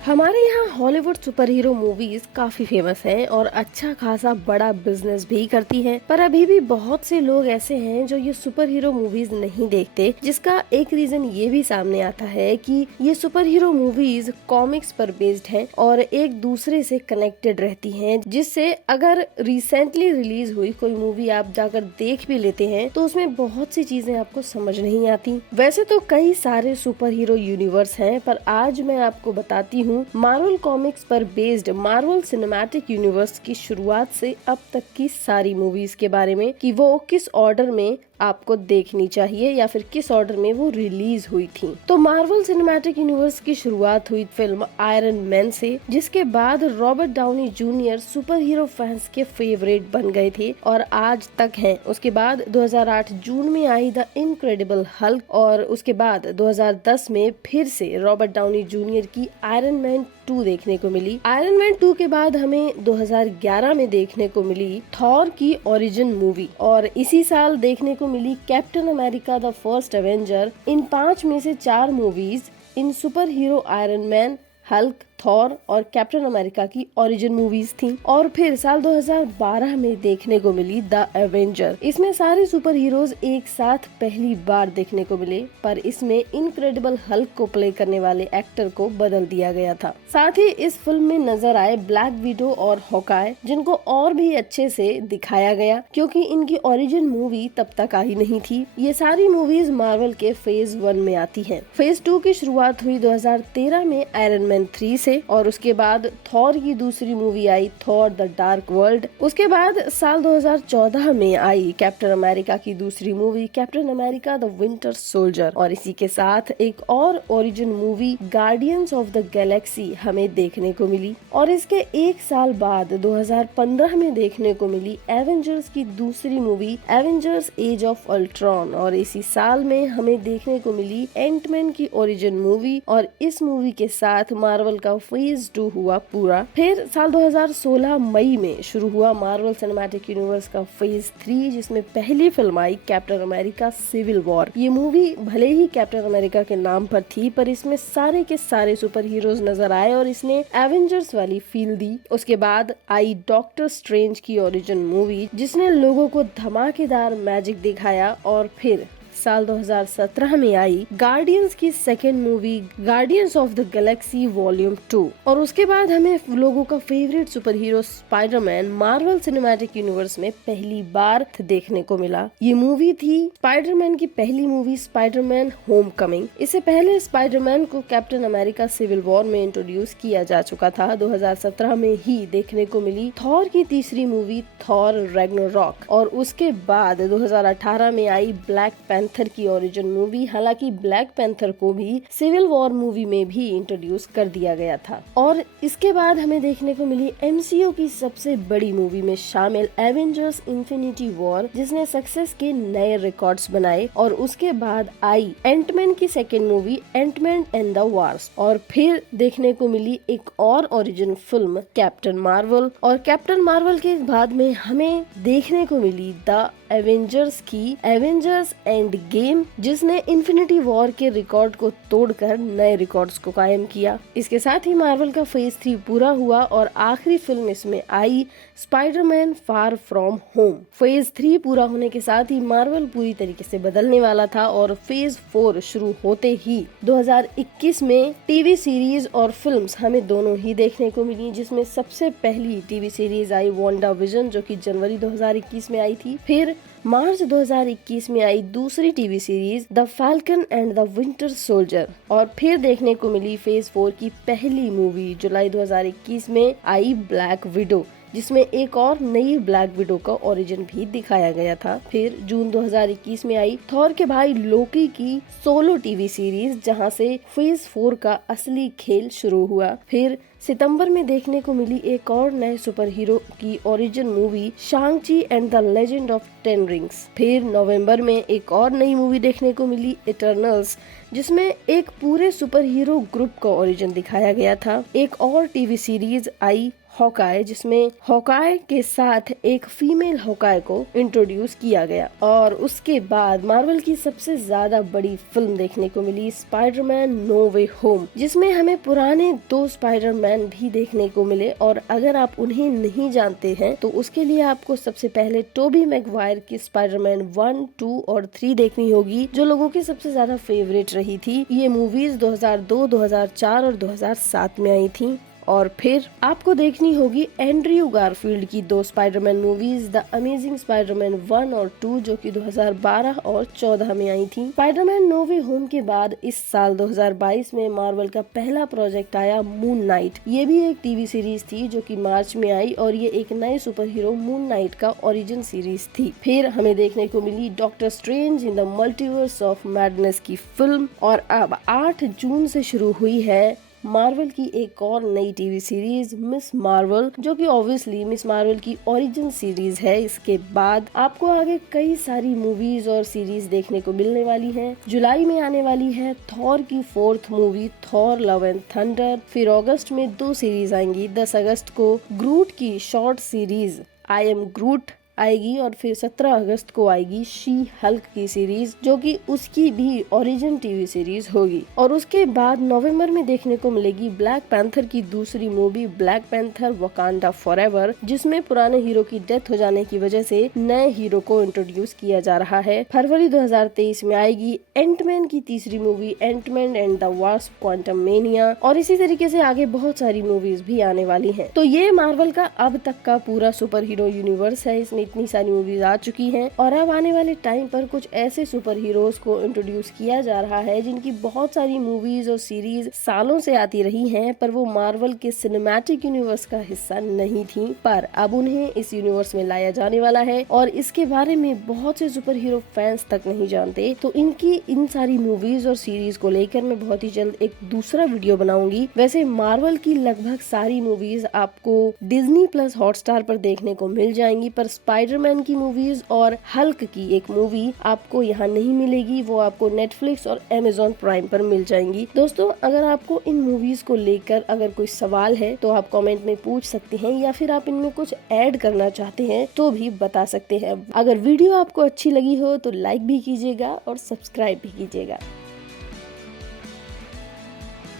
हमारे यहाँ Hollywood super hero movies काफी फेमस हैं और अच्छा खासा बड़ा बिजनेस भी करती हैं। पर अभी भी बहुत से लोग ऐसे हैं जो ये सुपर हीरो मूवीज नहीं देखते, जिसका एक रीजन ये भी सामने आता है कि ये सुपर हीरो मूवीज कॉमिक्स पर बेस्ड हैं और एक दूसरे से कनेक्टेड रहती हैं, जिससे अगर रिसेंटली रिलीज हुई कोई मूवी आप जाकर देख भी लेते हैं तो उसमें बहुत सी चीजें आपको समझ नहीं आती। वैसे तो कई सारे सुपर हीरो यूनिवर्स हैं, पर आज मैं आपको बताती हूँ मार्वल कॉमिक्स पर बेस्ड मार्वल सिनेमैटिक यूनिवर्स की शुरुआत से अब तक की सारी मूवीज के बारे में कि वो किस ऑर्डर में आपको देखनी चाहिए या फिर किस ऑर्डर में वो रिलीज हुई थी। तो मार्वल सिनेमैटिक यूनिवर्स की शुरुआत हुई फिल्म आयरन मैन से, जिसके बाद Robert Downey junior super hero fans के फेवरेट बन गए थे और आज तक हैं। उसके बाद 2008 जून में आई द इनक्रेडिबल हल्क और उसके बाद 2010 में फिर से रॉबर्ट डाउनी जूनियर की आयरन मैन 2 देखने को मिली। आयरन मैन 2 के बाद हमें 2011 में देखने को मिली थॉर की ओरिजिन मूवी और इसी साल देखने को मिली Captain America the First Avenger. इन 5 में से 4 मूवीज इन super hero Iron Man, Hulk, Thor और कैप्टन अमेरिका की ओरिजिन मूवीज थी। और फिर साल 2012 में देखने को मिली द एवेंजर। इसमें सारे सुपर हीरोज एक साथ पहली बार देखने को मिले, पर इसमें इनक्रेडिबल हल्क को प्ले करने वाले एक्टर को बदल दिया गया था। साथ ही इस फिल्म में नजर आए ब्लैक विडो और हॉकाय, जिनको और भी अच्छे से दिखाया गया क्योंकि इनकी ओरिजिन मूवी तब तक आई नहीं थी। ये सारी मूवीज मार्वल के फेज 1 में आती है। फेज 2 की शुरुआत हुई 2013 में आयरन मैन 3 से और उसके बाद थॉर की दूसरी movie I Thor the dark world. उसके बाद साल 2014 में आई कैप्टन अमेरिका की दूसरी movie captain America the winter soldier और इसी के साथ एक और origin movie guardians of the Galaxy हमें देखने को मिली। और इसके एक साल बाद 2015 में देखने को मिली एवेंजर्स की दूसरी movie Avengers Age of Ultron और इसी साल में हमें देखने को मिली एंटमैन की ओरिजिन मूवी और इस मूवी के साथ मार्वल का फेज 2 हुआ पूरा। फिर साल 2016 मई में शुरू हुआ मार्वल सिनेमैटिक यूनिवर्स का फेज 3, जिसमें पहली फिल्म आई कैप्टन अमेरिका सिविल वॉर। ये मूवी भले ही कैप्टन अमेरिका के नाम पर थी, पर इसमें सारे के सारे सुपर हीरोज नजर आए और इसने एवेंजर्स वाली फील दी। उसके बाद आई डॉक्टर स्ट्रेंज की ओरिजिन मूवी, जिसने लोगों को धमाकेदार मैजिक दिखाया। और फिर साल 2017 में आई गार्डियंस की second movie guardians of the Galaxy volume 2 और उसके बाद हमें लोगों का favourite super hero Spiderman Marvel Cinematic Universe में पहली बार देखने को मिला। ये मूवी थी स्पाइडरमैन की पहली मूवी स्पाइडरमैन होमकमिंग। इससे पहले स्पाइडरमैन को कैप्टन अमेरिका सिविल वॉर में इंट्रोड्यूस किया जा चुका था। 2017 में ही देखने को मिली थॉर की तीसरी मूवी थॉर रैग्नारोक और उसके बाद 2018 में आई ब्लैक पैंथर की ओरिजिन मूवी। हालांकि ब्लैक पैंथर को भी सिविल वॉर मूवी में भी इंट्रोड्यूस कर दिया गया था। और इसके बाद हमें देखने को मिली एमसीयू की सबसे बड़ी मूवी में शामिल एवेंजर्स इन्फिनिटी वॉर, जिसने सक्सेस के नए रिकॉर्ड्स बनाए। और उसके बाद आई एंटमैन की second movie Ant Man and the वार्स और फिर देखने को मिली एक और ओरिजिन फिल्म कैप्टन मार्वल। और कैप्टन मार्वल के बाद में हमें देखने को मिली द एवेंजर्स की एवेंजर्स एंड गेम, जिसने इन्फिनिटी वॉर के रिकॉर्ड को तोड़कर नए रिकॉर्ड्स को कायम किया। इसके साथ ही मार्वल का फेज 3 पूरा हुआ और आखिरी फिल्म इसमें आई Spiderman far from home. Phase 3 पूरा होने के साथ ही मार्वल पूरी तरीके से बदलने वाला था और फेज 4 शुरू होते ही 2021 में टीवी सीरीज और फिल्म्स हमें दोनों ही देखने को मिली, जिसमें सबसे पहली टीवी सीरीज आई वांडा विजन, जो कि जनवरी 2021 में आई थी। फिर मार्च 2021 में आई दूसरी TV series the falcon and the winter soldier और फिर देखने को मिली फेज 4 की पहली मूवी जुलाई 2021 में आई ब्लैक विडो, जिसमें एक और नई ब्लैक विडो का ओरिजिन भी दिखाया गया था। फिर जून 2021 में आई थॉर के भाई लोकी की सोलो टीवी सीरीज, जहां से फेज 4 का असली खेल शुरू हुआ। फिर सितंबर में देखने को मिली एक और नए सुपर हीरो की origin movie Shang Chi and the legend of 10 rings. फिर नवंबर में एक और नई मूवी देखने को मिली इटर्नल्स, जिसमें एक पूरे सुपर हीरो ग्रुप का ओरिजिन दिखाया गया था। एक और टीवी सीरीज आई हॉकाई, जिसमें हॉकाई के साथ एक फीमेल हॉकाई को इंट्रोड्यूस किया गया। और उसके बाद मार्वल की सबसे ज्यादा बड़ी फिल्म देखने को मिली स्पाइडरमैन नो वे होम, जिसमें हमें पुराने 2 स्पाइडरमैन भी देखने को मिले। और अगर आप उन्हें नहीं जानते हैं तो उसके लिए आपको सबसे पहले टोबी मैगवायर की स्पाइडरमैन 1, 2 और 3 देखनी होगी, जो लोगों की सबसे ज्यादा फेवरेट रही थी। ये मूवीज 2002, 2004 और 2007 में आई थी। और फिर आपको देखनी होगी एंड्रयू गारफील्ड की 2 Spiderman movies, the amazing Spiderman 1 और 2, जो कि 2012 और 14 में आई थी। स्पाइडरमैन नो वे होम के बाद इस साल 2022 में मार्वल का पहला प्रोजेक्ट आया, मून नाइट। ये भी एक टीवी सीरीज थी जो कि मार्च में आई और ये एक नए सुपर हीरो मून नाइट का ओरिजिन सीरीज थी। फिर हमें देखने को मिली Doctor Strange in the Multiverse of Madness की फिल्म। और अब 8 जून से शुरू हुई है मार्वल की एक और नई टीवी सीरीज मिस मार्वल, जो कि ऑब्वियसली मिस मार्वल की ओरिजिन सीरीज है। इसके बाद आपको आगे कई सारी मूवीज और सीरीज देखने को मिलने वाली हैं। जुलाई में आने वाली है थॉर की 4th movie Thor Love and thunder. फिर अगस्त में 2 सीरीज आएंगी। 10 अगस्त को ग्रूट की शॉर्ट सीरीज आई एम ग्रूट आएगी और फिर 17 अगस्त को आएगी शी हल्क की सीरीज, जो कि उसकी भी ओरिजिन टीवी सीरीज होगी। और उसके बाद नवंबर में देखने को मिलेगी ब्लैक पैंथर की दूसरी movie black panther Wakanda forever, जिसमें पुराने हीरो की डेथ हो जाने की वजह से नए हीरो को इंट्रोड्यूस किया जा रहा है। फरवरी 2023 में आएगी एंटमैन की तीसरी movie Ant Man and the Wasp Quantumania. और इसी तरीके से आगे बहुत सारी मूवीज भी आने वाली है। तो ये मार्वल का अब तक का पूरा सुपर हीरो यूनिवर्स है। इसमें इतनी सारी मूवीज आ चुकी हैं और अब आने वाले टाइम पर कुछ ऐसे सुपर हीरोज को इंट्रोड्यूस किया जा रहा है जिनकी बहुत सारी मूवीज और सीरीज सालों से आती रही हैं, पर वो मार्वल के सिनेमैटिक यूनिवर्स का हिस्सा नहीं थी। पर अब उन्हें इस यूनिवर्स में लाया जाने वाला है और इसके बारे में बहुत से सुपर हीरो फैंस तक नहीं जानते। तो इनकी इन सारी मूवीज और सीरीज को लेकर मैं बहुत ही जल्द एक दूसरा वीडियो बनाऊंगी। वैसे मार्वल की लगभग सारी मूवीज आपको डिज्नी प्लस हॉटस्टार पर देखने को मिल जाएंगी, पर स्पाइडरमैन की मूवीज और हल्क की एक मूवी आपको यहाँ नहीं मिलेगी। वो आपको नेटफ्लिक्स और अमेज़न प्राइम पर मिल जाएंगी। दोस्तों, अगर आपको इन मूवीज को लेकर अगर कोई सवाल है तो आप कमेंट में पूछ सकते हैं, या फिर आप इनमें कुछ ऐड करना चाहते हैं तो भी बता सकते हैं। अगर वीडियो आपको अच्छी लगी हो तो लाइक भी कीजिएगा और सब्सक्राइब भी कीजिएगा।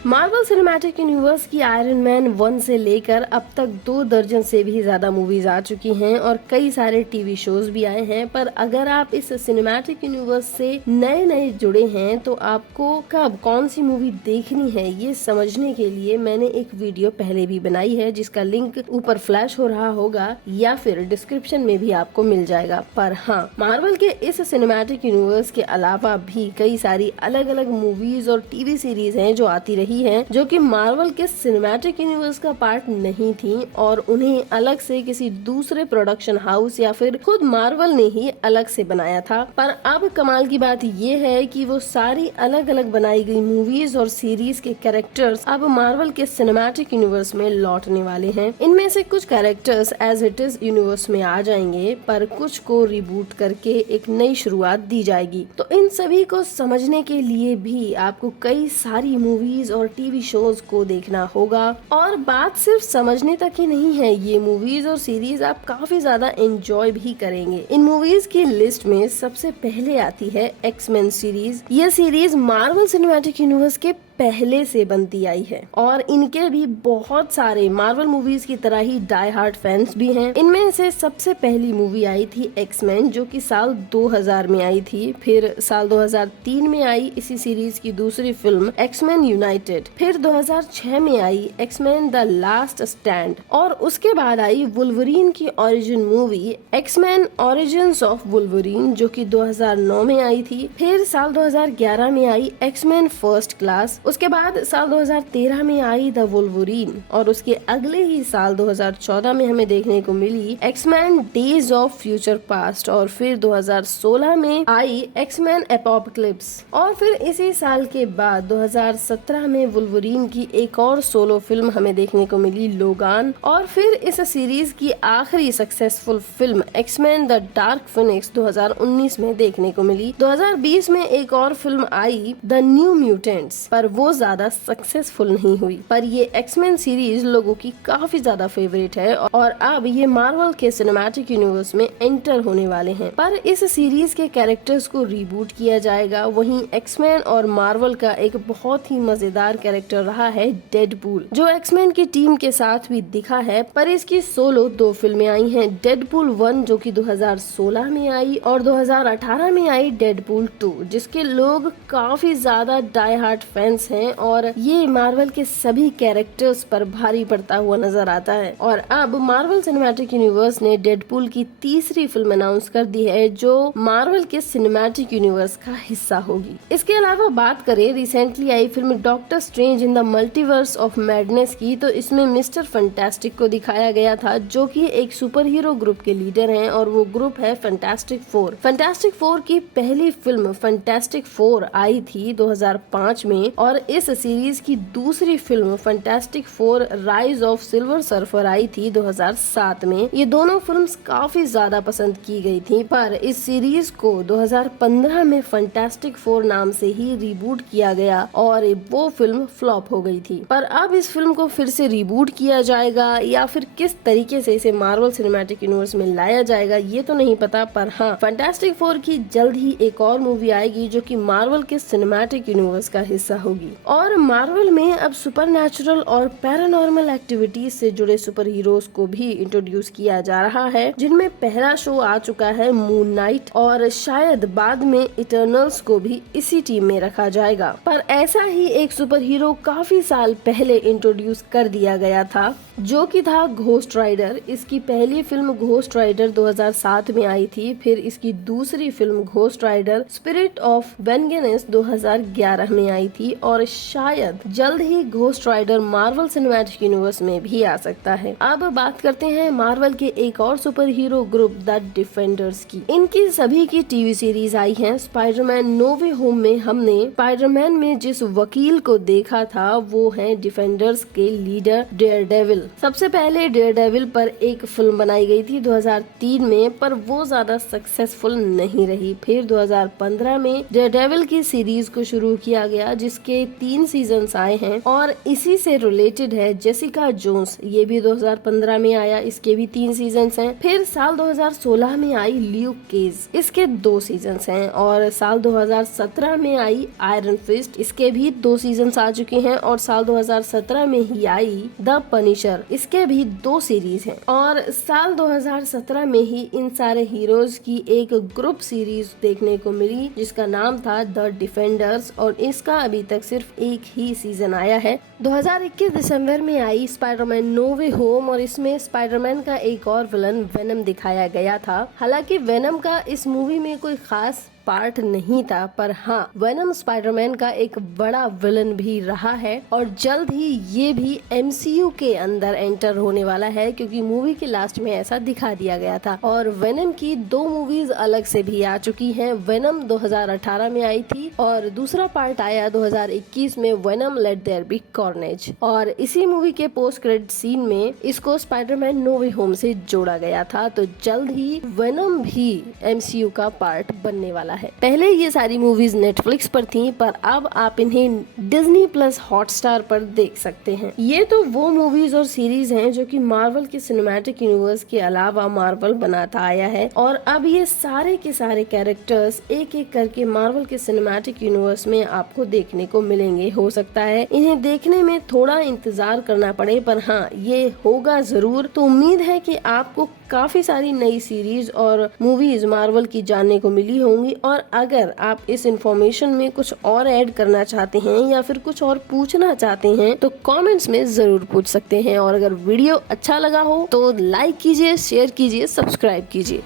मार्वल सिनेमैटिक यूनिवर्स की आयरन मैन 1 से लेकर अब तक 2 दर्जन से भी ज्यादा मूवीज आ चुकी हैं और कई सारे टीवी शोज भी आए हैं। पर अगर आप इस सिनेमैटिक यूनिवर्स से नए जुड़े हैं तो आपको कब कौन सी मूवी देखनी है ये समझने के लिए मैंने एक वीडियो पहले भी बनाई है, जिसका लिंक ऊपर फ्लैश हो रहा होगा या फिर डिस्क्रिप्शन में भी आपको मिल जाएगा। पर हाँ, मार्वल के इस सिनेमैटिक यूनिवर्स के अलावा भी कई सारी अलग अलग मूवीज और टीवी सीरीज हैं जो आती रही हैं, जो कि मार्वल के सिनेमैटिक यूनिवर्स का पार्ट नहीं थी और उन्हें अलग से किसी दूसरे प्रोडक्शन हाउस या फिर खुद मार्वल ने ही अलग से बनाया था। पर अब कमाल की बात ये है कि वो सारी अलग अलग बनाई गई मूवीज और सीरीज के कैरेक्टर्स अब मार्वल के सिनेमैटिक यूनिवर्स में लौटने वाले हैं। इनमें से कुछ characters as it is universe में आ जाएंगे, पर कुछ को रिबूट करके एक नई शुरुआत दी जाएगी। तो इन सभी को समझने के लिए भी आपको कई सारी मूवीज और टीवी शोज को देखना होगा। और बात सिर्फ समझने तक ही नहीं है, ये मूवीज और सीरीज आप काफी ज्यादा एंजॉय भी करेंगे। इन मूवीज की लिस्ट में सबसे पहले आती है एक्स-मेन सीरीज। ये सीरीज मार्वल सिनेमैटिक यूनिवर्स के पहले से बनती आई है और इनके भी बहुत सारे मार्वल मूवीज की तरह ही डाई हार्ड फैंस भी हैं। इनमें से सबसे पहली मूवी आई थी एक्स-मेन, जो कि साल 2000 में आई थी। फिर साल 2003 में आई इसी सीरीज की दूसरी फिल्म एक्स-मेन यूनाइटेड। फिर 2006 में आई एक्स-मेन द लास्ट स्टैंड और उसके बाद आई वुल्वरीन की origin movie X Men origins of Wolverine, जो कि 2009 में आई थी। फिर साल 2011 में आई एक्स-मेन फर्स्ट क्लास। उसके बाद साल 2013 में आई द वुल्वरीन और उसके अगले ही साल 2014 में हमें देखने को मिली X Men days of future past. और फिर 2016 में आई एक्स-मैन एपोकलिप्स। और फिर इसी साल के बाद 2017 में वुल्वरीन की एक और सोलो फिल्म हमें देखने को मिली लोगान। और फिर इस सीरीज की आखिरी successful film X Men the dark Phoenix 2019 में देखने को मिली। 2020 में एक और film I the new mutants, पर वो ज्यादा सक्सेसफुल नहीं हुई, पर ये एक्समैन सीरीज लोगों की काफी ज्यादा फेवरेट है और अब ये मार्वल के सिनेमैटिक यूनिवर्स में एंटर होने वाले हैं। पर इस सीरीज के कैरेक्टर्स को रीबूट किया जाएगा। वहीं एक्समैन और मार्वल का एक बहुत ही मजेदार कैरेक्टर रहा है डेडपूल, जो एक्समैन की टीम के साथ भी दिखा है। पर इसकी सोलो 2 फिल्में आई हैं, डेडपूल 1 जो कि 2016 में आई और 2018 में आई डेडपूल 2, जिसके लोग काफी ज्यादा डाई हार्ट फैंस हैं और ये मार्वल के सभी कैरेक्टर्स पर भारी पड़ता हुआ नजर आता है। और अब मार्वल सिनेमैटिक यूनिवर्स ने डेडपूल की तीसरी फिल्म अनाउंस कर दी है, जो मार्वल के सिनेमैटिक यूनिवर्स का हिस्सा होगी। इसके अलावा बात करें recently I film doctor Strange in the Multiverse of Madness की, तो इसमें मिस्टर फैंटास्टिक को दिखाया गया था, जो कि एक सुपर हीरो ग्रुप के लीडर हैं और वो ग्रुप है फैंटास्टिक फोर। फैंटास्टिक फोर की पहली फिल्म फैंटास्टिक फोर आई थी 2005 में और इस सीरीज की दूसरी film Fantastic Four Rise of Silver Surfer आई थी 2007 में। ये दोनों फिल्म्स काफी ज्यादा पसंद की गई थी, पर इस सीरीज को 2015 में फैंटास्टिक फोर नाम से ही रिबूट किया गया और वो फिल्म फ्लॉप हो गई थी। पर अब इस फिल्म को फिर से रिबूट किया जाएगा या फिर किस तरीके से इसे मार्वल सिनेमैटिक यूनिवर्स में लाया जाएगा ये तो नहीं पता, पर हाँ फैंटास्टिक फोर की जल्द ही एक और मूवी आएगी जो कि मार्वल के सिनेमैटिक यूनिवर्स का हिस्सा होगी। और मार्वल में अब सुपरनैचुरल और पैरानॉर्मल एक्टिविटीज से जुड़े सुपर हीरोज को भी इंट्रोड्यूस किया जा रहा है, जिनमें पहला शो आ चुका है मून नाइट और शायद बाद में इटर्नल्स को भी इसी टीम में रखा जाएगा। पर ऐसा ही एक सुपर हीरो काफी साल पहले इंट्रोड्यूस कर दिया गया था, जो कि था घोस्ट राइडर। इसकी पहली फिल्म घोस्ट राइडर 2007 में आई थी, फिर इसकी दूसरी film Ghost Rider Spirit of Vengeance 2011 में आई थी और शायद जल्द ही Ghost Rider Marvel Cinematic Universe में भी आ सकता है। अब बात करते हैं मार्वल के एक और super hero group the defenders की। इनकी सभी की टीवी सीरीज आई है। स्पाइडरमैन नो वे होम में हमने स्पाइडरमैन में जिस वकील को देखा था वो है डिफेंडर्स के लीडर डेयरडेविल। सबसे पहले डेयरडेविल पर एक फिल्म बनाई गई थी 2003 में, पर वो ज्यादा सक्सेसफुल नहीं रही। फिर 2015 में डेयरडेविल की सीरीज को शुरू किया गया, जिसके 3 सीजन्स आए हैं और इसी से रिलेटेड है जेसिका जोन्स। ये भी 2015 में आया, इसके भी 3 सीजन्स हैं। फिर साल 2016 में आई ल्यूक केज, इसके 2 सीजन्स हैं और साल 2017 में आई आयरन फिस्ट, इसके भी 2 सीजन्स आ चुके हैं और साल 2017 में ही आई द पनिशर, इसके भी 2 सीरीज हैं। और साल 2017 में ही इन सारे हीरोज की एक ग्रुप सीरीज देखने को मिली जिसका नाम था द डिफेंडर्स और इसका अभी तक सिर्फ एक ही सीजन आया है। 2021 दिसंबर में आई स्पाइडरमैन नो वे होम और इसमें स्पाइडरमैन का एक और विलन वेनम दिखाया गया था। हालांकि वेनम का इस मूवी में कोई खास पार्ट नहीं था, पर हाँ वेनम स्पाइडरमैन का एक बड़ा विलन भी रहा है और जल्द ही ये भी MCU के अंदर एंटर होने वाला है, क्योंकि मूवी के लास्ट में ऐसा दिखा दिया गया था। और वेनम की 2 मूवीज अलग से भी आ चुकी हैं। वेनम 2018 में आई थी और दूसरा पार्ट आया 2021 में, Venom let there be Carnage. और इसी मूवी के पोस्ट क्रेडिट सीन में इसको स्पाइडरमैन नो वे होम से जोड़ा गया था, तो जल्द ही वेनम भी MCU का पार्ट बनने वाला है। पहले ये सारी मूवीज नेटफ्लिक्स पर थी, पर अब आप इन्हें डिज्नी प्लस हॉटस्टार पर देख सकते हैं। ये तो वो मूवीज और सीरीज हैं जो कि मार्वल के सिनेमैटिक यूनिवर्स के अलावा मार्वल बनाता आया है और अब ये सारे के सारे कैरेक्टर्स एक एक करके मार्वल के सिनेमैटिक यूनिवर्स में आपको देखने को मिलेंगे। हो सकता है इन्हें देखने में थोड़ा इंतजार करना पड़े, पर हाँ ये होगा जरूर। तो उम्मीद है कि आपको काफी सारी नई सीरीज और मूवीज मार्वल की जानने को मिली होंगी। और अगर आप इस इंफॉर्मेशन में कुछ और ऐड करना चाहते हैं या फिर कुछ और पूछना चाहते हैं तो कमेंट्स में जरूर पूछ सकते हैं। और अगर वीडियो अच्छा लगा हो तो लाइक कीजिए, शेयर कीजिए, सब्सक्राइब कीजिए।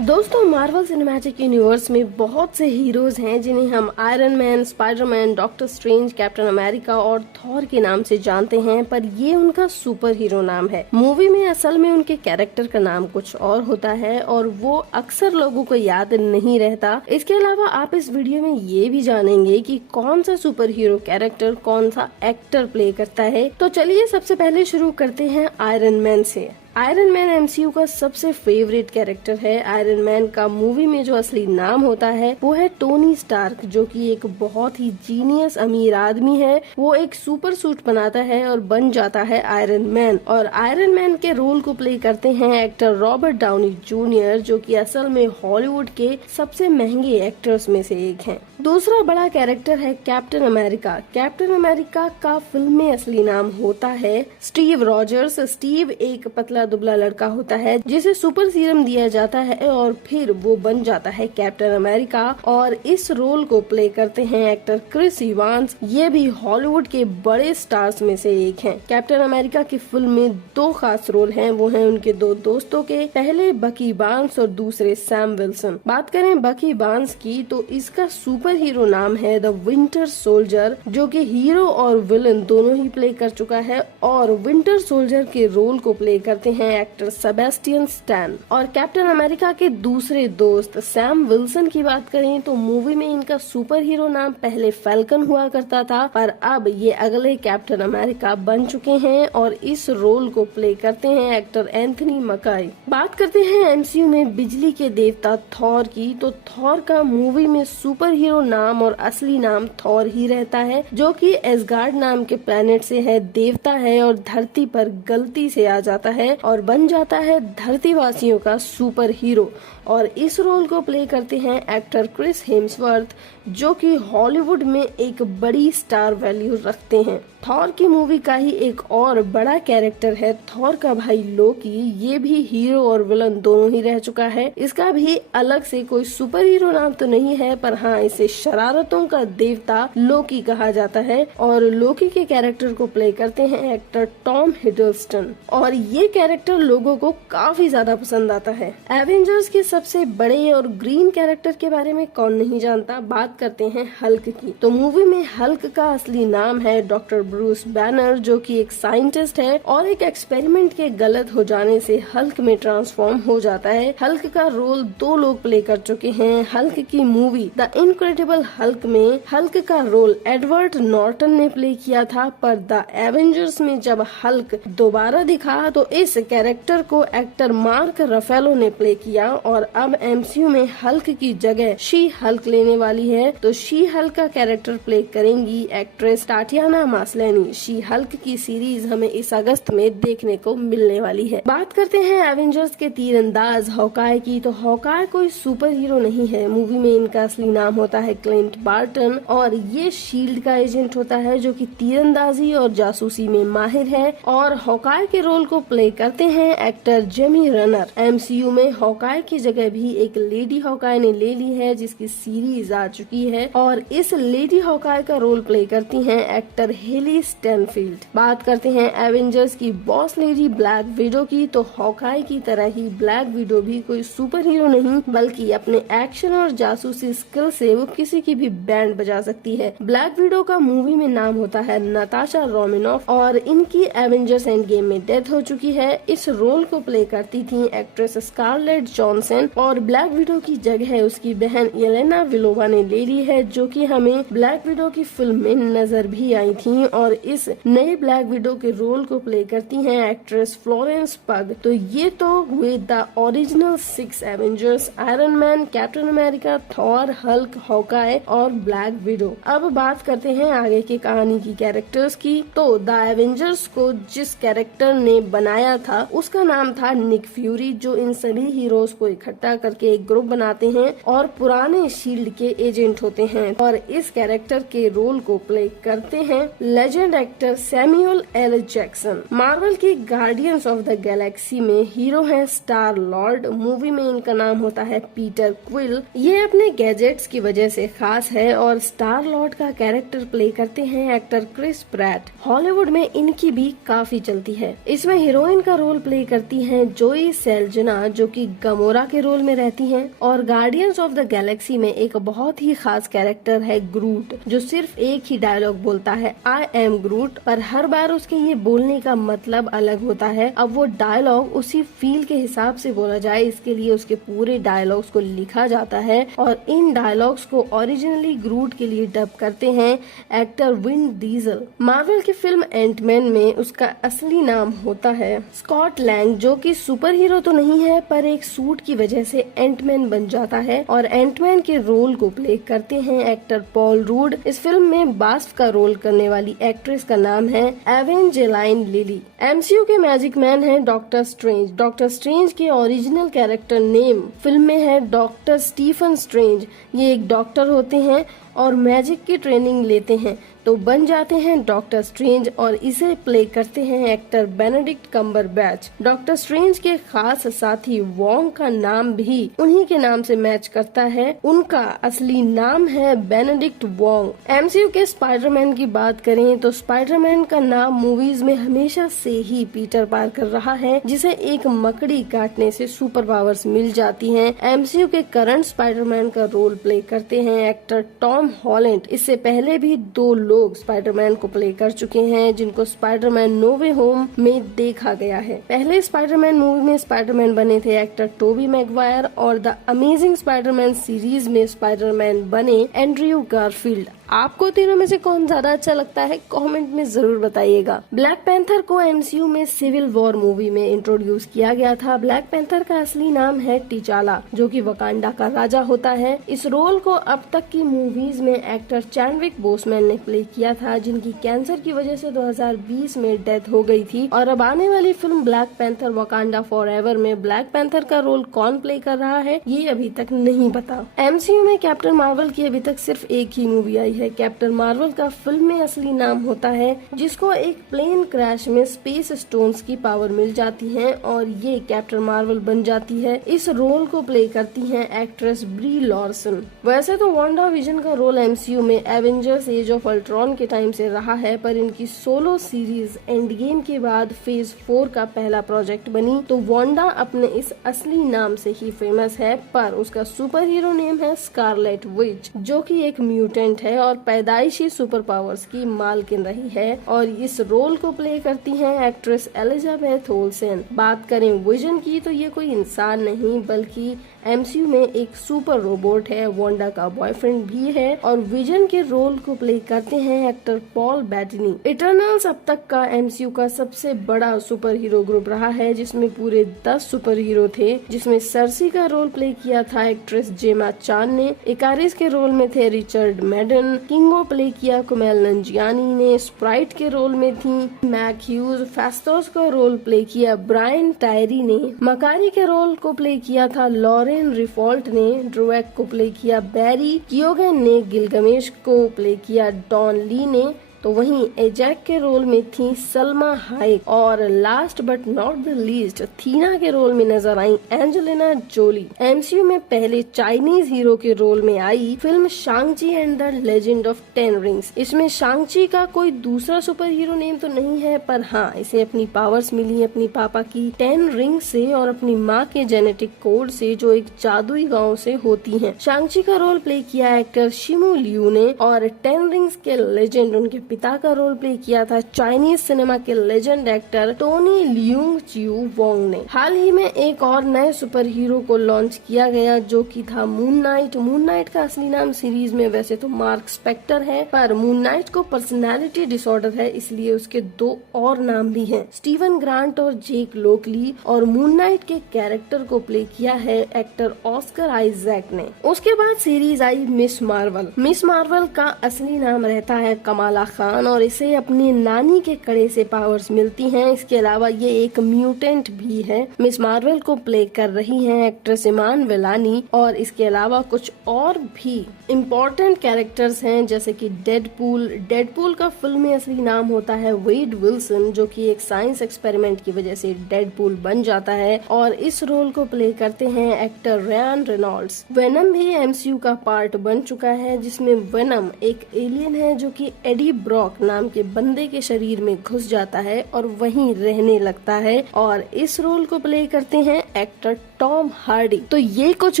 दोस्तों मार्वल सिनेमैटिक यूनिवर्स में बहुत से हीरोज हैं जिन्हें हम iron man, Spiderman, doctor strange, captain America और थॉर के नाम से जानते हैं, पर ये उनका सुपर हीरो नाम है। मूवी में असल में उनके कैरेक्टर का नाम कुछ और होता है और वो अक्सर लोगों को याद नहीं रहता। इसके अलावा आप इस वीडियो में ये भी जानेंगे कि कौन सा सुपर हीरो कैरेक्टर कौन सा एक्टर प्ले करता है। तो चलिए सबसे पहले शुरू करते हैं आयरन मैन से। आयरन मैन एमसीयू का सबसे फेवरेट कैरेक्टर है। आयरन मैन का मूवी में जो असली नाम होता है वो है टोनी स्टार्क, जो कि एक बहुत ही जीनियस अमीर आदमी है। वो एक सुपर सूट बनाता है और बन जाता है आयरन मैन। और आयरन मैन के रोल को प्ले करते हैं एक्टर रॉबर्ट डाउनी जूनियर, जो कि असल में हॉलीवुड के सबसे महंगे एक्टर्स में से एक हैं। दूसरा बड़ा कैरेक्टर है कैप्टन अमेरिका। कैप्टन अमेरिका का फिल्म में असली नाम होता है स्टीव रॉजर्स। स्टीव एक पतला दुबला लड़का होता है जिसे सुपर सीरम दिया जाता है और फिर वो बन जाता है कैप्टन अमेरिका। और इस रोल को प्ले करते हैं एक्टर क्रिस इवांस। ये भी हॉलीवुड के बड़े स्टार्स में से एक हैं। कैप्टन अमेरिका की फिल्म में दो खास रोल हैं, वो हैं उनके दो दोस्तों के, पहले बकी बार्न्स और दूसरे सैम विल्सन। बात करें बकी बार्न्स की तो इसका सुपर हीरो नाम है द विंटर सोल्जर, जो कि हीरो और विलन दोनों ही प्ले कर चुका है। और विंटर सोल्जर के रोल को प्ले करते हैं एक्टर सेबेस्टियन स्टैन। और कैप्टन अमेरिका के दूसरे दोस्त सैम विल्सन की बात करें तो मूवी में इनका सुपर हीरो नाम पहले फैल्कन हुआ करता था, पर अब ये अगले कैप्टन अमेरिका बन चुके हैं और इस रोल को प्ले करते हैं एक्टर एंथनी मकाई। बात करते हैं एमसीयू में बिजली के देवता थॉर की, तो थॉर का मूवी में सुपर हीरो नाम और असली नाम थॉर ही रहता है, जो कि एसगार्ड नाम के प्लेनेट से है, देवता है और धरती पर गलती से आ जाता है और बन जाता है धरतीवासियों का सुपर हीरो। और इस रोल को प्ले करते हैं एक्टर क्रिस हेम्सवर्थ, जो कि हॉलीवुड में एक बड़ी स्टार वैल्यू रखते हैं। थॉर की मूवी का ही एक और बड़ा कैरेक्टर है थॉर का भाई लोकी। ये भी हीरो और विलन दोनों ही रह चुका है। इसका भी अलग से कोई सुपर हीरो नाम तो नहीं है, पर हाँ इसे शरारतों का देवता लोकी कहा जाता है। और लोकी के कैरेक्टर को प्ले करते हैं एक्टर टॉम हिडलस्टन और ये कैरेक्टर लोगों को काफी ज्यादा पसंद आता है। एवेंजर्स के सबसे बड़े और ग्रीन कैरेक्टर के बारे में कौन नहीं जानता, बात करते हैं हल्क की। तो मूवी में हल्क का असली नाम है डॉक्टर ब्रूस बैनर, जो कि एक साइंटिस्ट है और एक एक्सपेरिमेंट के गलत हो जाने से हल्क में ट्रांसफॉर्म हो जाता है। हल्क का रोल दो लोग प्ले कर चुके हैं। हल्क की मूवी द इनक्रेडिबल हल्क में हल्क का रोल एडवर्ड नॉर्टन ने प्ले किया था, पर द एवेंजर्स में जब हल्क दोबारा दिखा तो इस कैरेक्टर को एक्टर मार्क रफेलो ने प्ले किया। और अब एमसीयू में हल्क की जगह शी हल्क लेने वाली है, तो शी हल्क का कैरेक्टर प्ले करेंगी एक्ट्रेस टाटियाना मास्लेनी। शी हल्क की सीरीज हमें इस अगस्त में देखने को मिलने वाली है। बात करते हैं एवेंजर्स के तीरंदाज हॉकाय की। तो हॉकाय कोई सुपर हीरो नहीं है। मूवी में इनका असली नाम होता है क्लिंट बार्टन और ये शील्ड का एजेंट होता है, जो कि तीरंदाजी और जासूसी में माहिर है। और हॉकाय के रोल को प्ले करते हैं एक्टर जेमी रनर। एमसीयू में हॉकाय की जगह भी एक लेडी हॉकाय ने ले ली है, जिसकी सीरीज आ चुकी है और इस लेडी हॉकाय का रोल प्ले करती हैं एक्टर हेली स्टैनफील्ड। बात करते हैं एवेंजर्स की बॉस लेडी ब्लैक विडो की। तो हॉकाय की तरह ही ब्लैक विडो भी कोई सुपर हीरो नहीं, बल्कि अपने एक्शन और जासूसी स्किल से वो किसी की भी बैंड बजा सकती है। ब्लैक विडो का मूवी में नाम होता है नताशा रोमानोफ और इनकी एवेंजर्स एंड गेम में डेथ हो चुकी है। इस रोल को प्ले करती थी एक्ट्रेस स्कारलेट जॉनसन और ब्लैक विडो की जगह उसकी बहन येलेना विलोवा ने ले ली है, जो कि हमें ब्लैक विडो की फिल्म में नजर भी आई थी। और इस नए ब्लैक विडो के रोल को प्ले करती हैं एक्ट्रेस फ्लोरेंस पग। तो ये तो हुए the original 6 Avengers, iron man, captain America, Thor, Hulk, Hawkeye और ब्लैक विडो। अब बात करते हैं आगे की कहानी की कैरेक्टर्स की। तो द एवेंजर्स को जिस कैरेक्टर ने बनाया था उसका नाम था निक फ्यूरी, जो इन सभी हीरोज को इकट्ठा करके एक ग्रुप बनाते हैं और पुराने शील्ड के एजेंट होते हैं। और इस कैरेक्टर के रोल को प्ले करते हैं legend actor Samuel L Jackson. Marvel की गार्डियंस ऑफ द गैलेक्सी में हीरो है स्टार लॉर्ड। मूवी में इनका नाम होता है पीटर क्विल। ये अपने गैजेट्स की वजह से खास है और स्टार लॉर्ड का कैरेक्टर प्ले करते हैं एक्टर क्रिस प्रैट। हॉलीवुड में इनकी भी काफी चलती है। इसमें हीरोइन का रोल प्ले करती हैं जोई सेल्जना, जो कि गमोरा के रोल में रहती हैं। और गार्डियंस ऑफ द गैलेक्सी में एक बहुत ही खास कैरेक्टर है ग्रूट, जो सिर्फ एक ही डायलॉग बोलता है, आई एम ग्रूट, पर हर बार उसके ये बोलने का मतलब अलग होता है। अब वो डायलॉग उसी फील के हिसाब से बोला जाए, इसके लिए उसके पूरे डायलॉग्स को लिखा जाता है और इन डायलॉग्स को ओरिजिनली ग्रूट के लिए डब करते हैं एक्टर विन डीजल। मार्वल की फिल्म एंटमैन में उसका असली नाम होता है स्कॉट लैंग, जो कि सुपर हीरो तो नहीं है पर एक सूट की वजह से एंटमैन बन जाता है और एंटमैन के रोल को प्ले करते हैं एक्टर पॉल रूड। इस फिल्म में बास्फ का रोल करने वाली एक्ट्रेस का नाम है एवेंजेलाइन लिली। एमसीयू के मैजिक मैन है डॉक्टर स्ट्रेंज। डॉक्टर स्ट्रेंज के ओरिजिनल कैरेक्टर नेम फिल्म में है डॉक्टर स्टीफन स्ट्रेंज। ये एक डॉक्टर होते हैं और मैजिक की ट्रेनिंग लेते हैं तो बन जाते हैं डॉक्टर स्ट्रेंज और इसे प्ले करते हैं actor Benedict Cumberbatch. Doctor strange के खास साथी वोंग का नाम भी उन्हीं के नाम से मैच करता है। उनका असली नाम है बेनेडिक्ट वोंग। एमसीयू के स्पाइडरमैन की बात करें तो स्पाइडरमैन का नाम मूवीज में हमेशा से ही पीटर पार्कर रहा है, जिसे एक मकड़ी काटने से सुपर पावर्स मिल जाती हैं। एमसीयू के करंट स्पाइडरमैन का रोल प्ले करते हैं एक्टर टॉम हॉलैंड। इससे पहले भी 2 लोग स्पाइडरमैन को प्ले कर चुके हैं, जिनको स्पाइडरमैन नो वे होम में देखा गया है। पहले स्पाइडरमैन मूवी में स्पाइडरमैन बने थे एक्टर टोबी मैगवायर और द अमेजिंग स्पाइडरमैन सीरीज में स्पाइडरमैन बने एंड्रयू गारफील्ड। आपको तीनों में से कौन ज्यादा अच्छा लगता है, कमेंट में जरूर बताइएगा। ब्लैक पैंथर को एमसीयू में सिविल वॉर मूवी में इंट्रोड्यूस किया गया था। ब्लैक पैंथर का असली नाम है टिचाला, जो कि वकांडा का राजा होता है। इस रोल को अब तक की मूवीज में एक्टर चैडविक बोसमैन ने प्ले किया था, जिनकी कैंसर की वजह से 2020 में डेथ हो गई थी। और अब आने वाली film black panther Wakanda forever में ब्लैक पैंथर का रोल कौन प्ले कर रहा है, ये अभी तक नहीं पता। एमसीयू में कैप्टन मार्वल की अभी तक सिर्फ एक ही मूवी आई है। कैप्टन मार्वल का फिल्म में असली नाम होता है, जिसको एक प्लेन क्रैश में स्पेस स्टोन्स की पावर मिल जाती है और ये कैप्टन मार्वल बन जाती है। इस रोल को प्ले करती हैं एक्ट्रेस ब्री लॉर्सन। वैसे तो वांडा विजन का रोल एमसीयू में एवेंजर्स एज ऑफ अल्ट्रॉन के टाइम से रहा है, पर इनकी सोलो सीरीज एंड गेम के बाद फेज 4 का पहला प्रोजेक्ट बनी। तो वांडा अपने इस असली नाम से ही फेमस है, पर उसका सुपर हीरो नेम है स्कारलेट विच, जो कि एक म्यूटेंट है और पैदाइशी सुपर पावर्स की मालकिन रही है। और इस रोल को प्ले करती हैं एक्ट्रेस एलिजाबेथ ओल्सेन। बात करें विजन की तो ये कोई इंसान नहीं बल्कि एमसीयू में एक सुपर रोबोट है। वांडा का बॉयफ्रेंड भी है और विजन के रोल को प्ले करते हैं एक्टर पॉल बेटनी। इटर्नल्स अब तक का एमसीयू का सबसे बड़ा सुपर हीरो ग्रुप रहा है, जिसमें पूरे 10 सुपर हीरो थे, जिसमें सर्सी का रोल प्ले किया था एक्ट्रेस जेमा चान ने। इकारिस के रोल में थे रिचर्ड मैडन। किंगो प्ले किया कुमेल नंजियानी ने। स्प्राइट के रोल में थी मैक ह्यूज। फेस्टोस का रोल प्ले किया ब्रायन टायरी ने। मकारी के रोल को प्ले किया था लॉरेन रिफॉल्ट ने। ड्रुएक को प्ले किया बैरी कियोगन ने। गिलगमेश को प्ले किया डॉन ली ने। तो वहीं एजैक के रोल में थी सलमा हाइक और last but not the least Thena के रोल में नजर आई एंजेलिना जोली। एमसीयू में पहले चाइनीज हीरो के रोल में आई film Shang Chi and the legend of 10 rings. इसमें शांग-ची का कोई दूसरा सुपर हीरो नेम तो नहीं है, पर हाँ इसे अपनी पावर्स मिली अपनी पापा की 10 रिंग से और अपनी माँ के जेनेटिक कोड से, जो एक जादुई गाँव से होती है। शांग-ची का रोल प्ले किया एक्टर शिमू लियू ने और 10 रिंग्स के लेजेंड उनके पिता का रोल प्ले किया था चाइनीज सिनेमा के लेजेंड एक्टर टोनी लियूंग चियू वोंग ने। हाल ही में एक और नए सुपर हीरो को लॉन्च किया गया, जो कि था मून नाइट। मून नाइट का असली नाम सीरीज में वैसे तो मार्क स्पेक्टर है, पर मून नाइट को पर्सनैलिटी डिसऑर्डर है, इसलिए उसके 2 और नाम भी हैं, स्टीवन ग्रांट और जेक लोकली। और मून नाइट के कैरेक्टर को प्ले किया है एक्टर ऑस्कर आइजैक ने। उसके बाद series I miss Marvel. Miss Marvel का असली नाम रहता है कमाला खान और इसे अपनी नानी के कड़े से पावर्स मिलती हैं। इसके अलावा ये एक म्यूटेंट भी है। मिस मार्वल को प्ले कर रही हैं एक्ट्रेस इमान वेलानी और इसके अलावा कुछ और भी इम्पोर्टेंट कैरेक्टर्स हैं, जैसे कि डेडपूल। डेडपूल का फिल्म में असली नाम होता है वेड विल्सन, जो कि एक साइंस एक्सपेरिमेंट की वजह से डेडपूल बन जाता है और इस रोल को प्ले करते हैं एक्टर रयान रेनॉल्ड्स। वेनम भी एमसीयू का पार्ट बन चुका है, जिसमें वेनम एक एलियन है जो कि एडी ब्रॉक नाम के बंदे के शरीर में घुस जाता है और वहीं रहने लगता है और इस रोल को प्ले करते हैं एक्टर टॉम हार्डी। तो ये कुछ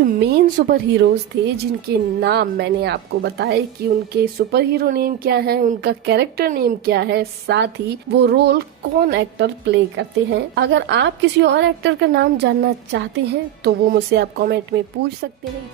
मेन सुपर हीरोज थे जिनके नाम मैंने आपको बताए कि उनके सुपर हीरो नेम क्या है, उनका कैरेक्टर नेम क्या है, साथ ही वो रोल कौन एक्टर प्ले करते हैं। अगर आप किसी और एक्टर का नाम जानना चाहते हैं तो वो मुझसे आप कमेंट में पूछ सकते हैं।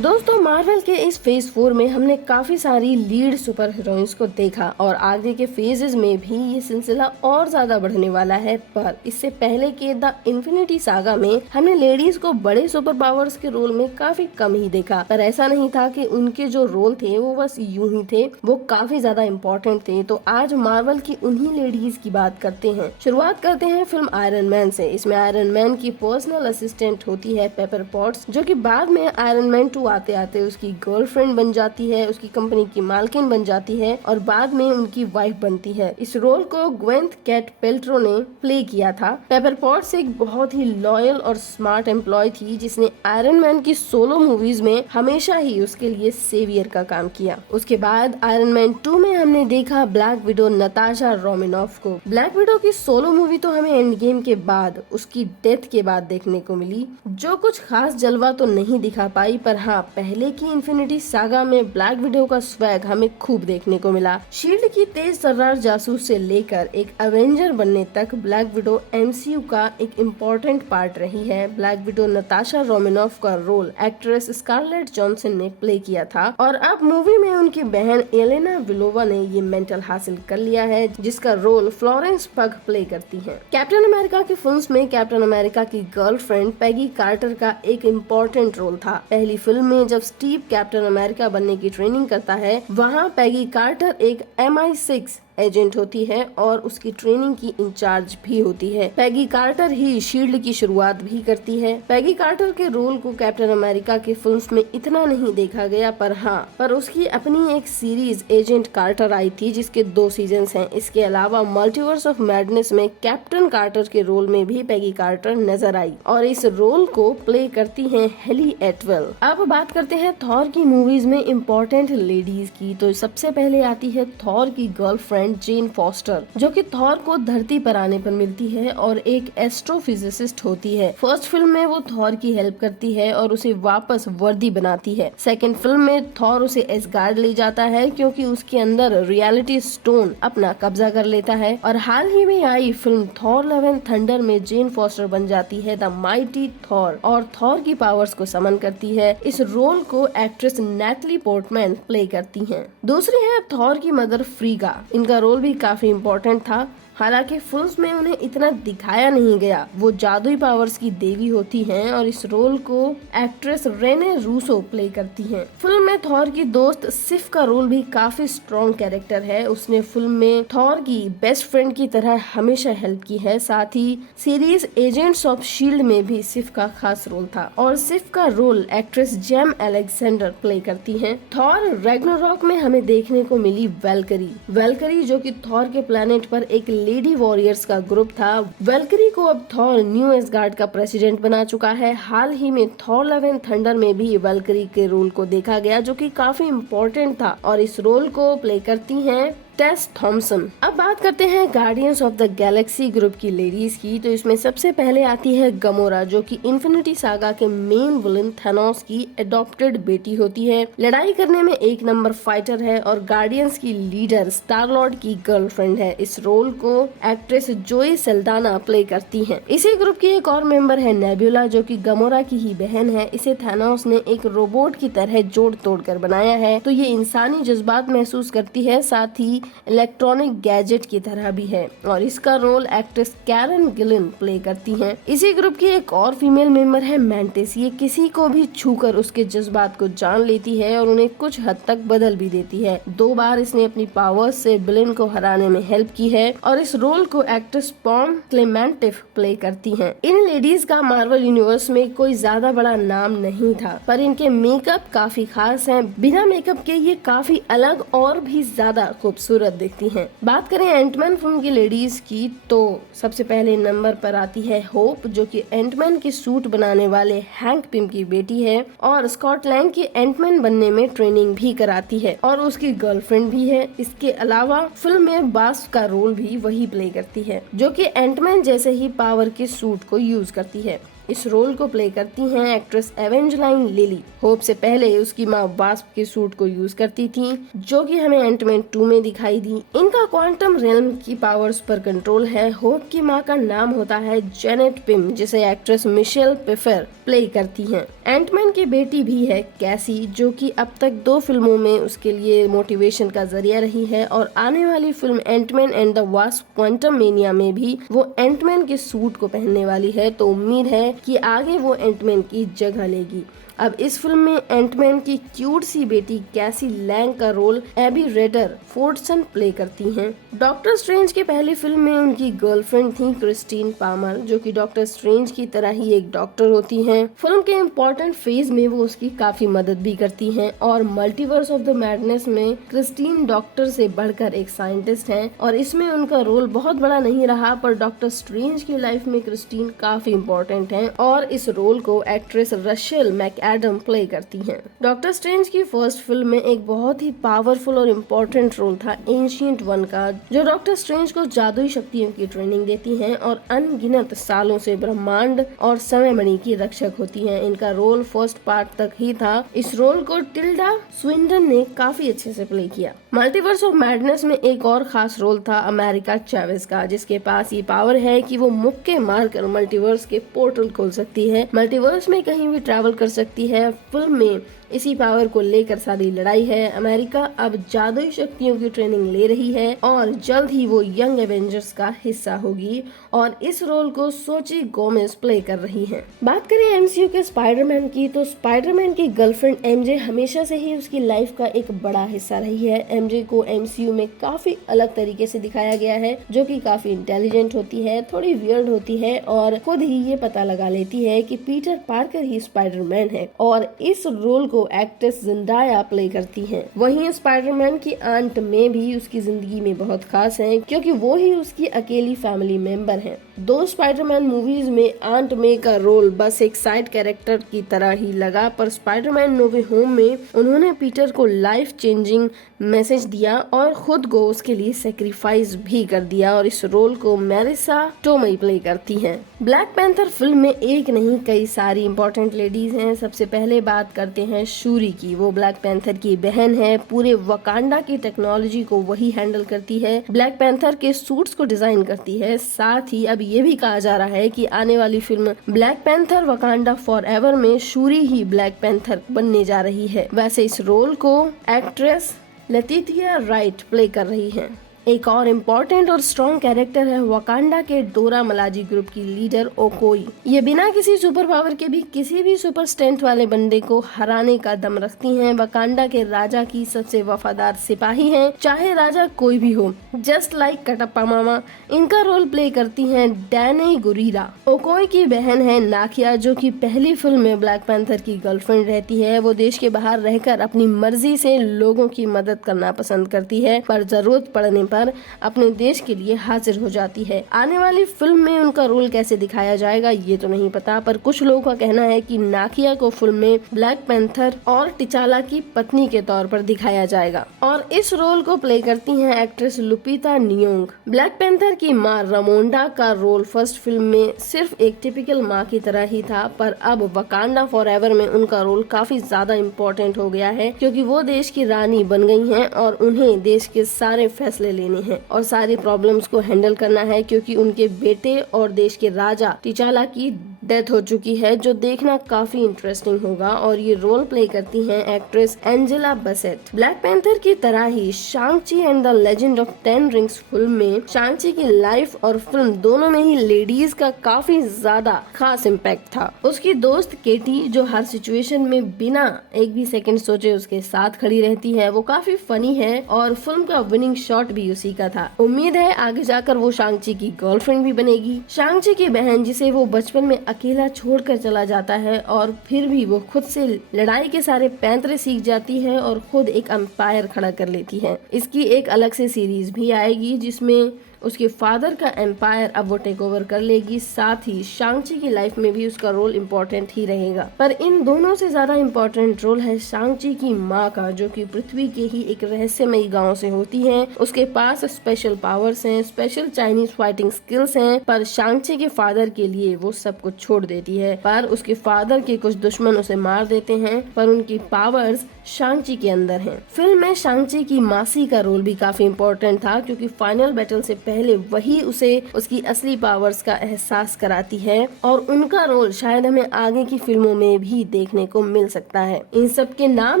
दोस्तों मार्वल के इस फेज 4 में हमने काफी सारी लीड सुपर हीरोइंस को देखा और आगे के फेजेस में भी ये सिलसिला और ज्यादा बढ़ने वाला है। पर इससे पहले के द इन्फिनिटी सागा में हमने लेडीज को बड़े सुपर पावर्स के रोल में काफी कम ही देखा। पर ऐसा नहीं था कि उनके जो रोल थे वो बस यूं ही थे, वो काफी ज्यादा इम्पोर्टेंट थे। तो आज मार्वल की उन्हीं लेडीज की बात करते हैं। शुरुआत करते हैं फिल्म आयरन मैन से। इसमें आयरन मैन की पर्सनल असिस्टेंट होती है पेपर पॉट्स, जो कि बाद में आयरन मैन 2 आते आते उसकी गर्लफ्रेंड बन जाती है, उसकी कंपनी की मालकिन बन जाती है और बाद में उनकी वाइफ बनती है। इस रोल को ग्वेंथ कैट पेल्ट्रो ने प्ले किया था। पेपर पॉट्स एक बहुत ही लॉयल और स्मार्ट एम्प्लॉय थी जिसने आयरन मैन की सोलो मूवीज में हमेशा ही उसके लिए सेवियर का काम किया। उसके बाद आयरन मैन 2 में हमने देखा ब्लैक विडो नताशा रोमानोफ को। ब्लैक विडो की सोलो मूवी तो हमें एंड गेम के बाद, उसकी डेथ के बाद देखने को मिली, जो कुछ खास जलवा तो नहीं दिखा पाई। पर हाँ, पहले की इन्फिनिटी सागा में ब्लैक विडो का स्वैग हमें खूब देखने को मिला। शील्ड की तेज तर्रार जासूस से लेकर एक एवेंजर बनने तक ब्लैक विडो एमसीयू का एक इम्पोर्टेंट पार्ट रही है। ब्लैक विडो नताशा रोमानोफ का रोल एक्ट्रेस स्कारलेट जॉनसन ने प्ले किया था और अब मूवी में उनकी बहन एलेना विलोवा ने ये मेंटल हासिल कर लिया है, जिसका रोल फ्लोरेंस पग प्ले करती है। कैप्टन अमेरिका की फिल्म्स में कैप्टन अमेरिका की गर्लफ्रेंड पैगी कार्टर का एक इम्पोर्टेंट रोल था। पहली फिल्म में जब स्टीव कैप्टन अमेरिका बनने की ट्रेनिंग करता है, वहाँ पैगी कार्टर एक MI6 एजेंट होती है और उसकी ट्रेनिंग की इंचार्ज भी होती है। पैगी कार्टर ही शील्ड की शुरुआत भी करती है। पैगी कार्टर के रोल को कैप्टन अमेरिका की फिल्म्स में इतना नहीं देखा गया, पर उसकी अपनी एक सीरीज एजेंट कार्टर आई थी जिसके 2 सीजन्स हैं। इसके अलावा मल्टीवर्स ऑफ मैडनेस में कैप्टन कार्टर के रोल में भी पैगी कार्टर नजर आई और इस रोल को प्ले करती है हेली एटवेल। अब बात करते हैं थॉर की मूवीज में इम्पोर्टेंट लेडीज की। तो सबसे पहले आती है थॉर की गर्लफ्रेंड जेन फॉस्टर, जो कि थॉर को धरती पर आने पर मिलती है और एक एस्ट्रोफिजिसिस्ट होती है। फर्स्ट फिल्म में वो थॉर की हेल्प करती है और उसे वापस वर्दी बनाती है। सेकंड फिल्म में थॉर उसे एसगार्ड ले जाता है क्योंकि उसके अंदर रियलिटी स्टोन अपना कब्जा कर लेता है। और हाल ही में आई film Thor Love and Thunder में जेन फॉस्टर बन जाती है द माइटी थॉर और थॉर की पावर्स को समन करती है। इस रोल को एक्ट्रेस नैटली पोर्टमैन प्ले करती हैं। दूसरी है थॉर की मदर फ्रीगा। इनका रोल भी काफी इम्पोर्टेंट था। हालांकि फिल्म्स में उन्हें इतना दिखाया नहीं गया। वो जादुई पावर्स की देवी होती हैं और इस रोल को एक्ट्रेस रेने रूसो प्ले करती हैं। फिल्म में थॉर की दोस्त सिफ का रोल भी काफी स्ट्रॉन्ग कैरेक्टर है। उसने फिल्म में थॉर की बेस्ट फ्रेंड की तरह हमेशा हेल्प की है। साथ ही सीरीज एजेंट्स ऑफ शील्ड में भी सिफ का खास रोल था और सिफ का role actress Jaimie Alexander play करती है। थॉर रैग्नारॉक में हमें देखने को मिली वेल्करी, जो कि थॉर के प्लेनेट पर एक लेडी वॉरियर्स का ग्रुप था। वेल्करी को अब थॉर न्यू एसगार्ड का प्रेसिडेंट बना चुका है। हाल ही में थॉर लव एंड थंडर में भी वेल्करी के रोल को देखा गया, जो कि काफी इम्पोर्टेंट था और इस रोल को प्ले करती हैं टेस थॉम्सन। अब बात करते हैं guardians of the Galaxy group की लेडीज की। तो इसमें सबसे पहले आती है गमोरा, जो कि इन्फिनिटी सागा के मेन विलन थैनोस की एडॉप्टेड बेटी होती है। लड़ाई करने में एक नंबर फाइटर है और गार्डियंस की लीडर स्टार लॉर्ड की गर्लफ्रेंड है। इस रोल को एक्ट्रेस जोई सल्दाना प्ले करती है। इसी ग्रुप की एक और मेंबर है नेबुला, जो कि गमोरा की ही बहन है। इसे थैनोस ने एक रोबोट की तरह जोड़ तोड़ कर बनाया है, तो ये इंसानी जज्बात महसूस करती है, साथ ही इलेक्ट्रॉनिक गैजेट की तरह भी है और इसका role actress Karen Gillan play करती हैं। इसी ग्रुप की एक और फीमेल मेंबर है मैंटिस। ये किसी को भी छूकर उसके जज्बात को जान लेती है और उन्हें कुछ हद तक बदल भी देती है। 2 बार इसने अपनी पावर्स से बिलिन को हराने में हेल्प की है और इस रोल को एक्ट्रेस पॉम क्लेमेंटिफ प्ले करती हैं। इन लेडीज का मार्वल यूनिवर्स में कोई ज्यादा बड़ा नाम नहीं था, पर इनके मेकअप काफी खास हैं। बिना मेकअप के ये काफी अलग और भी ज्यादा खूबसूरत दिखती हैं। बात करें एंटमैन फिल्म की लेडीज की, तो सबसे पहले नंबर पर आती है होप, जो कि एंटमैन के सूट बनाने वाले हैंक पिम की बेटी है और स्कॉटलैंड की एंटमैन बनने में ट्रेनिंग भी कराती है और उसकी गर्लफ्रेंड भी है। इसके अलावा फिल्म में बास का रोल भी वही प्ले करती है, जो कि एंटमैन जैसे ही पावर के सूट को यूज करती है। इस रोल को प्ले करती हैं एक्ट्रेस एवेंजेलाइन लिली। होप से पहले उसकी माँ वास्प के सूट को यूज करती थी, जो कि हमें एंटमैन 2 में दिखाई दी। इनका क्वांटम रियल्म की पावर्स पर कंट्रोल है। होप की माँ का नाम होता है जेनेट पिम, जिसे एक्ट्रेस मिशेल पिफर प्ले करती हैं। एंटमैन की बेटी भी है कैसी, जो कि अब तक 2 फिल्मों में उसके लिए मोटिवेशन का जरिया रही है और आने वाली film Ant Man and the Wasp Quantumania में भी वो एंटमैन के सूट को पहनने वाली है। तो उम्मीद है कि आगे वो एंटमैन की जगह लेगी। अब इस फिल्म में एंटमैन की क्यूट सी बेटी कैसी लैंग का role AB raider Fordson play करती हैं। डॉक्टर स्ट्रेंज की पहली फिल्म में उनकी गर्लफ्रेंड थी क्रिस्टीन पामर, जो कि डॉक्टर स्ट्रेंज की तरह ही एक डॉक्टर होती हैं। फिल्म के इम्पोर्टेंट फेज में वो उसकी काफी मदद भी करती हैं और मल्टीवर्स ऑफ द मैडनेस में क्रिस्टीन डॉक्टर से बढ़कर एक साइंटिस्ट हैं और इसमें उनका रोल बहुत बड़ा नहीं रहा, पर डॉक्टर स्ट्रेंज की लाइफ में क्रिस्टीन काफी इम्पोर्टेंट है और इस रोल को एक्ट्रेस रशेल मैकएडम प्ले करती हैं। डॉक्टर स्ट्रेंज की फर्स्ट फिल्म में एक बहुत ही पावरफुल और इम्पोर्टेंट रोल था एंशिएंट वन का, जो डॉक्टर स्ट्रेंज को जादुई शक्तियों की ट्रेनिंग देती हैं और अनगिनत सालों से ब्रह्मांड और समय मणि की रक्षक होती हैं। इनका रोल फर्स्ट पार्ट तक ही था। इस रोल को टिल्डा स्विंटन ने काफी अच्छे से प्ले किया। मल्टीवर्स ऑफ मैडनेस में एक और खास रोल था अमेरिका चैवेज का, जिसके पास ये पावर है कि वो मुक्के मारकर मल्टीवर्स के पोर्टल खोल सकती है, मल्टीवर्स में कहीं भी ट्रैवल कर सकती है। फिल्म में इसी पावर को लेकर सारी लड़ाई है। अमेरिका अब जादुई शक्तियों की ट्रेनिंग ले रही है और जल्द ही वो यंग एवेंजर्स का हिस्सा होगी और इस रोल को सोची गोमेज प्ले कर रही हैं। बात करें एमसीयू के स्पाइडरमैन की, तो स्पाइडरमैन की गर्लफ्रेंड एमजे हमेशा से ही उसकी लाइफ का एक बड़ा हिस्सा रही है। एमजे को एमसीयू में काफी अलग तरीके से दिखाया गया है, जो कि काफी इंटेलिजेंट होती है, थोड़ी वियर्ड होती है और खुद ही ये पता लगा लेती है कि पीटर पार्कर ही स्पाइडरमैन है और इस रोल को एक्ट्रेस ज़ेंडाया प्ले करती हैं। वहीं स्पाइडरमैन की आंट मे भी उसकी जिंदगी में बहुत खास हैं, क्योंकि वो ही उसकी अकेली फैमिली मेंबर हैं। 2 स्पाइडरमैन मूवीज में आंट मे का रोल बस एक साइड कैरेक्टर की तरह ही लगा, पर स्पाइडरमैन नो वे होम में उन्होंने पीटर को लाइफ चेंजिंग मैसेज दिया और खुद को उसके लिए सेक्रीफाइस भी कर दिया और इस रोल को मैरिसा टोमई प्ले करती हैं। ब्लैक पैंथर फिल्म में एक नहीं कई सारी इंपॉर्टेंट लेडीज हैं। सबसे पहले बात करते हैं शूरी की। वो ब्लैक पैंथर की बहन है। पूरे वकांडा की टेक्नोलॉजी को वही हैंडल करती है, ब्लैक पैंथर के सूट्स को डिजाइन करती है। साथ ही अब ये भी कहा जा रहा है कि आने वाली film black panther Wakanda for ever में शूरी ही ब्लैक पैंथर बनने जा रही है। वैसे इस रोल को एक्ट्रेस लेटिटिया राइट प्ले कर रही हैं। एक और इम्पोर्टेंट और स्ट्रॉन्ग कैरेक्टर है वकांडा के डोरा मलाजी ग्रुप की लीडर ओकोई। ये बिना किसी सुपर पावर के भी किसी भी सुपर स्ट्रेंथ वाले बंदे को हराने का दम रखती हैं। वकांडा के राजा की सबसे वफादार सिपाही हैं, चाहे राजा कोई भी हो। जस्ट लाइक कटप्पा मामा, इनका रोल प्ले करती हैं डैने गुरीरा। ओकोई की बहन है नाकिया, जो कि पहली फिल्म में ब्लैक पैंथर की गर्लफ्रेंड रहती है। वो देश के बाहर रहकर अपनी मर्जी से लोगों की मदद करना पसंद करती है, पर जरूरत पड़ने पर अपने देश के लिए हाजिर हो जाती है। आने वाली फिल्म में उनका रोल कैसे दिखाया जाएगा ये तो नहीं पता, पर कुछ लोगों का कहना है कि नाकिया को फिल्म में ब्लैक पैंथर और टिचाला की पत्नी के तौर पर दिखाया जाएगा और इस रोल को प्ले करती हैं एक्ट्रेस लुपिता नियोंग। ब्लैक पैंथर की माँ रमोंडा का रोल फर्स्ट फिल्म में सिर्फ एक टिपिकल माँ की तरह ही था, पर अब वकांडा फॉरएवर में उनका रोल काफी ज्यादा इम्पोर्टेंट हो गया है, क्योंकि वो देश की रानी बन गई हैं और उन्हें देश के सारे फैसले लेने हैं और सारी प्रॉब्लम्स को हैंडल करना है, क्योंकि उनके बेटे और देश के राजा टिचाला की डेथ हो चुकी है, जो देखना काफी इंटरेस्टिंग होगा। और ये रोल प्ले करती हैं actress Angela Bassett. Black Panther की तरह ही Shang Chi and the legend of 10 rings film में शांग-ची की लाइफ और फिल्म दोनों में ही लेडीज का काफी ज्यादा खास इम्पैक्ट था। उसकी दोस्त केटी, जो हर सिचुएशन में बिना एक भी सेकंड सोचे उसके साथ खड़ी रहती है, वो काफी फनी है और फिल्म का विनिंग शॉट भी उसी का था। उम्मीद है आगे जाकर वो शांग-ची की गर्लफ्रेंड भी बनेगी। शांग-ची की बहन, जिसे वो बचपन में अकेला छोड़कर चला जाता है और फिर भी वो खुद से लड़ाई के सारे पैंतरे सीख जाती है और खुद एक अंपायर खड़ा कर लेती है। इसकी एक अलग से सीरीज भी आएगी जिसमें उसके फादर का एम्पायर अब वो टेक ओवर कर लेगी। साथ ही शांग-ची की लाइफ में भी उसका रोल इम्पोर्टेंट ही रहेगा। पर इन दोनों से ज्यादा इम्पोर्टेंट रोल है शांग-ची की माँ का, जो कि पृथ्वी के ही एक रहस्यमयी गांव से होती है। उसके पास स्पेशल पावर्स हैं, स्पेशल चाइनीज फाइटिंग स्किल्स हैं, पर शांग-ची के फादर के लिए वो सब कुछ छोड़ देती है। पर उसके फादर के कुछ दुश्मन उसे मार देते हैं, पर उनकी पावर्स शांग-ची के अंदर हैं। फिल्म में शांग-ची की मासी का रोल भी काफी इम्पोर्टेंट था, क्योंकि फाइनल बैटल से पहले वही उसे उसकी असली पावर्स का एहसास कराती है, और उनका रोल शायद हमें आगे की फिल्मों में भी देखने को मिल सकता है। इन सब के नाम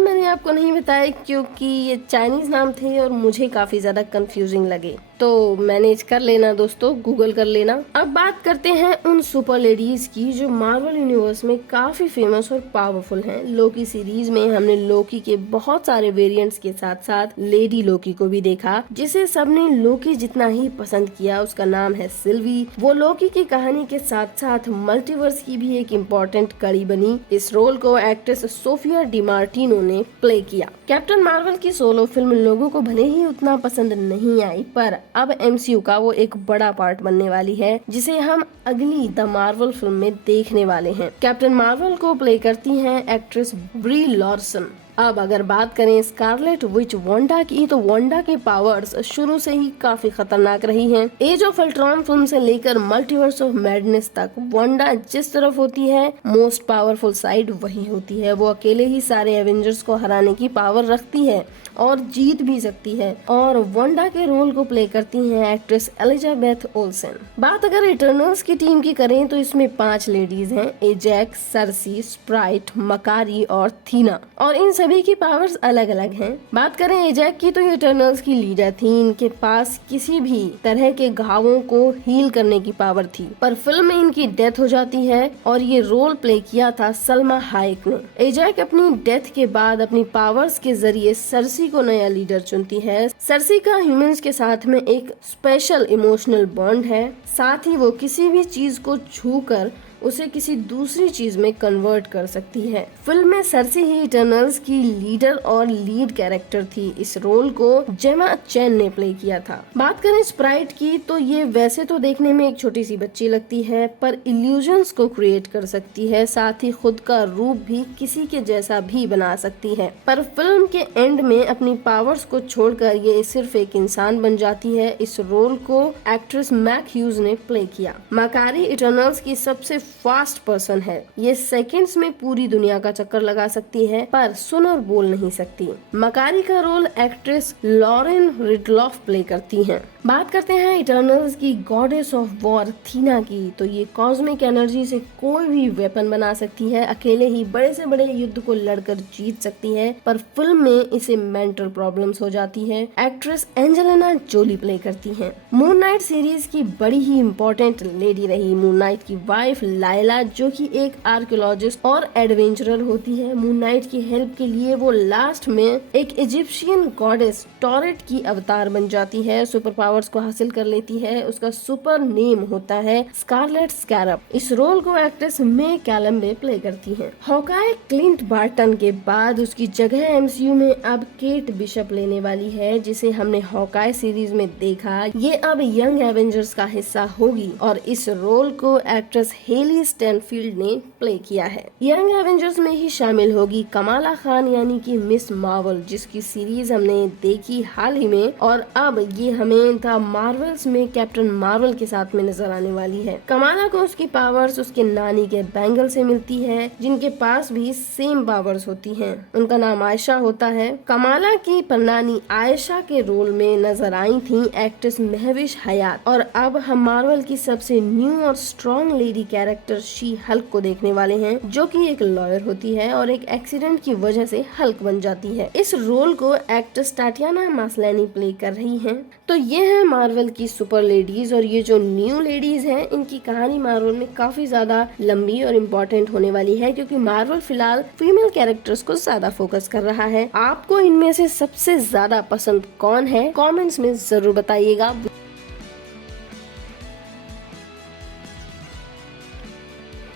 मैंने आपको नहीं बताए, क्योंकि ये चाइनीज नाम थे और मुझे काफी ज्यादा कंफ्यूजिंग लगे, तो मैनेज कर लेना दोस्तों, गूगल कर लेना। अब बात करते हैं उन सुपर लेडीज की जो मार्वल यूनिवर्स में काफी फेमस और पावरफुल हैं। लोकी सीरीज में हमने लोकी के बहुत सारे वेरिएंट्स के साथ साथ लेडी लोकी को भी देखा, जिसे सबने लोकी जितना ही पसंद किया। उसका नाम है सिल्वी। वो लोकी की कहानी के साथ साथ मल्टीवर्स की भी एक इम्पोर्टेंट कड़ी बनी। इस रोल को एक्ट्रेस सोफिया डिमार्टिनो ने प्ले किया। कैप्टन मार्वल की सोलो फिल्म लोगों को भले ही उतना पसंद नहीं आई, पर अब एमसीयू का वो एक बड़ा पार्ट बनने वाली है, जिसे हम अगली द मार्वल फिल्म में देखने वाले हैं। कैप्टन मार्वल को प्ले करती हैं एक्ट्रेस ब्री लार्सन। अब अगर बात करें स्कारलेट विच वांडा की, तो वांडा के पावर्स शुरू से ही काफी खतरनाक रही हैं। एज ऑफ अल्ट्रॉन फिल्म से लेकर मल्टीवर्स ऑफ मैडनेस तक वांडा जिस तरफ होती है, मोस्ट पावरफुल साइड वही होती है। वो अकेले ही सारे एवेंजर्स को हराने की पावर रखती है और जीत भी सकती है। और वांडा के रोल को प्ले करती हैं एक्ट्रेस एलिजाबेथ ओल्सन। बात अगर इटर्नल्स की टीम की करें, तो इसमें 5 लेडीज हैं: एजैक, सर्सी, स्प्राइट, मकारी और थीना, और इन सभी की पावर्स अलग अलग हैं। बात करें एजैक की, तो ये इटर्नल्स की लीडर थी। इनके पास किसी भी तरह के घावों को हील करने की पावर थी, पर फिल्म में इनकी डेथ हो जाती है और ये रोल प्ले किया था सलमा हायक ने। एजैक अपनी डेथ के बाद अपनी पावर्स के जरिए सर्सी को नया लीडर चुनती है। सर्सी का ह्यूमंस के साथ में एक स्पेशल इमोशनल बॉन्ड है। साथ ही वो किसी भी चीज को छूकर उसे किसी दूसरी चीज में कन्वर्ट कर सकती है। फिल्म में सर्सी ही इटर्नल्स की लीडर और लीड कैरेक्टर थी। इस रोल को जेमा चैन ने प्ले किया था। बात करें स्प्राइट की, तो ये वैसे तो देखने में एक छोटी सी बच्ची लगती है, पर इल्यूजन्स को क्रिएट कर सकती है। साथ ही खुद का रूप भी किसी के जैसा भी बना सकती है। पर फिल्म के एंड में अपनी पावर्स को छोड़कर ये सिर्फ एक इंसान बन जाती है। इस रोल को एक्ट्रेस मैक ह्यूज ने प्ले किया। मकारी इटर्नल्स की सबसे फास्ट पर्सन है। ये सेकंड्स में पूरी दुनिया का चक्कर लगा सकती है, पर सुन और बोल नहीं सकती। मकारी का रोल एक्ट्रेस लॉरेन रिडलॉफ प्ले करती हैं। बात करते हैं इटर्नल्स की गॉडेस ऑफ वॉर थीना की, तो ये कॉस्मिक एनर्जी से कोई भी वेपन बना सकती है। अकेले ही बड़े से बड़े युद्ध को लड़कर जीत सकती है, पर फिल्म में इसे मेंटल प्रॉब्लम्स हो जाती है। एक्ट्रेस एंजेलिना जोली प्ले करती हैं। मून नाइट सीरीज की बड़ी ही इम्पोर्टेंट लेडी रही मून नाइट की वाइफ लाइला, जो कि एक आर्कियोलॉजिस्ट और एडवेंचरर होती है। मून नाइट की हेल्प के लिए वो लास्ट में एक इजिप्शियन गॉडेस टॉरेट की अवतार बन जाती है, सुपर पावर्स को हासिल कर लेती है। उसका सुपर नेम होता है स्कारलेट स्कैरब। इस रोल को एक्ट्रेस मे कैलम्बे प्ले करती हैं। हॉकाई क्लिंट बार्टन के बाद उसकी जगह एमसीयू में अब केट बिशप लेने वाली है, जिसे हमने हॉकाई सीरीज में देखा। ये अब यंग एवेंजर्स का हिस्सा होगी और इस रोल को एक्ट्रेस हेली स्टैनफील्ड ने प्ले किया है। यंग एवेंजर्स में ही शामिल होगी कमाला खान, यानी कि मिस मार्वल, जिसकी सीरीज हमने देखी हाल ही में, और अब ये हमें द मार्वल्स में कैप्टन मार्वल के साथ में नजर आने वाली है। कमाला को उसकी पावर्स उसके नानी के बैंगल से मिलती है, जिनके पास भी सेम पावर्स होती हैं। उनका नाम आयशा होता है। कमाला की परनानी आयशा के रोल में नजर आई थी एक्ट्रेस महविश हयात, और अब हम मार्वल की सबसे न्यू और strong lady character she Hulk को देखने वाले हैं, जो कि एक लॉयर होती है और एक एक्सीडेंट की वजह से हल्क बन जाती है। इस रोल को एक्ट्रेस टाटियाना मास्लेनी प्ले कर रही हैं। तो ये है मार्वल की सुपर लेडीज, और ये जो न्यू लेडीज हैं, इनकी कहानी मार्वल में काफी ज्यादा लंबी और इम्पोर्टेंट होने वाली है, क्योंकि मार्वल फिलहाल फीमेल कैरेक्टर्स को ज्यादा फोकस कर रहा है। आपको इनमें से सबसे ज्यादा पसंद कौन है, कमेंट्स में जरूर बताइएगा।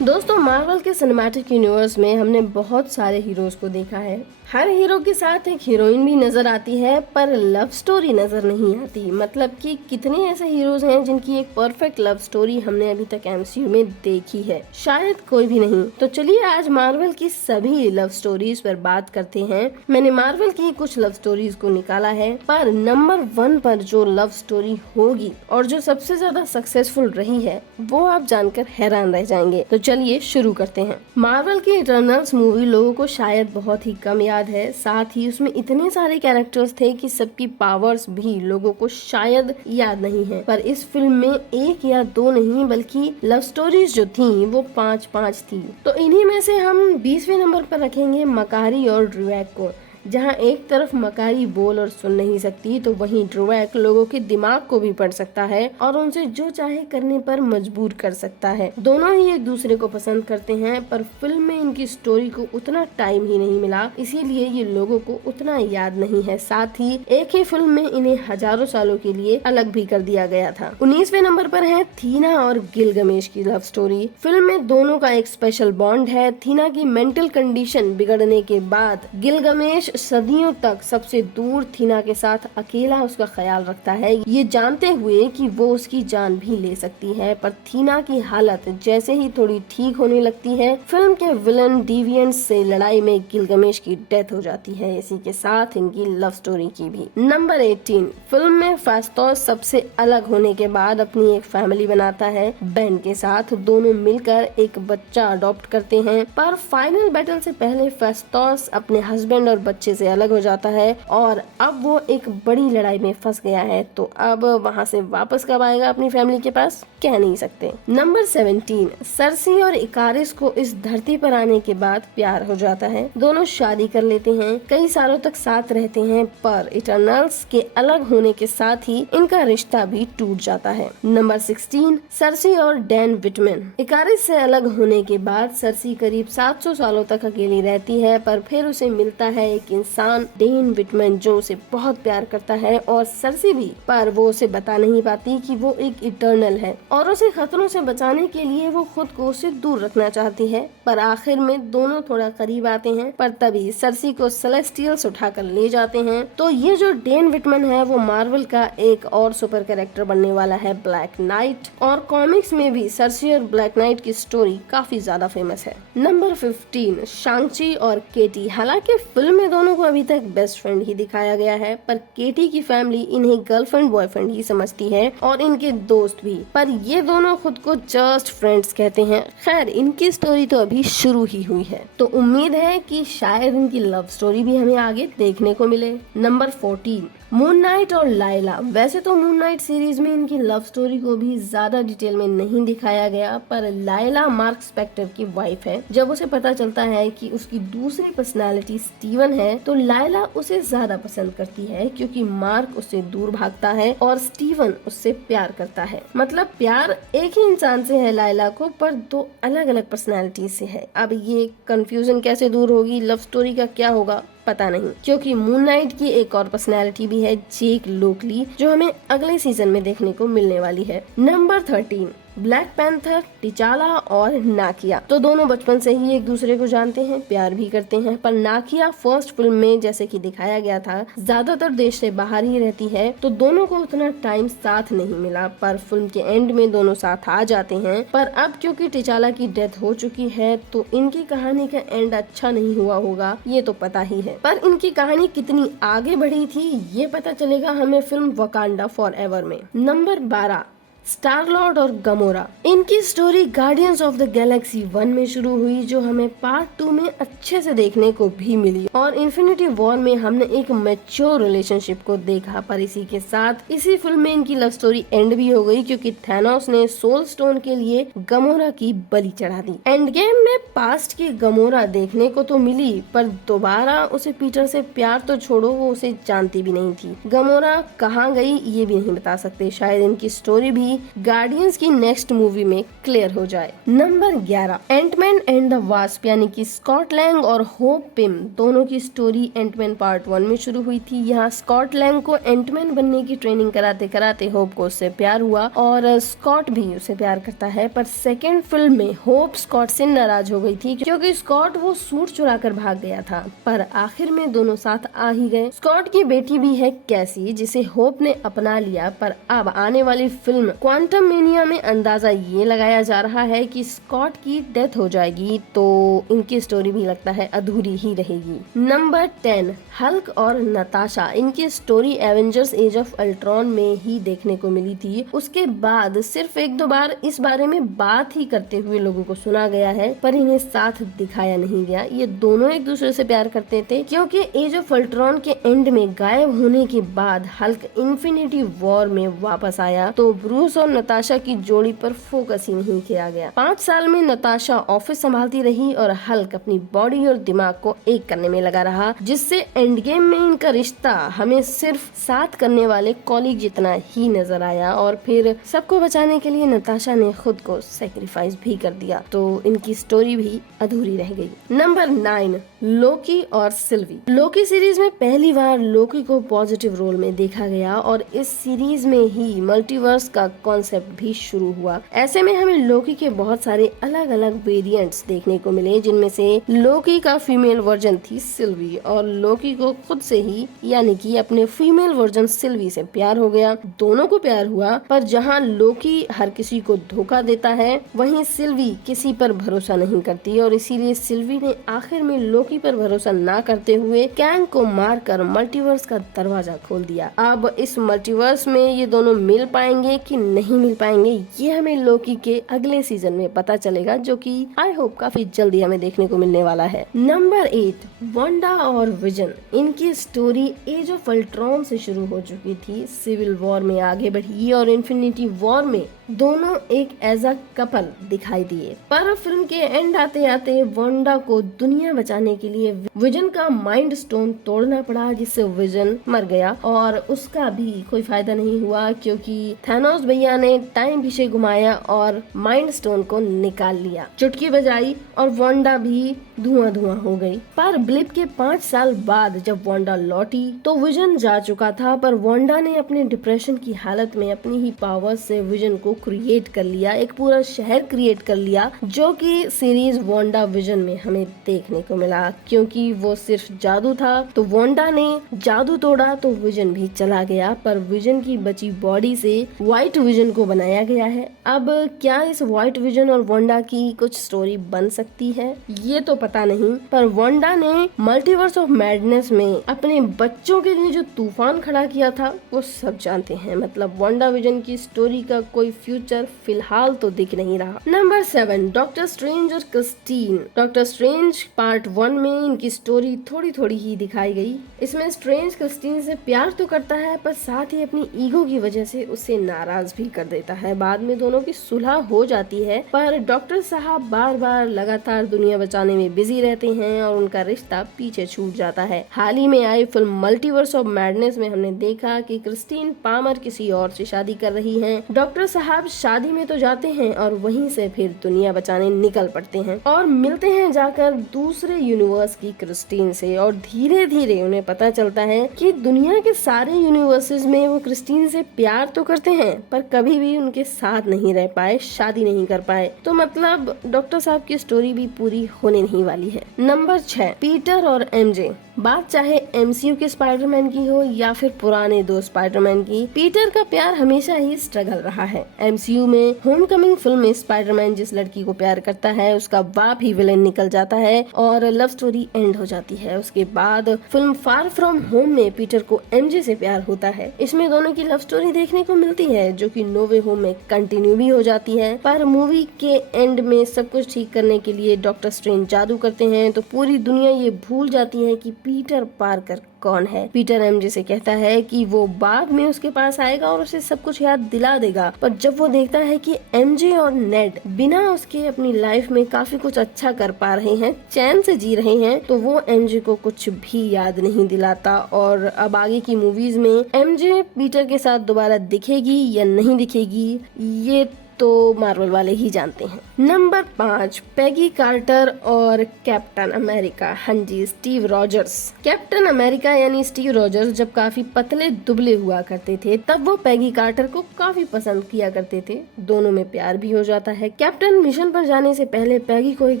दोस्तों, मार्वल के सिनेमैटिक यूनिवर्स में हमने बहुत सारे हीरोज को देखा है, हर हीरो के साथ एक हीरोइन भी नजर आती है, पर लव स्टोरी नजर नहीं आती। मतलब कि कितने ऐसे हीरोज हैं जिनकी एक परफेक्ट लव स्टोरी हमने अभी तक एमसीयू में देखी है? शायद कोई भी नहीं। तो चलिए आज मार्वल की सभी लव स्टोरीज पर बात करते हैं। मैंने मार्वल की कुछ लव स्टोरीज को निकाला है, पर नंबर 1 पर जो लव स्टोरी होगी और जो सबसे ज्यादा सक्सेसफुल रही है, वो आप जानकर हैरान रह जाएंगे। तो चलिए शुरू करते हैं। मार्वल की इटर्नल्स मूवी लोगों को शायद बहुत ही कम याद है, साथ ही उसमें इतने सारे कैरेक्टर्स थे कि सबकी पावर्स भी लोगों को शायद याद नहीं है। पर इस फिल्म में एक या दो नहीं बल्कि लव स्टोरीज जो थी वो 5-5 थी। तो इन्हीं में से हम 20वें नंबर पर रखेंगे मकारी और ड्रूवैक को। जहां एक तरफ मकारी बोल और सुन नहीं सकती, तो वहीं ड्रूवैक लोगों के दिमाग को भी पढ़ सकता है और उनसे जो चाहे करने पर मजबूर कर सकता है। दोनों ही एक दूसरे को पसंद करते हैं, पर फिल्म में इनकी स्टोरी को उतना टाइम ही नहीं मिला, इसीलिए ये लोगों को उतना याद नहीं है। साथ ही एक ही फिल्म में इन्हें हजारों सालों के लिए अलग भी कर दिया गया था। 19वें नंबर पर है थीना और गिलगमेश की लव स्टोरी। फिल्म में दोनों का एक स्पेशल बॉन्ड है। थीना की मेंटल कंडीशन बिगड़ने के बाद गिलगमेश सदियों तक सबसे दूर थीना के साथ अकेला उसका ख्याल रखता है, ये जानते हुए कि वो उसकी जान भी ले सकती है। पर थीना की हालत जैसे ही थोड़ी ठीक होने लगती है, फिल्म के विलन डिविएंट से लड़ाई में गिलगमेश की डेथ हो जाती है। इसी के साथ इनकी लव स्टोरी की भी। नंबर 18, फिल्म में फास्टोस सबसे अलग होने के बाद अपनी एक फैमिली बनाता है बेन के साथ। दोनों मिलकर एक बच्चा अडॉप्ट करते हैं, पर फाइनल बैटल से पहले फास्टोस अपने हस्बैंड और बच्चे से अलग हो जाता है और अब वो एक बड़ी लड़ाई में फंस गया है। तो अब वहाँ से वापस कब आएगा अपनी फैमिली के पास, कह नहीं सकते। नंबर 17, सर्सी और इकारिस को इस धरती पर आने के बाद प्यार हो जाता है। दोनों शादी कर लेते हैं, कई सालों तक साथ रहते हैं, पर इटर्नल्स के अलग होने के साथ ही इनका रिश्ता भी टूट जाता है। नंबर 16, सर्सी और डैन विटमैन। इकारिस से अलग होने के बाद सर्सी करीब 700 सालों तक अकेली रहती है, पर फिर उसे मिलता है एक इंसान डेन विटमैन जो उसे बहुत प्यार करता है और सर्सी भी, पर वो उसे बता नहीं पाती कि वो एक इटर्नल है और उसे खतरों से बचाने के लिए वो खुद को उससे दूर रखना चाहती है। पर आखिर में दोनों थोड़ा करीब आते हैं, पर तभी सर्सी को सेलेस्टियल्स उठाकर ले जाते हैं। तो ये जो डेन विटमैन है वो मार्वल का एक और सुपर कैरेक्टर बनने वाला है, ब्लैक नाइट। और कॉमिक्स में भी सर्सी और ब्लैक नाइट की स्टोरी काफी ज्यादा फेमस है। नंबर 15, शांग-ची और केटी। हालांकि फिल्म में दोनों को अभी तक बेस्ट फ्रेंड ही दिखाया गया है, पर केटी की फैमिली इन्हें गर्लफ्रेंड बॉयफ्रेंड ही समझती है और इनके दोस्त भी, पर ये दोनों खुद को जस्ट फ्रेंड्स कहते हैं। खैर, इनकी स्टोरी तो अभी शुरू ही हुई है, तो उम्मीद है कि शायद इनकी लव स्टोरी भी हमें आगे देखने को मिले। नंबर 14, मून नाइट और लायला। वैसे तो मून नाइट सीरीज में इनकी लव स्टोरी को भी ज्यादा डिटेल में नहीं दिखाया गया, पर लायला मार्क स्पेक्टर की वाइफ है। जब उसे पता चलता है कि उसकी दूसरी पर्सनालिटी स्टीवन है, तो लायला उसे ज्यादा पसंद करती है, क्योंकि मार्क उससे दूर भागता है और स्टीवन उससे प्यार करता है। मतलब प्यार एक ही इंसान से है लायला को, पर दो अलग अलग पर्सनालिटी से है। अब ये कंफ्यूजन कैसे दूर होगी, लव स्टोरी का क्या होगा, पता नहीं, क्योंकि मून नाइट की एक और पर्सनैलिटी भी है, जेक लोकली, जो हमें अगले सीजन में देखने को मिलने वाली है। नंबर 13, ब्लैक पैंथर, टिचाला और नाकिया। तो दोनों बचपन से ही एक दूसरे को जानते हैं, प्यार भी करते हैं, पर नाकिया फर्स्ट फिल्म में जैसे कि दिखाया गया था ज्यादातर देश से बाहर ही रहती है, तो दोनों को उतना टाइम साथ नहीं मिला। पर फिल्म के एंड में दोनों साथ आ जाते हैं। पर अब क्योंकि टिचाला की डेथ हो चुकी है, तो इनकी कहानी का एंड अच्छा नहीं हुआ होगा, ये तो पता ही है। पर इनकी कहानी कितनी आगे बढ़ी थी ये पता चलेगा हमें फिल्म वकांडा फॉर एवर में। नंबर 12, स्टार लॉर्ड और गमोरा। इनकी story guardians of the Galaxy 1 में शुरू हुई, जो हमें पार्ट 2 में अच्छे से देखने को भी मिली, और इन्फिनिटी वॉर में हमने एक मैच्योर रिलेशनशिप को देखा। पर इसी के साथ इसी फिल्म में इनकी लव स्टोरी एंड भी हो गई, क्योंकि थैनोस ने सोल स्टोन के लिए गमोरा की बलि चढ़ा दी। एंड गेम में पास्ट की गमोरा देखने को तो मिली, पर दोबारा उसे पीटर से प्यार तो छोड़ो, वो उसे जानती भी नहीं थी। गमोरा कहाँ गई ये भी नहीं बता सकते। शायद इनकी स्टोरी भी कि गार्डियंस की नेक्स्ट मूवी में क्लियर हो जाए। Number 11, Ant Man and the Wasp यानी कि स्कॉट लैंग और होप पिम दोनों की स्टोरी एंटमैन पार्ट 1 में शुरू हुई थी। यहाँ स्कॉट लैंग को एंटमैन बनने की ट्रेनिंग कराते कराते होप को उससे प्यार हुआ और स्कॉट भी उसे प्यार करता है, पर सेकेंड फिल्म में होप स्कॉट से नाराज हो गई थी क्योंकि स्कॉट वो सूट चुरा कर भाग गया था, पर आखिर में दोनों साथ आ ही गए। स्कॉट की बेटी भी है कैसी, जिसे होप ने अपना लिया, पर अब आने वाली फिल्म क्वांटम मेनिया में अंदाजा ये लगाया जा रहा है कि स्कॉट की डेथ हो जाएगी, तो इनकी स्टोरी भी लगता है अधूरी ही रहेगी। नंबर 10, हल्क और नताशा। इनकी story Avengers Age of Ultron में ही देखने को मिली थी। उसके बाद सिर्फ एक दो बार इस बारे में बात ही करते हुए लोगों को सुना गया है, पर इन्हें साथ दिखाया नहीं गया। ये दोनों एक दूसरे से प्यार करते थे क्योंकि एज ऑफ अल्ट्रॉन के एंड में गायब होने के बाद हल्क इन्फिनिटी वॉर में वापस आया तो ब्रूस और नताशा की जोड़ी पर फोकस ही नहीं किया गया। 5 साल में नताशा ऑफिस संभालती रही और हल्क अपनी बॉडी और दिमाग को एक करने में लगा रहा, जिससे एंड गेम में इनका रिश्ता हमें सिर्फ साथ करने वाले कॉलीग जितना ही नजर आया और फिर सबको बचाने के लिए नताशा ने खुद को सेक्रीफाइस भी कर दिया, तो इनकी स्टोरी भी अधूरी रह गई। नंबर 9, लोकी और सिल्वी। लोकी सीरीज में पहली बार लोकी को पॉजिटिव रोल में देखा गया और इस सीरीज में ही मल्टीवर्स का कॉन्सेप्ट भी शुरू हुआ। ऐसे में हमें लोकी के बहुत सारे अलग अलग वेरिएंट्स देखने को मिले, जिनमें से लोकी का फीमेल वर्जन थी सिल्वी और लोकी को खुद से ही यानी कि अपने फीमेल वर्जन सिल्वी से प्यार हो गया। दोनों को प्यार हुआ, पर जहां लोकी हर किसी को धोखा देता है वहीं सिल्वी किसी पर भरोसा नहीं करती और इसीलिए सिल्वी ने आखिर में लोकी पर भरोसा ना करते हुए कैंग को मारकर मल्टीवर्स का दरवाजा खोल दिया। अब इस मल्टीवर्स में ये दोनों मिल पाएंगे कि नहीं मिल पाएंगे, ये हमें लोकी के अगले सीजन में पता चलेगा, जो कि आई होप काफी जल्दी हमें देखने को मिलने वाला है। नंबर 8, वांडा और विजन। इनकी स्टोरी एज ऑफ अल्ट्रॉन से शुरू हो चुकी थी, सिविल वॉर में आगे बढ़ी और इन्फिनिटी वॉर में दोनों एक एज अ कपल दिखाई दिए, पर फिल्म के एंड आते आते वांडा को दुनिया बचाने के लिए विजन का माइंड स्टोन तोड़ना पड़ा, जिससे विजन मर गया और उसका भी कोई फायदा नहीं हुआ क्योंकि थैनोस भैया ने टाइम पीछे घुमाया और माइंड स्टोन को निकाल लिया, चुटकी बजाई और वांडा भी धुआं धुआं हो गई। पर ब्लिप के 5 साल बाद जब वांडा लौटी तो विजन जा चुका था, पर वांडा ने अपने डिप्रेशन की हालत में अपनी ही पावर से विजन को क्रिएट कर लिया, एक पूरा शहर क्रिएट कर लिया, जो कि सीरीज वांडा विजन में हमें देखने को मिला। क्योंकि वो सिर्फ जादू था तो वांडा ने जादू तोड़ा तो विजन भी चला गया, पर विजन की बची बॉडी से व्हाइट विजन को बनाया गया है। अब क्या इस व्हाइट विजन और वांडा की कुछ स्टोरी बन सकती है ये तो पता नहीं, पर वांडा ने मल्टीवर्स ऑफ मैडनेस में अपने बच्चों के लिए जो तूफान खड़ा किया था वो सब जानते हैं। मतलब वांडा विजन की स्टोरी का कोई फ्यूचर फिलहाल तो दिख नहीं रहा। नंबर 7, डॉक्टर स्ट्रेंज और क्रिस्टीन। डॉक्टर स्ट्रेंज पार्ट 1 में इनकी स्टोरी थोड़ी थोड़ी ही दिखाई गई। इसमें स्ट्रेंज क्रिस्टीन से प्यार तो करता है, पर साथ ही अपनी ईगो की वजह से उससे नाराज भी कर देता है। बाद में दोनों की सुलह हो जाती है, पर डॉक्टर साहब बार बार लगातार दुनिया बचाने में बिजी रहते हैं और उनका रिश्ता पीछे छूट जाता है। हाल ही में आई फिल्म मल्टीवर्स ऑफ मैडनेस में हमने देखा कि क्रिस्टीन पामर किसी और से शादी कर रही हैं। डॉक्टर साहब शादी में तो जाते हैं और वहीं से फिर दुनिया बचाने निकल पड़ते हैं और मिलते हैं जाकर दूसरे यूनिवर्स की क्रिस्टीन से, और धीरे धीरे उन्हें पता चलता है कि दुनिया के सारे यूनिवर्सेस में वो क्रिस्टीन से प्यार तो करते हैं, पर कभी भी उनके साथ नहीं रह पाए, शादी नहीं कर पाए। तो मतलब डॉक्टर साहब की स्टोरी भी पूरी होने नहीं वाली है। नंबर 6, पीटर और एमजे। बात चाहे एमसीयू के स्पाइडरमैन की हो या फिर पुराने दो स्पाइडरमैन की, पीटर का प्यार हमेशा ही स्ट्रगल रहा है। एमसीयू में होमकमिंग फिल्म में स्पाइडरमैन जिस लड़की को प्यार करता है उसका बाप ही विलेन निकल जाता है और लव स्टोरी एंड हो जाती है। उसके बाद फिल्म फार फ्रॉम होम में पीटर को एमजे से प्यार होता है। इसमें दोनों की लव स्टोरी देखने को मिलती है जो कि नो वे होम में कंटिन्यू भी हो जाती है, पर मूवी के एंड में सब कुछ ठीक करने के लिए डॉक्टर स्ट्रेंज जादू करते हैं तो पूरी दुनिया ये भूल जाती है कि पीटर पार्कर कौन है। पीटर एमजे से कहता है कि वो बाद में उसके पास आएगा और उसे सब कुछ याद दिला देगा, पर जब वो देखता है कि एमजे और नेड बिना उसके अपनी लाइफ में काफी कुछ अच्छा कर पा रहे हैं, चैन से जी रहे हैं, तो वो एमजे को कुछ भी याद नहीं दिलाता। और अब आगे की मूवीज में एमजे पीटर के साथ दोबारा दिखेगी या नहीं दिखेगी, ये तो मार्वल वाले ही जानते हैं। नंबर 5, पैगी कार्टर और कैप्टन अमेरिका। हाँ जी, स्टीव रॉजर्स। कैप्टन अमेरिका यानी स्टीव रॉजर्स जब काफी पतले दुबले हुआ करते थे, तब वो पैगी कार्टर को काफी पसंद किया करते थे। दोनों में प्यार भी हो जाता है। कैप्टन मिशन पर जाने से पहले पैगी को एक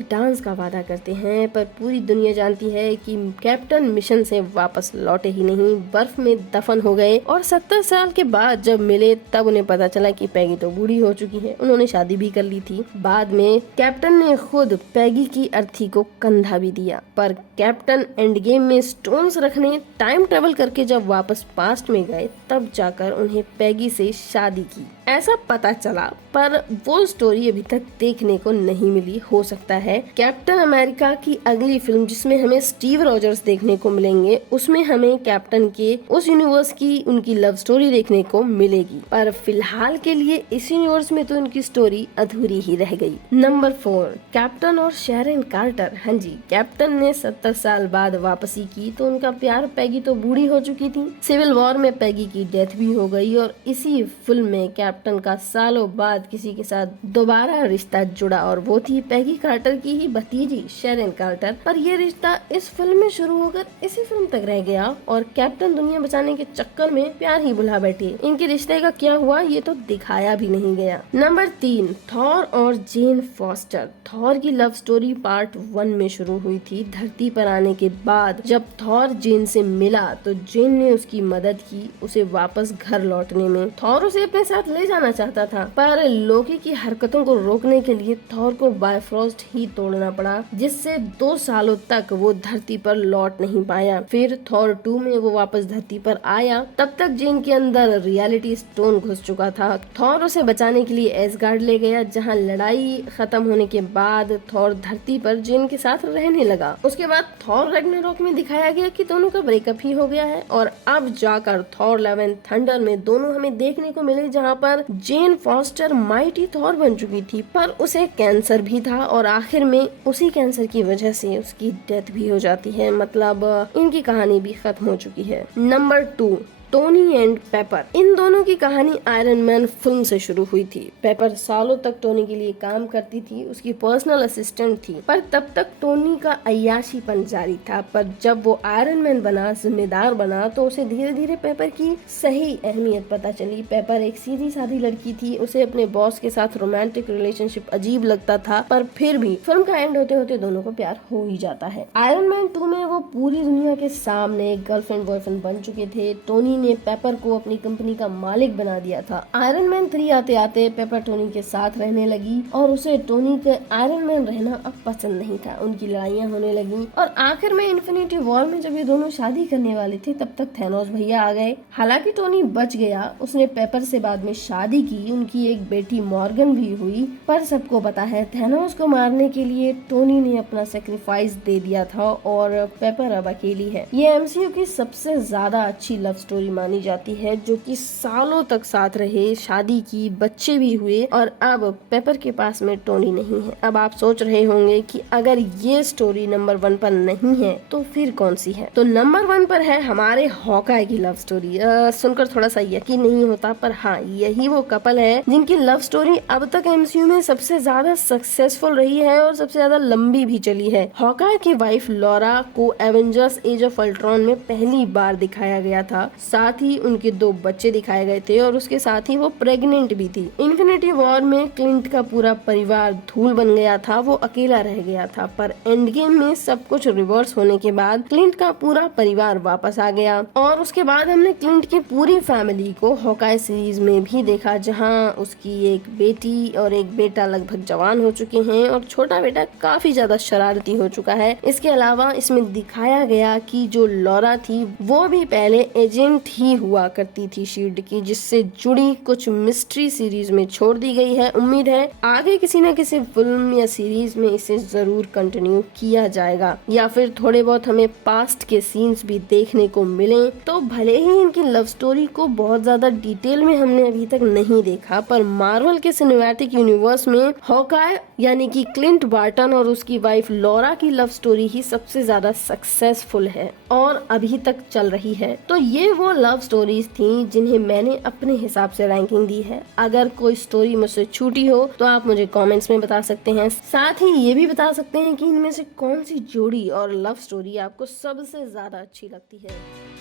डांस का वादा करते हैं, पर पूरी दुनिया जानती है कि कैप्टन मिशन से वापस लौटे ही नहीं, बर्फ में दफन हो गए। और 70 साल के बाद जब मिले तब उन्हें पता चला कि पैगी तो बूढ़ी हो चुकी है। उन्होंने शादी भी कर ली थी। बाद में कैप्टन ने खुद पैगी की अर्थी को कंधा भी दिया, पर कैप्टन एंड गेम में स्टोन्स रखने टाइम ट्रेवल करके जब वापस पास्ट में गए, तब जाकर उन्हें पैगी से शादी की, ऐसा पता चला। पर वो स्टोरी अभी तक देखने को नहीं मिली। हो सकता है कैप्टन अमेरिका की अगली फिल्म जिसमें हमें स्टीव रॉजर्स देखने को मिलेंगे, उसमें हमें कैप्टन के उस यूनिवर्स की उनकी लव स्टोरी देखने को मिलेगी। पर फिलहाल के लिए इस यूनिवर्स में तो उनकी स्टोरी अधूरी ही रह गई। नंबर 4, कैप्टन और शेरन कार्टर। हाँ जी, कैप्टन ने 70 साल बाद वापसी की तो उनका प्यार, पैगी तो बूढ़ी हो चुकी थी। सिविल वॉर में पैगी की डेथ भी हो गई और इसी फिल्म में कैप्टन का सालों बाद किसी के साथ दोबारा रिश्ता जुड़ा और वो थी पैगी कार्टर की ही भतीजी शेरन कार्टर। पर ये रिश्ता इस फिल्म में शुरू होकर इसी फिल्म तक रह गया और कैप्टन दुनिया बचाने के चक्कर में प्यार ही भुला बैठे। इनके रिश्ते का क्या हुआ ये तो दिखाया भी नहीं गया। नंबर 3, थॉर और जेन फॉस्टर। थॉर की लव स्टोरी पार्ट 1 में शुरू हुई थी। धरती पर आने के बाद जब थॉर जेन से मिला तो जेन ने उसकी मदद की उसे वापस घर लौटने में। थॉर उसे अपने साथ ले जाना चाहता था, पर लोकी की हरकतों को रोकने के लिए थॉर को बायफ्रॉस्ट ही तोड़ना पड़ा, जिससे 2 सालों तक वो धरती पर लौट नहीं पाया। फिर थॉर 2 में वो वापस धरती पर आया, तब तक जेन के अंदर रियलिटी स्टोन घुस चुका था। थॉर उसे बचाने के लिए एसगार्ड ले गया, जहां लड़ाई खत्म होने के बाद थॉर धरती पर जेन के साथ रहने लगा। उसके बाद थॉर रैग्नारोक में दिखाया गया कि दोनों का ब्रेकअप ही हो गया है और अब जाकर थॉर लव एंड थंडर में दोनों हमें देखने को मिले, जहां पर जेन फॉस्टर माइटी थॉर बन चुकी थी, पर उसे कैंसर भी था और आखिर में उसी कैंसर की वजह से उसकी डेथ भी हो जाती है। मतलब इनकी कहानी भी खत्म हो चुकी है। Number 2, Tony and Pepper. इन दोनों की कहानी आयरन मैन फिल्म से शुरू हुई थी। पेपर सालों तक टोनी के लिए काम करती थी, उसकी पर्सनल असिस्टेंट थी, पर तब तक टोनी का अय्याशीपन जारी था। पर जब वो आयरन मैन बना, जिम्मेदार बना, तो उसे धीरे धीरे पेपर की सही अहमियत पता चली। पेपर एक सीधी सादी लड़की थी, उसे अपने बॉस के साथ रोमांटिक रिलेशनशिप अजीब लगता था, पर फिर भी फिल्म का एंड होते होते दोनों को प्यार हो ही जाता है। आयरन मैन 2 में वो पूरी दुनिया के सामने गर्लफ्रेंड बॉयफ्रेंड बन चुके थे। टोनी ने पेपर को अपनी कंपनी का मालिक बना दिया था। आयरन मैन 3 आते आते पेपर टोनी के साथ रहने लगी और उसे टोनी के आयरन मैन रहना अब पसंद नहीं था। उनकी लड़ाइयाँ होने लगी और आखिर में इन्फिनिटी वॉर में जब ये दोनों शादी करने वाले थे, तब तक थैनोस भैया आ गए। हालांकि टोनी बच गया, उसने पेपर से बाद में शादी की, उनकी एक बेटी मॉर्गन भी हुई। पर सबको पता है थैनोस को मारने के लिए टोनी ने अपना सेक्रीफाइस दे दिया था और पेपर अब अकेली है। ये एमसीयू की सबसे ज्यादा अच्छी लव स्टोरी मानी जाती है, जो कि सालों तक साथ रहे, शादी की, बच्चे भी हुए और अब पेपर के पास में टोनी नहीं है। अब आप सोच रहे होंगे कि अगर ये स्टोरी नंबर 1 पर नहीं है तो फिर कौन सी है? तो नंबर 1 पर है हमारे हॉकाई की लव स्टोरी। सुनकर थोड़ा सा यकीन नहीं होता, पर हाँ, यही वो कपल है जिनकी लव स्टोरी अब तक एमसीयू में सबसे ज्यादा सक्सेसफुल रही है और सबसे ज्यादा लंबी भी चली है। हॉकाई की वाइफ लॉरा को एवेंजर्स एज ऑफ अल्ट्रॉन में पहली बार दिखाया गया था, साथ ही उनके 2 बच्चे दिखाए गए थे और उसके साथ ही वो प्रेग्नेंट भी थी। इन्फिनिटी वॉर में क्लिंट का पूरा परिवार धूल बन गया था, वो अकेला रह गया था, पर एंड गेम में सब कुछ रिवर्स होने के बाद क्लिंट का पूरा परिवार वापस आ गया और उसके बाद हमने क्लिंट की पूरी फैमिली को हॉकाई सीरीज में भी देखा, जहां उसकी एक बेटी और एक बेटा लगभग जवान हो चुके हैं और छोटा बेटा काफी ज्यादा शरारती हो चुका है। इसके अलावा इसमें दिखाया गया कि जो लॉरा थी वो भी पहले एजेंट रिबूट ही हुआ करती थी शील्ड की, जिससे जुड़ी कुछ मिस्ट्री सीरीज में छोड़ दी गई है। उम्मीद है आगे किसी न किसी फिल्म या सीरीज में इसे जरूर कंटिन्यू किया जाएगा, या फिर थोड़े बहुत हमें पास्ट के सीन्स भी देखने को मिले। तो भले ही इनकी लव स्टोरी को बहुत ज्यादा डिटेल में हमने अभी तक नहीं देखा, पर मार्वल के सिनेमैटिक यूनिवर्स में हॉकाय यानी कि क्लिंट बार्टन और उसकी वाइफ लॉरा की लव स्टोरी ही सबसे ज्यादा सक्सेसफुल है और अभी तक चल रही है। तो ये वो लव स्टोरीज थी जिन्हें मैंने अपने हिसाब से रैंकिंग दी है। अगर कोई स्टोरी मुझसे छूटी हो तो आप मुझे कमेंट्स में बता सकते हैं। साथ ही ये भी बता सकते हैं कि इनमें से कौन सी जोड़ी और लव स्टोरी आपको सबसे ज्यादा अच्छी लगती है।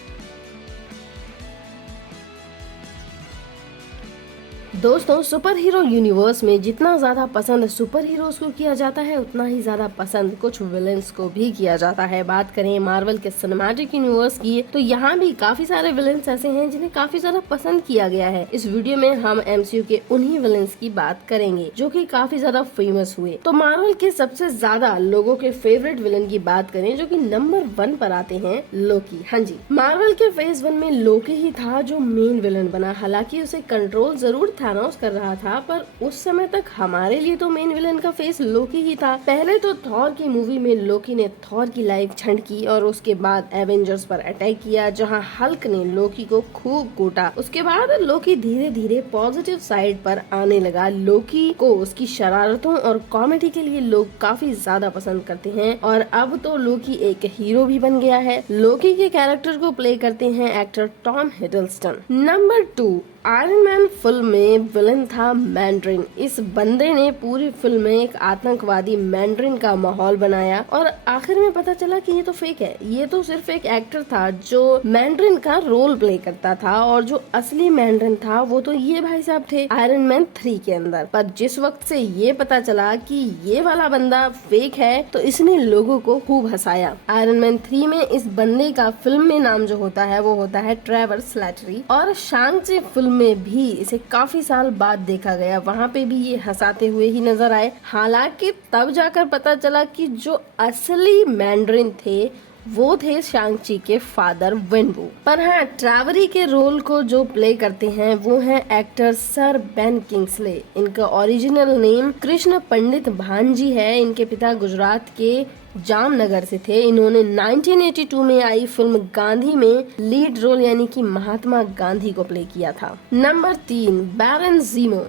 दोस्तों, सुपर हीरो यूनिवर्स में जितना ज्यादा पसंद सुपर हीरोज को किया जाता है, उतना ही ज्यादा पसंद कुछ विलेंस को भी किया जाता है। बात करें मार्वल के सिनेमैटिक यूनिवर्स की, तो यहाँ भी काफी सारे विलेंस ऐसे हैं जिन्हें काफी ज्यादा पसंद किया गया है। इस वीडियो में हम एमसीयू के उन्हीं विलेंस की बात करेंगे जो कि काफी ज्यादा फेमस हुए। तो मार्वल के सबसे ज्यादा लोगों के फेवरेट विलन की बात करें, जो कि नंबर 1 पर आते हैं, लोकी। हाँ जी, मार्वल के फेज 1 में लोकी ही था जो मेन विलन बना। हालांकि उसे कंट्रोल जरूर थानोस कर रहा था, पर उस समय तक हमारे लिए तो मेन विलन का फेस लोकी ही था। पहले तो थॉर की मूवी में लोकी ने थॉर की लाइफ छंड की और उसके बाद एवेंजर्स पर अटैक किया, जहां हल्क ने लोकी को खूब कूटा। उसके बाद लोकी धीरे धीरे पॉजिटिव साइड पर आने लगा। लोकी को उसकी शरारतों और कॉमेडी के लिए लोग काफी ज्यादा पसंद करते हैं और अब तो लोकी एक हीरो भी बन गया है। लोकी के कैरेक्टर को प्ले करते हैं actor Tom Hiddleston. Number 2, iron man film में विलन था मैंड्रिन। इस बंदे ने पूरी फिल्म में एक आतंकवादी मैंड्रिन का माहौल बनाया और आखिर में पता चला कि ये तो फेक है। ये तो सिर्फ एक एक्टर था जो मैंड्रिन का रोल प्ले करता था और जो असली मैंड्रिन था वो तो ये भाई साहब थे आयरन मैन 3 के अंदर। पर जिस वक्त से ये पता चला कि ये वाला बंदा फेक है, तो इसने लोगों को खूब हंसाया। आयरन मैन 3 में इस बंदे का फिल्म में नाम जो होता है वो होता है ट्रेवर स्लैटरी, और शांग-ची फिल्म में भी इसे काफी साल बाद देखा गया। वहाँ पे भी ये हंसाते हुए ही नजर आए। हालांकि तब जाकर पता चला कि जो असली मैंड्रिन थे वो थे शांग-ची के फादर वेनवू। पर हाँ, ट्रेवरी के रोल को जो प्ले करते हैं वो है एक्टर सर बेन किंग्सले। इनका ओरिजिनल नेम कृष्ण पंडित भांजी है। इनके पिता गुजरात के जामनगर से थे। इन्होंने 1982 में आई फिल्म गांधी में लीड रोल यानी कि महात्मा गांधी को प्ले किया था। नंबर 3, बैरन ज़ीमो।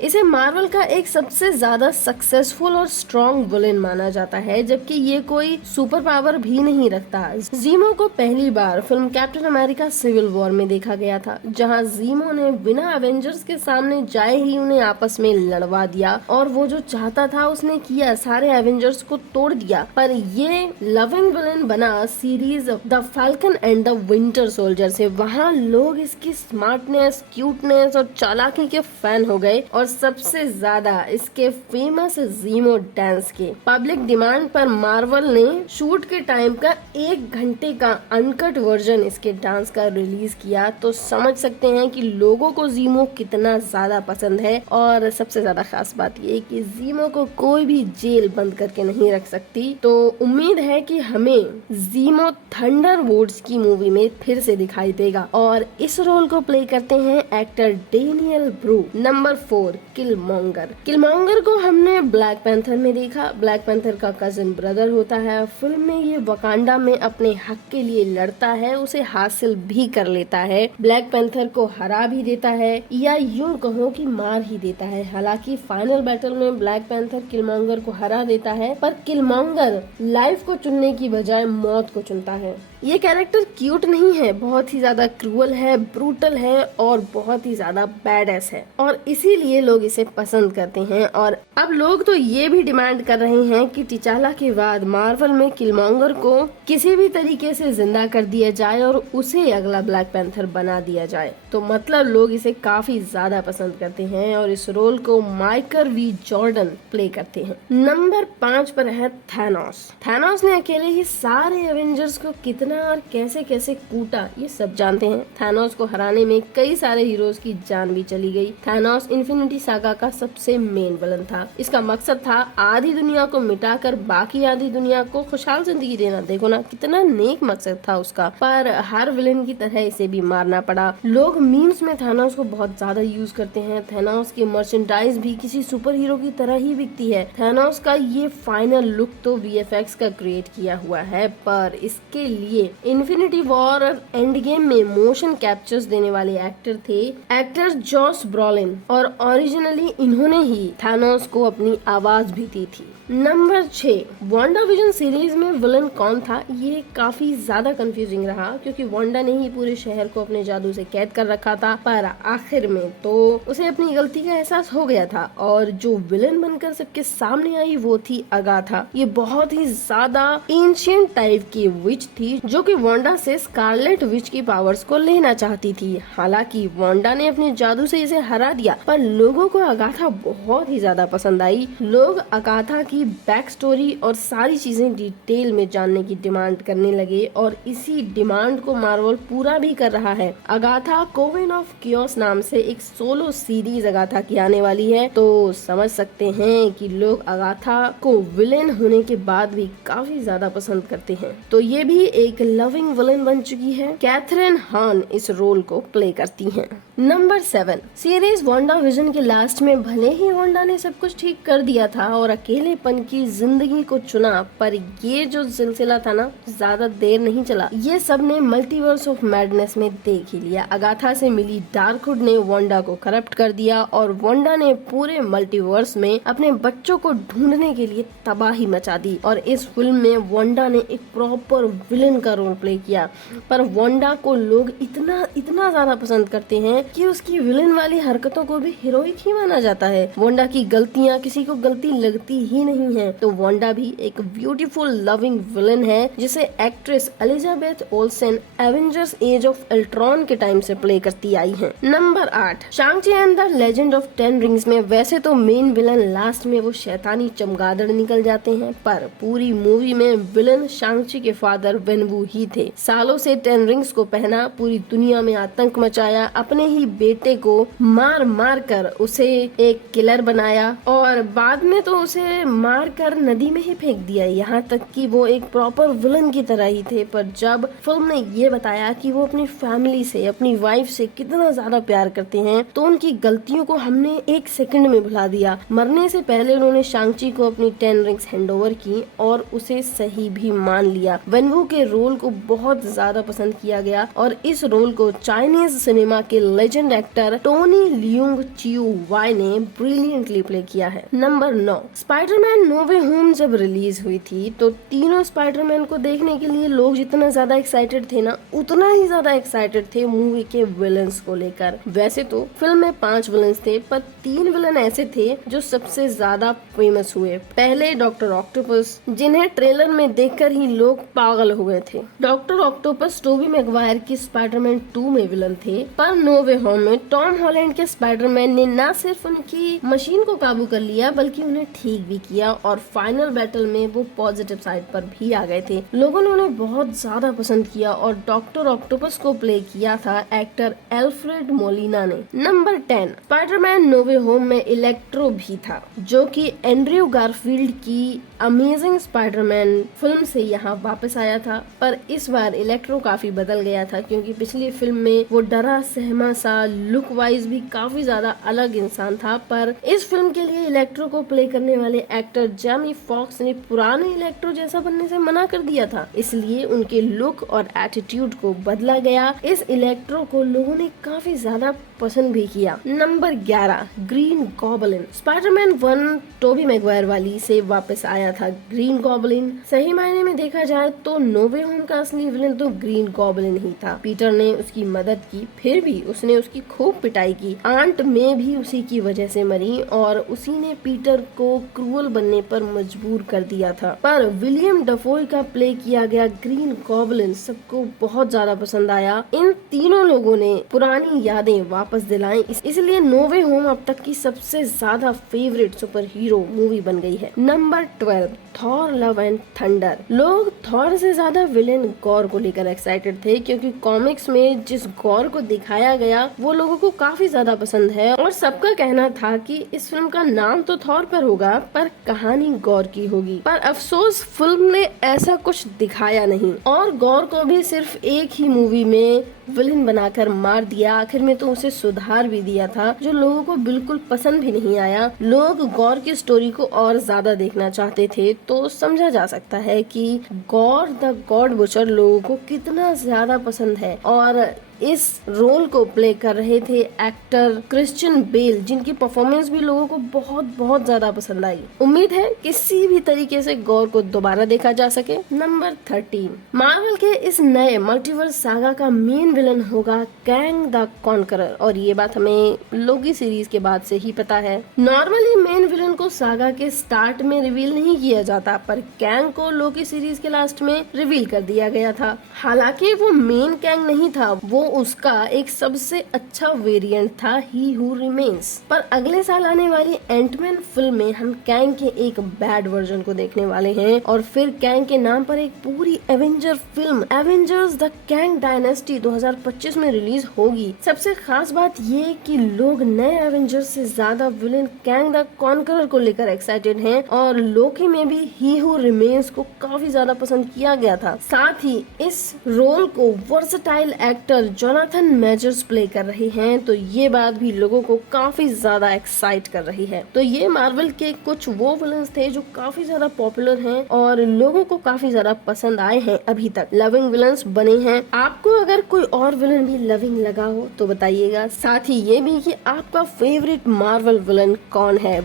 इसे मार्वल का एक सबसे ज्यादा सक्सेसफुल और स्ट्रॉन्ग विलेन माना जाता है, जबकि ये कोई सुपर पावर भी नहीं रखता। ज़ीमो को पहली बार film Captain America Civil War में देखा गया था, जहां ज़ीमो ने बिना एवेंजर्स के सामने जाए ही उन्हें आपस में लड़वा दिया और वो जो चाहता था उसने किया, सारे एवेंजर्स को तोड़ दिया। पर ये लविंग विलेन बना series the falcon and the winter soldier से। वहाँ लोग इसकी स्मार्टनेस, क्यूटनेस और चालाकी के फैन हो गए और सबसे ज्यादा इसके फेमस ज़ीमो डांस के। पब्लिक डिमांड पर मार्वल ने शूट के टाइम का 1 घंटे का अनकट वर्जन इसके डांस का रिलीज किया। तो समझ सकते हैं कि लोगों को ज़ीमो कितना ज्यादा पसंद है। और सबसे ज्यादा खास बात ये कि ज़ीमो को कोई भी जेल बंद करके नहीं रख सकती। तो उम्मीद है कि हमें ज़ीमो थंडरबोल्ट्स की मूवी में फिर से दिखाई देगा और इस रोल को प्ले करते हैं एक्टर डेनियल ब्रू। नंबर 4, किलमॉन्गर। किलमॉन्गर को हमने ब्लैक पैंथर में देखा। ब्लैक पैंथर का कजिन ब्रदर होता है। फिल्म में ये वकांडा में अपने हक के लिए लड़ता है, उसे हासिल भी कर लेता है, ब्लैक पैंथर को हरा भी देता है, या यूं कहो कि मार ही देता है। हालांकि फाइनल बैटल में ब्लैक पैंथर किलमॉन्गर को हरा देता है, पर किलमॉन्गर लाइफ को चुनने की बजाय मौत को चुनता है। ये कैरेक्टर क्यूट नहीं है, बहुत ही ज्यादा क्रूअल है, ब्रूटल है और बहुत ही ज्यादा बैडएस है और इसीलिए लोग इसे पसंद करते हैं। और अब लोग तो ये भी डिमांड कर रहे हैं कि टिचाला के बाद मार्वल में किलमॉन्गर को किसी भी तरीके से जिंदा कर दिया जाए और उसे अगला ब्लैक पैंथर बना दिया जाए। तो मतलब लोग इसे काफी ज्यादा पसंद करते हैं और इस रोल को माइकल वी जॉर्डन प्ले करते हैं। नंबर 5 पर है थैनोस। थैनोस ने अकेले ही सारे एवेंजर्स को कितना कितना और कैसे कैसे कूटा ये सब जानते हैं। थैनोस को हराने में कई सारे हीरोज की जान भी चली गई। थैनोस इन्फिनिटी सागा का सबसे मेन विलन था। इसका मकसद था आधी दुनिया को मिटाकर बाकी आधी दुनिया को खुशहाल जिंदगी देना। देखो ना कितना नेक मकसद था उसका, पर हर विलन की तरह इसे भी मारना पड़ा। लोग मीम्स में थैनोस को बहुत ज्यादा यूज करते हैं। थैनोस की मर्चेंडाइज भी किसी सुपर हीरो की तरह ही बिकती है। थैनोस का ये फाइनल लुक तो वीएफएक्स का क्रिएट किया हुआ है, पर इसके लिए इन्फिनिटी वॉर और एंड गेम में मोशन कैप्चर्स देने वाले एक्टर जॉस ब्रॉलिन, और ओरिजिनली इन्होंने ही थैनोस को अपनी आवाज भी दी थी। नंबर 6, वांडा विजन सीरीज में विलन कौन था? ये काफी ज्यादा कंफ्यूजिंग रहा क्योंकि वांडा ने ही पूरे शहर को अपने जादू से कैद कर रखा था, पर आखिर में तो उसे अपनी गलती का एहसास हो गया था और जो विलन बनकर सबके सामने आई वो थी अगाथा। ये बहुत ही ज्यादा एंशिएंट टाइप की विच थी जो कि वांडा से स्कारलेट विच की पावर्स को लेना चाहती थी। हालांकि वांडा ने अपने जादू से इसे हरा दिया, पर लोगों को अगाथा बहुत ही ज्यादा पसंद आई। लोग अगाथा की बैक स्टोरी और सारी चीजें डिटेल में जानने की डिमांड करने लगे और इसी डिमांड को मार्वल पूरा भी कर रहा है। अगाथा कोवेन ऑफ कियोस नाम से एक सोलो सीरीज अगाथा की आने वाली है, तो समझ सकते हैं कि लोग अगाथा को विलेन होने के बाद भी काफी ज्यादा पसंद करते हैं। तो ये भी एक लविंग विलेन बन चुकी है। कैथरीन हान इस रोल को प्ले करती हैं। नंबर 7, सीरीज वांडा विजन के लास्ट में भले ही वांडा ने सब कुछ ठीक कर दिया था और अकेलेपन की जिंदगी को चुना, पर ये जो सिलसिला था ना ज्यादा देर नहीं चला। ये सब ने मल्टीवर्स ऑफ मैडनेस में देख ही लिया। अगाथा से मिली डार्कहुड ने वांडा को करप्ट कर दिया और वांडा ने पूरे मल्टीवर्स में अपने बच्चों को ढूंढने के लिए तबाही मचा दी। और इस फिल्म में वांडा ने एक प्रॉपर विलन का रोल प्ले किया, पर वांडा को लोग इतना ज्यादा पसंद करते हैं कि उसकी विलन वाली हरकतों को भी हीरोइक ही माना जाता है। वांडा की गलतियां किसी को गलती लगती ही नहीं है। तो वांडा भी एक ब्यूटीफुल लविंग विलन है जिसे actress Elizabeth Olsen Avengers Age of Ultron के टाइम से प्ले करती आई है। Number 8, Shang Chi and the legend of 10 rings में वैसे तो मेन विलन लास्ट में वो शैतानी चमगादड़ निकल जाते हैं, पर पूरी मूवी में विलन शांग-ची के फादर वेनवू ही थे। सालों से 10 रिंग्स को पहना, पूरी दुनिया में आतंक मचाया, अपने ही बेटे को मार कर उसे एक किलर बनाया और बाद में तो उसे मार कर नदी में ही फेंक दिया। यहाँ तक कि वो एक प्रॉपर विलन की तरह ही थे, पर जब फिल्म ने ये बताया कि वो अपनी फैमिली से, अपनी वाइफ से कितना ज्यादा प्यार करते हैं, तो उनकी गलतियों को हमने एक सेकंड में भुला दिया। मरने से पहले उन्होंने शांग-ची को अपनी 10 रिंग्स हैंडओवर की और उसे सही भी मान लिया। वेनवू के रोल को बहुत ज्यादा पसंद किया गया और इस रोल को चाइनीज सिनेमा के legend actor Tony Leung Chiu Wai ने ब्रिलियंटली प्ले किया है। Number 9, Spiderman no way home जब रिलीज हुई थी तो तीनों स्पाइडरमैन को देखने के लिए लोग जितना ज्यादा एक्साइटेड थे ना, उतना ही ज्यादा एक्साइटेड थे मूवी के विलन्स को लेकर। वैसे तो फिल्म में 5 विलन्स थे, पर 3 विलन ऐसे थे जो सबसे ज्यादा फेमस हुए। पहले डॉक्टर ऑक्टोपस, जिन्हें ट्रेलर में देखकर ही लोग पागल हो गए थे। डॉक्टर ऑक्टोपस टोबी मैगवायर की स्पाइडरमैन 2 में विलन थे, पर नो वे होम में टॉम हॉलैंड के स्पाइडरमैन ने न सिर्फ उनकी मशीन को काबू कर लिया बल्कि उन्हें ठीक भी किया और फाइनल बैटल में वो पॉजिटिव साइड पर भी आ गए थे। लोगों ने उन्हें बहुत ज्यादा पसंद किया और डॉक्टर ऑक्टोपस को प्ले किया था एक्टर एल्फ्रेड मोलिना ने। Number 10, Spiderman no way home में इलेक्ट्रो भी था, जो कि एंड्रयू गारफील्ड की अमेजिंग स्पाइडरमैन फिल्म से यहाँ वापस आया था। पर इस बार इलेक्ट्रो काफी बदल गया था क्योंकि पिछली फिल्म में वो डरा सहमा सा, लुक वाइज भी काफी ज्यादा अलग इंसान था। पर इस फिल्म के लिए इलेक्ट्रो को प्ले करने वाले एक्टर जैमी फॉक्स ने पुराने इलेक्ट्रो जैसा बनने से मना कर दिया था, इसलिए उनके लुक और एटीट्यूड को बदला गया। इस इलेक्ट्रो को लोगों ने काफी ज्यादा पसंद भी किया। Number 11, Green Goblin. Spider Man 1 Tobey Maguire वाली से वापस आया था ग्रीन गॉबलिन। सही मायने में देखा जाए तो नो वे होम का असली विलन तो ग्रीन गॉबलिन ही था। पीटर ने उसकी मदद की, फिर भी उसने उसकी खूब पिटाई की। आंट में भी उसी की वजह से मरी और उसी ने पीटर को क्रूअल बनने पर मजबूर कर दिया था। पर विलियम डफोय का प्ले किया गया ग्रीन गॉबलिन सबको बहुत ज्यादा पसंद आया। इन तीनों लोगों ने पुरानी यादें वापस दिलाई, इसलिए नो वे होम अब तक की सबसे ज्यादा फेवरेट सुपर हीरो मूवी बन गई है। Number 12, Thor Love and thunder. लोग थॉर से ज्यादा विलेन गॉर को लेकर एक्साइटेड थे, क्योंकि कॉमिक्स में जिस गॉर को दिखाया गया वो लोगों को काफी ज्यादा पसंद है और सबका कहना था कि इस फिल्म का नाम तो थॉर पर होगा पर कहानी गॉर की होगी। पर अफसोस फिल्म ने ऐसा कुछ दिखाया नहीं और गॉर को भी सिर्फ एक ही मूवी में विलेन बनाकर मार दिया। आखिर में तो उसे सुधार भी दिया था, जो लोगों को बिल्कुल पसंद भी नहीं आया। लोग गॉर की स्टोरी को और ज्यादा देखना चाहते थे, तो समझा जा सकता है कि गॉर द गॉड बुचर लोगों को कितना ज्यादा पसंद है। और इस रोल को प्ले कर रहे थे एक्टर क्रिश्चियन बेल, जिनकी परफॉर्मेंस भी लोगों को बहुत बहुत ज्यादा पसंद आई। उम्मीद है किसी भी तरीके से गॉर को दोबारा देखा जा सके। नंबर 13, मार्वल के इस नए मल्टीवर्स सागा का मेन विलन होगा कैंग द कॉन्करर, और ये बात हमें लोकी सीरीज के बाद से ही पता है। नॉर्मली मेन विलन को सागा के स्टार्ट में रिवील नहीं किया जाता, पर कैंग को लोकी सीरीज के लास्ट में रिवील कर दिया गया था। हालांकि वो मेन कैंग नहीं था, वो उसका एक सबसे अच्छा वेरिएंट था, ही हु रिमेन्स। पर अगले साल आने वाली एंटमैन फिल्म में हम कैंग के एक बैड वर्जन को देखने वाले हैं और फिर कैंग के नाम पर एक पूरी Avenger film Avengers the Kang dynasty 2025 में रिलीज होगी। सबसे खास बात ये कि लोग नए एवेंजर्स से ज्यादा विलेन कैंग द कॉन्करर को लेकर एक्साइटेड हैं और लोकी में भी ही हु रिमेन्स को काफी ज्यादा पसंद किया गया था। साथ ही इस रोल को versatile actor Jonathan measures play कर रहे हैं, तो ये बात भी लोगों को काफी ज्यादा एक्साइट कर रही है। तो ये मार्वल के कुछ वो विलन्स थे जो काफी ज्यादा पॉपुलर हैं और लोगों को काफी ज्यादा पसंद आए हैं, अभी तक लविंग विलन्स बने हैं। आपको अगर कोई और विलन भी लविंग लगा हो तो बताइएगा। साथ ही ये भी कि आपका फेवरेट मार्वल विलन कौन है।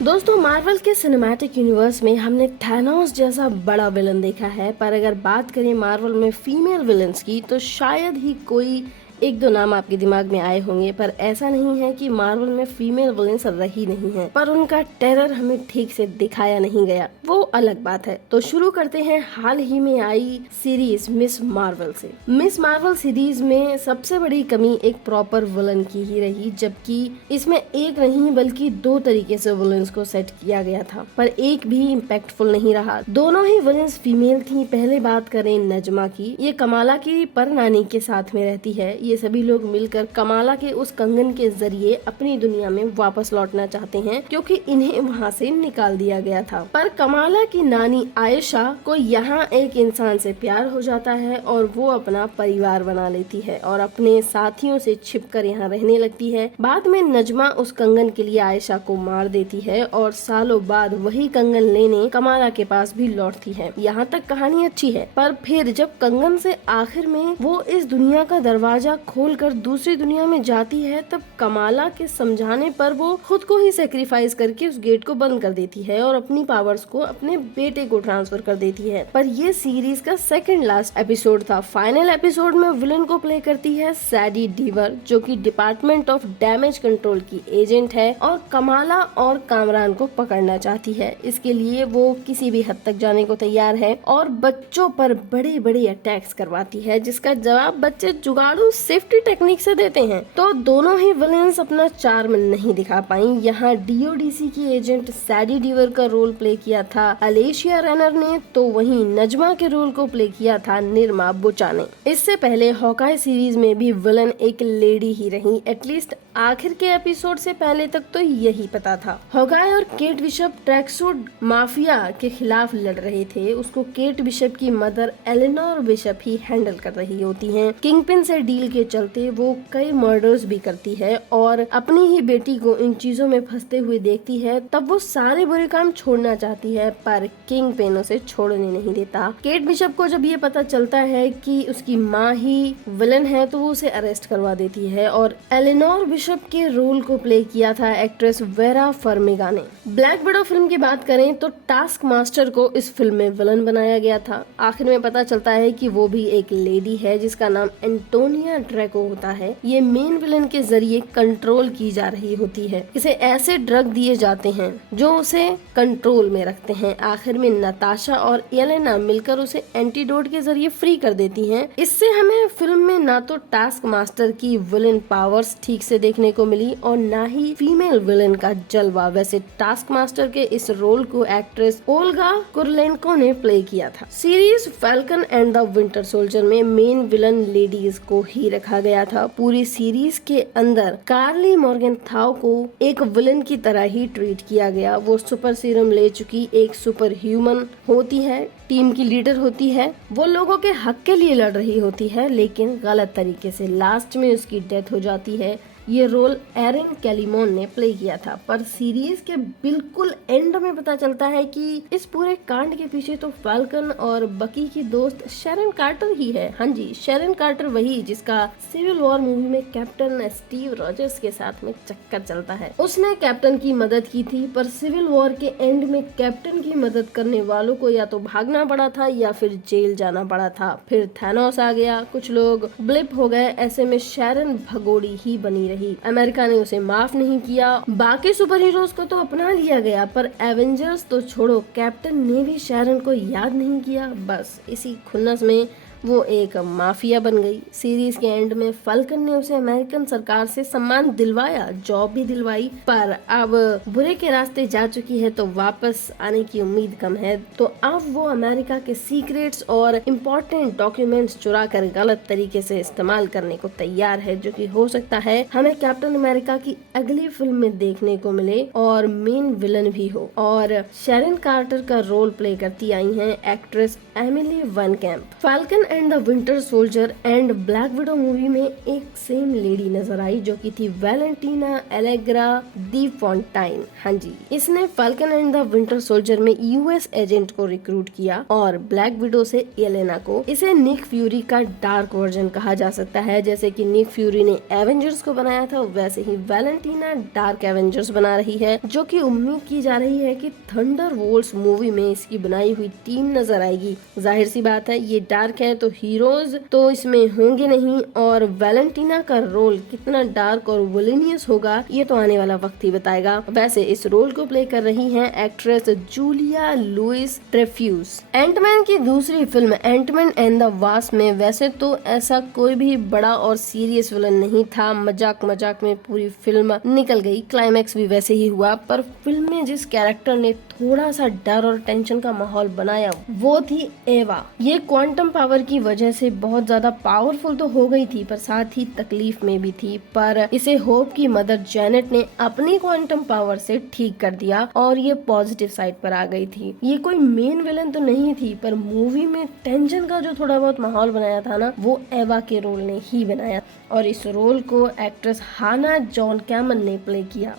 दोस्तों, मार्वल के सिनेमैटिक यूनिवर्स में हमने थैनोस जैसा बड़ा विलन देखा है, पर अगर बात करें मार्वल में फीमेल विलन्स की तो शायद ही कोई एक दो नाम आपके दिमाग में आए होंगे। पर ऐसा नहीं है कि मार्वल में फीमेल विलेंस रही नहीं है, पर उनका टेरर हमें ठीक से दिखाया नहीं गया, वो अलग बात है। तो शुरू करते हैं हाल ही में आई सीरीज मिस मार्वल से। मिस मार्वल सीरीज में सबसे बड़ी कमी एक प्रॉपर विलन की ही रही, जबकि इसमें एक नहीं बल्कि दो तरीके से विलन्स को सेट किया गया था, पर एक भी इम्पैक्टफुल नहीं रहा। दोनों ही विलन्स फीमेल थी। पहले बात करें नजमा की, ये कमाला की पर नानी के साथ में रहती है। ये सभी लोग मिलकर कमाला के उस कंगन के जरिए अपनी दुनिया में वापस लौटना चाहते हैं, क्योंकि इन्हें वहाँ से निकाल दिया गया था। पर कमाला की नानी आयशा को यहाँ एक इंसान से प्यार हो जाता है और वो अपना परिवार बना लेती है और अपने साथियों से छिपकर यहाँ रहने लगती है। बाद में नजमा उस कंगन के लिए आयशा को मार देती है और सालों बाद वही कंगन लेने कमाला के पास भी लौटती है। यहाँ तक कहानी अच्छी है, पर फिर जब कंगन से आखिर में वो इस दुनिया का दरवाजा खोलकर दूसरी दुनिया में जाती है, तब कमाला के समझाने पर वो खुद को ही सेक्रीफाइस करके उस गेट को बंद कर देती है और अपनी पावर्स को अपने बेटे को ट्रांसफर कर देती है। पर ये सीरीज का सेकंड लास्ट एपिसोड था। फाइनल एपिसोड में विलन को प्ले करती है सैडी डीवर, जो कि डिपार्टमेंट ऑफ डैमेज कंट्रोल की एजेंट है और कमाला और कामरान को पकड़ना चाहती है। इसके लिए वो किसी भी हद तक जाने को तैयार है और बच्चों पर बड़े बड़े अटैक्स करवाती है, जिसका जवाब बच्चे जुगाड़ू सेफ्टी टेक्निक से देते हैं। तो दोनों ही विलेंस अपना चार्म नहीं दिखा पाई। यहाँ डीओडीसी की एजेंट सैडी डीवर का रोल प्ले किया था अलेशिया रेनर ने, तो वहीं नजमा के रोल को प्ले किया था निर्मा बुचा ने। इससे पहले हॉकाई सीरीज में भी विलन एक लेडी ही रही, एटलीस्ट आखिर के एपिसोड से पहले तक तो यही पता था। हॉकाई और केट बिशप ट्रैकसूट माफिया के खिलाफ लड़ रहे थे। उसको केट बिशप की मदर एलेनोर बिशप ही हैंडल कर रही होती हैं। किंगपिन से डील के चलते वो कई मर्डर्स भी करती है और अपनी ही बेटी को इन चीजों में फंसते हुए देखती है। तब वो सारे बुरे काम छोड़ना चाहती है, पर किंगपिन उसे छोड़ने नहीं देता। केट बिशप को जब ये पता चलता है कि उसकी माँ ही विलन है, तो वो उसे अरेस्ट करवा देती है। और एलेनोर बिशप के रोल को प्ले किया था एक्ट्रेस वेरा फर्मिगा ने। ब्लैक विडो फिल्म की बात करें तो टास्क मास्टर को इस फिल्म में विलन बनाया गया था। आखिर में पता चलता है कि वो भी एक लेडी है जिसका नाम एंटोनिया ड्रैको होता है। ये मेन विलन के जरिए कंट्रोल की जा रही होती है। इसे ऐसे ड्रग दिए जाते हैं जो उसे कंट्रोल में रखते हैं। आखिर में नताशा और येलेना मिलकर उसे एंटीडोट के जरिए फ्री कर देती हैं। इससे हमें फिल्म में ना तो टास्क मास्टर की विलन पावर्स ठीक से देखने को मिली और ना ही फीमेल विलेन का जलवा। वैसे टास्क मास्टर के इस रोल को एक्ट्रेस ओल्गा कुरिलेंको ने प्ले किया था। Series falcon and the winter soldier में मेन विलन लेडीज को ही रखा गया था। पूरी सीरीज के अंदर कार्ली मॉर्गेनथाउ को एक विलन की तरह ही ट्रीट किया गया। वो सुपर सीरम ले चुकी एक सुपर ह्यूमन होती है, टीम की लीडर होती है, वो लोगों के हक के लिए लड़ रही होती है, लेकिन गलत तरीके से लास्ट में उसकी डेथ हो जाती है। ये रोल एरिन कैलिमोन ने प्ले किया था, पर सीरीज के बिल्कुल एंड में पता चलता है कि इस पूरे कांड के पीछे तो फाल्कन और बकी की दोस्त शेरन कार्टर ही है। हाँ जी, शेरन कार्टर, वही जिसका सिविल वॉर मूवी में कैप्टन स्टीव रॉजर्स के साथ में चक्कर चलता है। उसने कैप्टन की मदद की थी, पर सिविल वॉर के एंड में कैप्टन की मदद करने वालों को या तो भागना पड़ा था या फिर जेल जाना पड़ा था। फिर थैनोस आ गया, कुछ लोग ब्लिप हो गए, ऐसे में शेरन भगोड़ी ही बनी रही। अमेरिका ने उसे माफ नहीं किया। बाकी सुपर हीरोज को तो अपना लिया गया, पर एवेंजर्स तो छोड़ो, कैप्टन ने भी शेरन को याद नहीं किया। बस इसी खुन्नस में वो एक माफिया बन गई। सीरीज के एंड में फाल्कन ने उसे अमेरिकन सरकार से सम्मान दिलवाया, जॉब भी दिलवाई, पर अब बुरे के रास्ते जा चुकी है तो वापस आने की उम्मीद कम है। तो अब वो अमेरिका के सीक्रेट्स और इम्पोर्टेंट डॉक्यूमेंट्स चुरा कर गलत तरीके से इस्तेमाल करने को तैयार है, जो कि हो सकता है हमें कैप्टन अमेरिका की अगली फिल्म में देखने को मिले और मेन विलन भी हो। और शेरन कार्टर का रोल प्ले करती आई हैं actress Emily one camp. Falcon and the winter soldier and black window movie में एक सेम लेडी नजर आई, जो की थी वैलेंटीना एलेग्रा दी फॉन्टाइन। हाँ जी, इसने falcon and the winter soldier में यूएस एजेंट को रिक्रूट किया और ब्लैक विडो से एलेना को। इसे निक फ्यूरी का डार्क वर्जन कहा जा सकता है। जैसे कि निक फ्यूरी ने एवेंजर्स को बनाया था, वैसे ही वैलेंटीना डार्क एवेंजर्स बना रही है, जो कि उम्मीद की जा रही है कि थंडरबोल्ट्स मूवी में इसकी बनाई हुई टीम नजर आएगी। जाहिर सी बात है, ये डार्क है तो हीरोज तो इसमें होंगे नहीं, और वैलेंटीना का रोल कितना डार्क और विलेनियस होगा ये तो आने वाला वक्त ही बताएगा। वैसे इस रोल को प्ले कर रही हैं actress Julia Louis Dreyfus. Ant Man की दूसरी film Ant Man and the Wasp में वैसे तो ऐसा कोई भी बड़ा और सीरियस विलन नहीं था, मजाक मजाक में पूरी फिल्म निकल गई, क्लाइमैक्स भी वैसे ही हुआ। पर फिल्म में जिस कैरेक्टर ने थोड़ा सा डर और टेंशन का माहौल बनाया वो थी एवा। ये क्वांटम पावर की वजह से बहुत ज्यादा पावरफुल तो हो गई थी, पर साथ ही तकलीफ में भी थी। पर इसे होप की मदर जेनेट ने अपनी क्वांटम पावर से ठीक कर दिया और ये पॉजिटिव साइड पर आ गई थी। ये कोई मेन विलन तो नहीं थी, पर मूवी में टेंशन का जो थोड़ा बहुत माहौल बनाया था ना, वो एवा के रोल ने ही बनाया। और इस रोल को एक्ट्रेस हाना जॉन कैमन ने प्ले किया।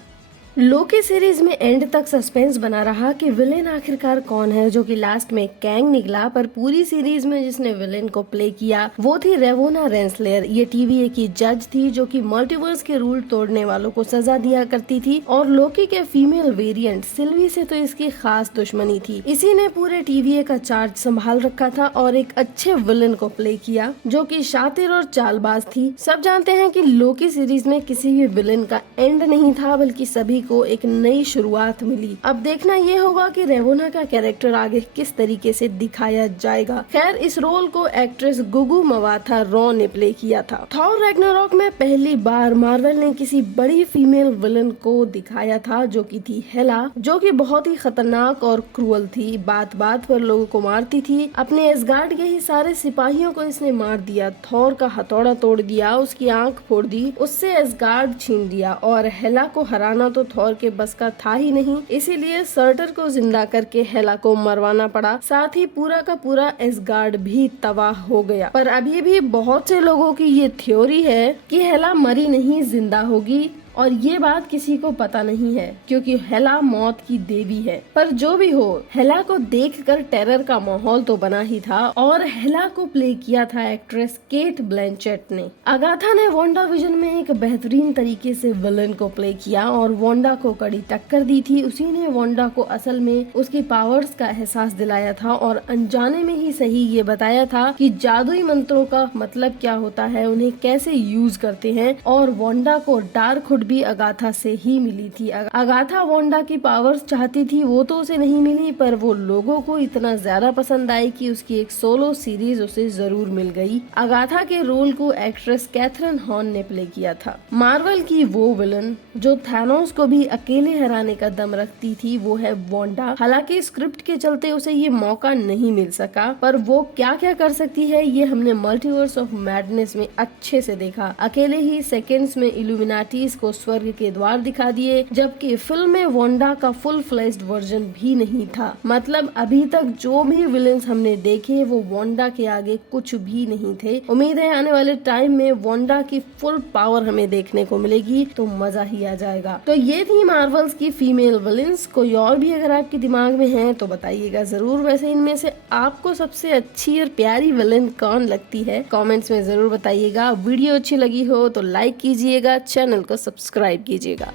लोकी सीरीज में एंड तक सस्पेंस बना रहा कि विलेन आखिरकार कौन है, जो कि लास्ट में कैंग निकला। पर पूरी सीरीज में जिसने विलेन को प्ले किया वो थी रेवोना रेंसलेयर। ये टीवीए की जज थी, जो कि मल्टीवर्स के रूल तोड़ने वालों को सजा दिया करती थी, और लोकी के फीमेल वेरिएंट सिल्वी से तो इसकी खास दुश्मनी थी। इसी ने पूरे टीवीए का चार्ज संभाल रखा था और एक अच्छे विलेन को प्ले किया, जो कि शातिर और चालबाज थी। सब जानते हैं कि लोकी सीरीज में किसी भी विलेन का एंड नहीं था, बल्कि सभी को एक नई शुरुआत मिली। अब देखना ये होगा कि रेवोना का कैरेक्टर आगे किस तरीके से दिखाया जाएगा। खैर, इस रोल को एक्ट्रेस गुगु मवाथा रॉ ने प्ले किया था। थॉर रैग्नारॉक में पहली बार मार्वल ने किसी बड़ी फीमेल विलन को दिखाया था, जो की थी हेला, जो की बहुत ही खतरनाक और क्रूअल थी। बात बात पर लोगों को मारती थी। अपने एसगार्ड के ही सारे सिपाहियों को इसने मार दिया, थॉर का हथौड़ा तोड़ दिया, उसकी आंख फोड़ दी, उससे एसगार्ड छीन दिया। और हेला को हराना तो थॉर के बस का था ही नहीं, इसीलिए सर्टर को जिंदा करके हेला को मरवाना पड़ा। साथ ही पूरा का पूरा एसगार्ड भी तबाह हो गया। पर अभी भी बहुत से लोगों की ये थ्योरी है कि हेला मरी नहीं, जिंदा होगी, और ये बात किसी को पता नहीं है, क्योंकि हेला मौत की देवी है। पर जो भी हो, हेला को देखकर टेरर का माहौल तो बना ही था, और हेला को प्ले किया था एक्ट्रेस केट ब्लैंचेट ने। अगाथा ने वांडा विजन में एक बेहतरीन तरीके से विलन को प्ले किया और वांडा को कड़ी टक्कर दी थी। उसी ने वांडा को असल में उसकी पावर्स का एहसास दिलाया था और अनजाने में ही सही ये बताया था कि जादुई मंत्रों का मतलब क्या होता है, उन्हें कैसे यूज करते हैं। और वांडा को डार्क हुड भी अगाथा से ही मिली थी। अगाथा वांडा की पावर्स चाहती थी, वो तो उसे नहीं मिली, पर वो लोगों को इतना ज्यादा पसंद आई कि उसकी एक सोलो सीरीज उसे जरूर मिल गई। अगाथा के रोल को एक्ट्रेस कैथरीन हॉर्न ने प्ले किया था। मार्वल की वो विलन जो थानोस को भी अकेले हराने का दम रखती थी, वो है वांडा। हालांकि स्क्रिप्ट के चलते उसे ये मौका नहीं मिल सका, पर वो क्या क्या कर सकती है ये हमने मल्टीवर्स ऑफ मैडनेस में अच्छे से देखा। अकेले ही सेकेंड्स में इल्यूमिनाटीज को स्वर्ग के द्वार दिखा दिए, जबकि फिल्म में वांडा का फुल फ्लेज्ड वर्जन भी नहीं था। मतलब अभी तक जो भी विलेंस हमने देखे वो वांडा के आगे कुछ भी नहीं थे। उम्मीद है आने वाले टाइम में वांडा की फुल पावर हमें देखने को मिलेगी तो मजा ही आ जाएगा। तो ये थी मार्वल्स की फीमेल विलेंस। कोई और भी अगर आपके दिमाग में है तो बताइएगा जरूर। वैसे इनमें से आपको सबसे अच्छी और प्यारी विलेन कौन लगती है कमेंट्स में जरूर बताइएगा। वीडियो अच्छी लगी हो तो लाइक कीजिएगा, चैनल को सब्सक्राइब कीजिएगा।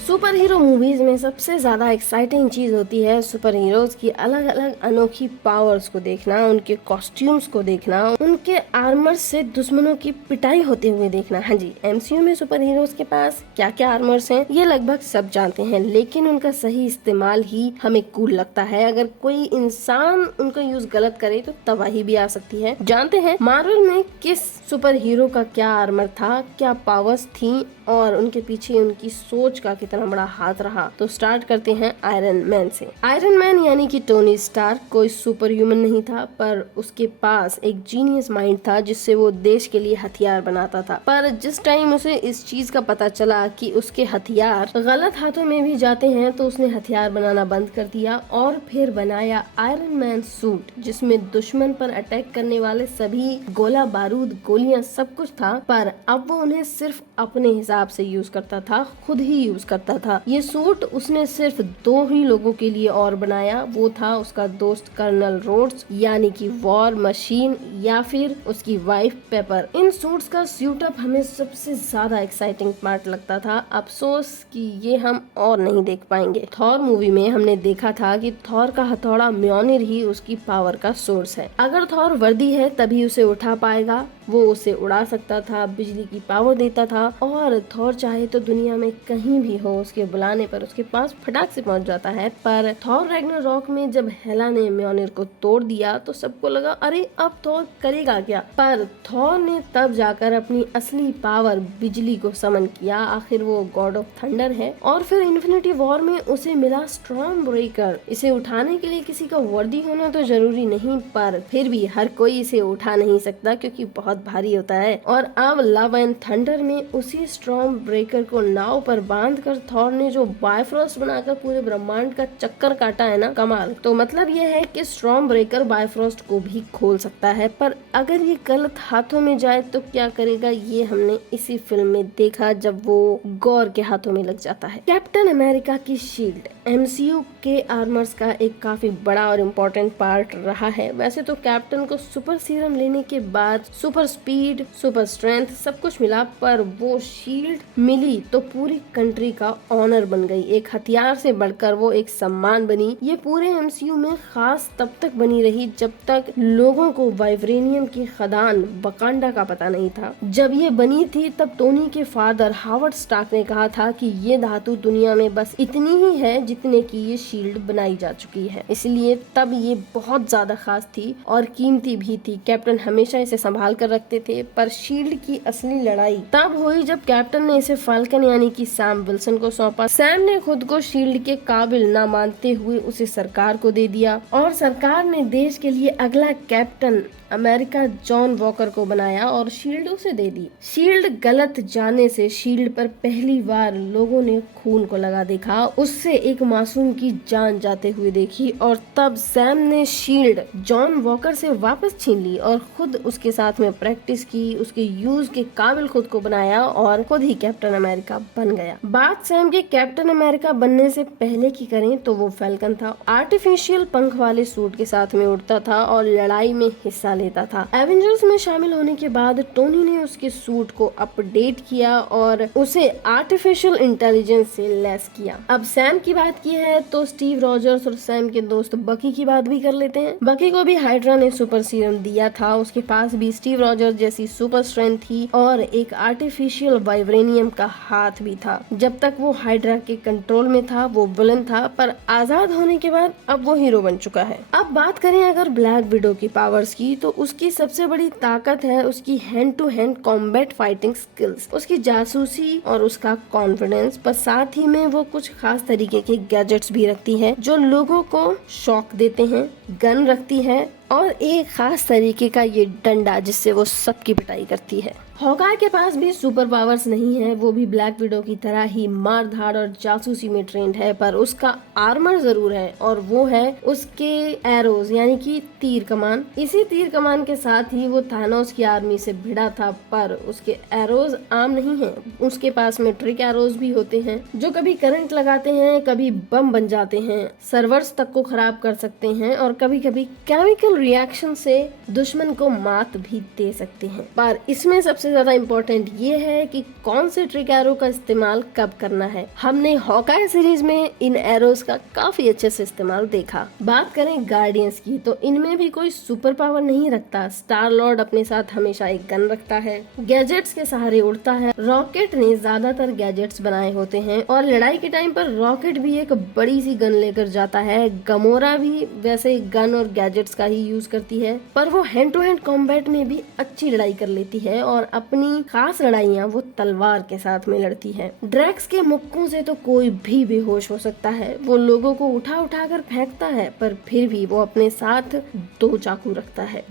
सुपर हीरो मूवीज में सबसे ज्यादा एक्साइटिंग चीज होती है सुपर हीरोज की अलग अलग अनोखी पावर्स को देखना, उनके कॉस्ट्यूम्स को देखना, उनके आर्मर से दुश्मनों की पिटाई होते हुए देखना। हाँ जी, एमसीयू में सुपर हीरोज के पास क्या क्या आर्मर्स हैं ये लगभग सब जानते हैं, लेकिन उनका सही इस्तेमाल ही हमें कूल लगता है। अगर कोई इंसान उनका यूज गलत करे तो तबाही भी आ सकती है। जानते हैं मार्वल में किस सुपर हीरो का क्या आर्मर था, क्या पावर्स थी और उनके पीछे उनकी सोच का कितना बड़ा हाथ रहा। तो स्टार्ट करते हैं आयरन मैन से। आयरन मैन यानी कि टोनी स्टार्क कोई सुपर ह्यूमन नहीं था, पर उसके पास एक जीनियस माइंड था जिससे वो देश के लिए हथियार बनाता था। पर जिस टाइम उसे इस चीज का पता चला कि उसके हथियार गलत हाथों में भी जाते हैं तो उसने हथियार बनाना बंद कर दिया और फिर बनाया आयरन मैन सूट, जिसमें दुश्मन पर अटैक करने वाले सभी गोला बारूद गोलियां सब कुछ था। पर अब वो उन्हें सिर्फ अपने हिसाब से यूज करता था, खुद ही यूज करता था। ये सूट उसने सिर्फ 2 ही लोगों के लिए और बनाया, वो था उसका दोस्त कर्नल रोड्स यानी कि वॉर मशीन या फिर उसकी वाइफ पेपर। इन सूट्स का सूट अप हमें सबसे ज्यादा एक्साइटिंग पार्ट लगता था। अफसोस कि ये हम और नहीं देख पाएंगे। थॉर मूवी में हमने देखा था कि थॉर का हथौड़ा म्योनिर ही उसकी पावर का सोर्स है। अगर थॉर वर्दी है तभी उसे उठा पाएगा, वो उसे उड़ा सकता था, बिजली की पावर देता था और थॉर चाहे तो दुनिया में कहीं भी हो उसके बुलाने पर उसके पास फटाक से पहुंच जाता है। पर थॉर रैग्नारोक में जब हेला ने म्योनिर को तोड़ दिया तो सबको लगा अरे अब थॉर करेगा क्या, पर थॉर ने तब जाकर अपनी असली पावर बिजली को समन किया। आखिर वो गॉड ऑफ थंडर है। और फिर इन्फिनिटी वॉर में उसे मिला स्टॉर्म ब्रेकर। इसे उठाने के लिए किसी का वर्दी होना तो जरूरी नहीं, पर फिर भी हर कोई इसे उठा नहीं सकता क्योंकि बहुत भारी होता है। और अब लव एंड थंडर में उसी स्टॉर्म ब्रेकर को नाव पर बांधकर थॉर ने जो बायफ्रोस्ट बनाकर पूरे ब्रह्मांड का चक्कर काटा है ना, कमाल। तो मतलब ये है कि स्टॉर्म ब्रेकर बायफ्रोस्ट को भी खोल सकता है, पर अगर ये गलत हाथों में जाए तो क्या करेगा ये हमने इसी फिल्म में देखा जब वो गॉर के हाथों में लग जाता है। कैप्टन अमेरिका की शील्ड एमसीयू के आर्मर्स का एक काफी बड़ा और इम्पोर्टेंट पार्ट रहा है। वैसे तो कैप्टन को सुपर सीरम लेने के बाद सुपर स्पीड, सुपर स्ट्रेंथ सब कुछ मिला, पर वो शील्ड मिली तो पूरी कंट्री का ऑनर बन गई। एक हथियार से बढ़कर वो एक सम्मान बनी। ये पूरे एमसीयू में खास तब तक बनी रही जब तक लोगों को वाइब्रेनियम की खदान वकांडा का पता नहीं था। जब ये बनी थी तब टोनी के फादर हावर्ड स्टार्क ने कहा था कि ये धातु दुनिया में बस इतनी ही है जितने की ये शील्ड बनाई जा चुकी है, इसलिए तब ये बहुत ज्यादा खास थी और कीमती भी थी। कैप्टन हमेशा इसे संभाल कर रखते थे, पर शील्ड की असली लड़ाई तब हुई जब कैप्टन ने इसे फाल्कन यानी कि सैम विल्सन को सौंपा। सैम ने खुद को शील्ड के काबिल न मानते हुए उसे सरकार को दे दिया और सरकार ने देश के लिए अगला कैप्टन अमेरिका जॉन वॉकर को बनाया और शील्ड उसे दे दी। शील्ड गलत जाने से शील्ड पर पहली बार लोगों ने खून को लगा देखा, उससे एक मासूम की जान जाते हुए देखी और तब सैम ने शील्ड जॉन वॉकर से वापस छीन ली और खुद उसके साथ में प्रैक्टिस की, उसके यूज के काबिल खुद को बनाया और खुद ही कैप्टन अमेरिका बन गया। बात सैम के कैप्टन अमेरिका बनने से पहले की करें तो वो फैल्कन था। आर्टिफिशियल पंख वाले सूट के साथ में उड़ता था और लड़ाई में हिस्सा लेता था। एवेंजर्स में शामिल होने के बाद टोनी ने उसके सूट को अपडेट किया और उसे आर्टिफिशियल इंटेलिजेंस से लैस किया। अब सैम की बारी बात की है तो स्टीव रॉजर्स और सैम के दोस्त बकी की बात भी कर लेते हैं। बकी को भी हाइड्रा ने सुपर सीरम दिया था, उसके पास भी स्टीव रॉजर्स जैसी सुपर स्ट्रेंथ थी और एक आर्टिफिशियल वाइब्रेनियम का हाथ भी था। जब तक वो हाइड्रा के कंट्रोल में था वो विलन था, पर आजाद होने के बाद अब वो हीरो बन चुका है। अब बात करें अगर ब्लैक विडो की पावर्स की, तो उसकी सबसे बड़ी ताकत है उसकी hand to hand combat fighting skills, उसकी जासूसी और उसका कॉन्फिडेंस, पर साथ ही में वो कुछ खास तरीके के गैजेट्स भी रखती है जो लोगों को शॉक देते हैं। गन रखती है और एक खास तरीके का ये डंडा जिससे वो सबकी पिटाई करती है। हॉकाई के पास भी सुपर पावर्स नहीं है, वो भी ब्लैक विडो की तरह ही मार धाड़ और जासूसी में ट्रेंड है, पर उसका आर्मर जरूर है और वो है उसके एरोज यानी कि तीर कमान। इसी तीर कमान के साथ ही वो थानोस की आर्मी से भिड़ा था, पर उसके एरोज आम नहीं है, उसके पास में ट्रिक एरोज भी होते हैं जो कभी करंट लगाते हैं, कभी बम बन जाते हैं, सर्वर्स तक को खराब कर सकते हैं और कभी कभी केमिकल रिएक्शन से दुश्मन को मात भी दे सकते हैं। पर इसमें सबसे ज्यादा इम्पोर्टेंट ये है कि कौन से ट्रिक एरो का इस्तेमाल कब करना है। हमने हॉकाई सीरीज में इन एरोज का काफी अच्छे से इस्तेमाल देखा। बात करें गार्डियंस की तो इनमें भी कोई सुपर पावर नहीं रखता। स्टार लॉर्ड अपने साथ हमेशा एक गन रखता है, गैजेट्स के सहारे उड़ता है। रॉकेट ने ज्यादातर गैजेट्स बनाए होते हैं और लड़ाई के टाइम पर रॉकेट भी एक बड़ी सी गन लेकर जाता है। गमोरा भी वैसे गन और गैजेट्स का ही यूज करती है, पर वो हैंड टू हैंड कॉम्बैट में भी अच्छी लड़ाई कर लेती है और अपनी खास लड़ाइयाँ वो तलवार के साथ में लड़ती है। ड्रैक्स के मुक्कों से तो कोई भी बेहोश हो सकता है, वो लोगों को उठा उठा कर फेंकता है, पर फिर भी वो अपने साथ 2 चाकू रखता है।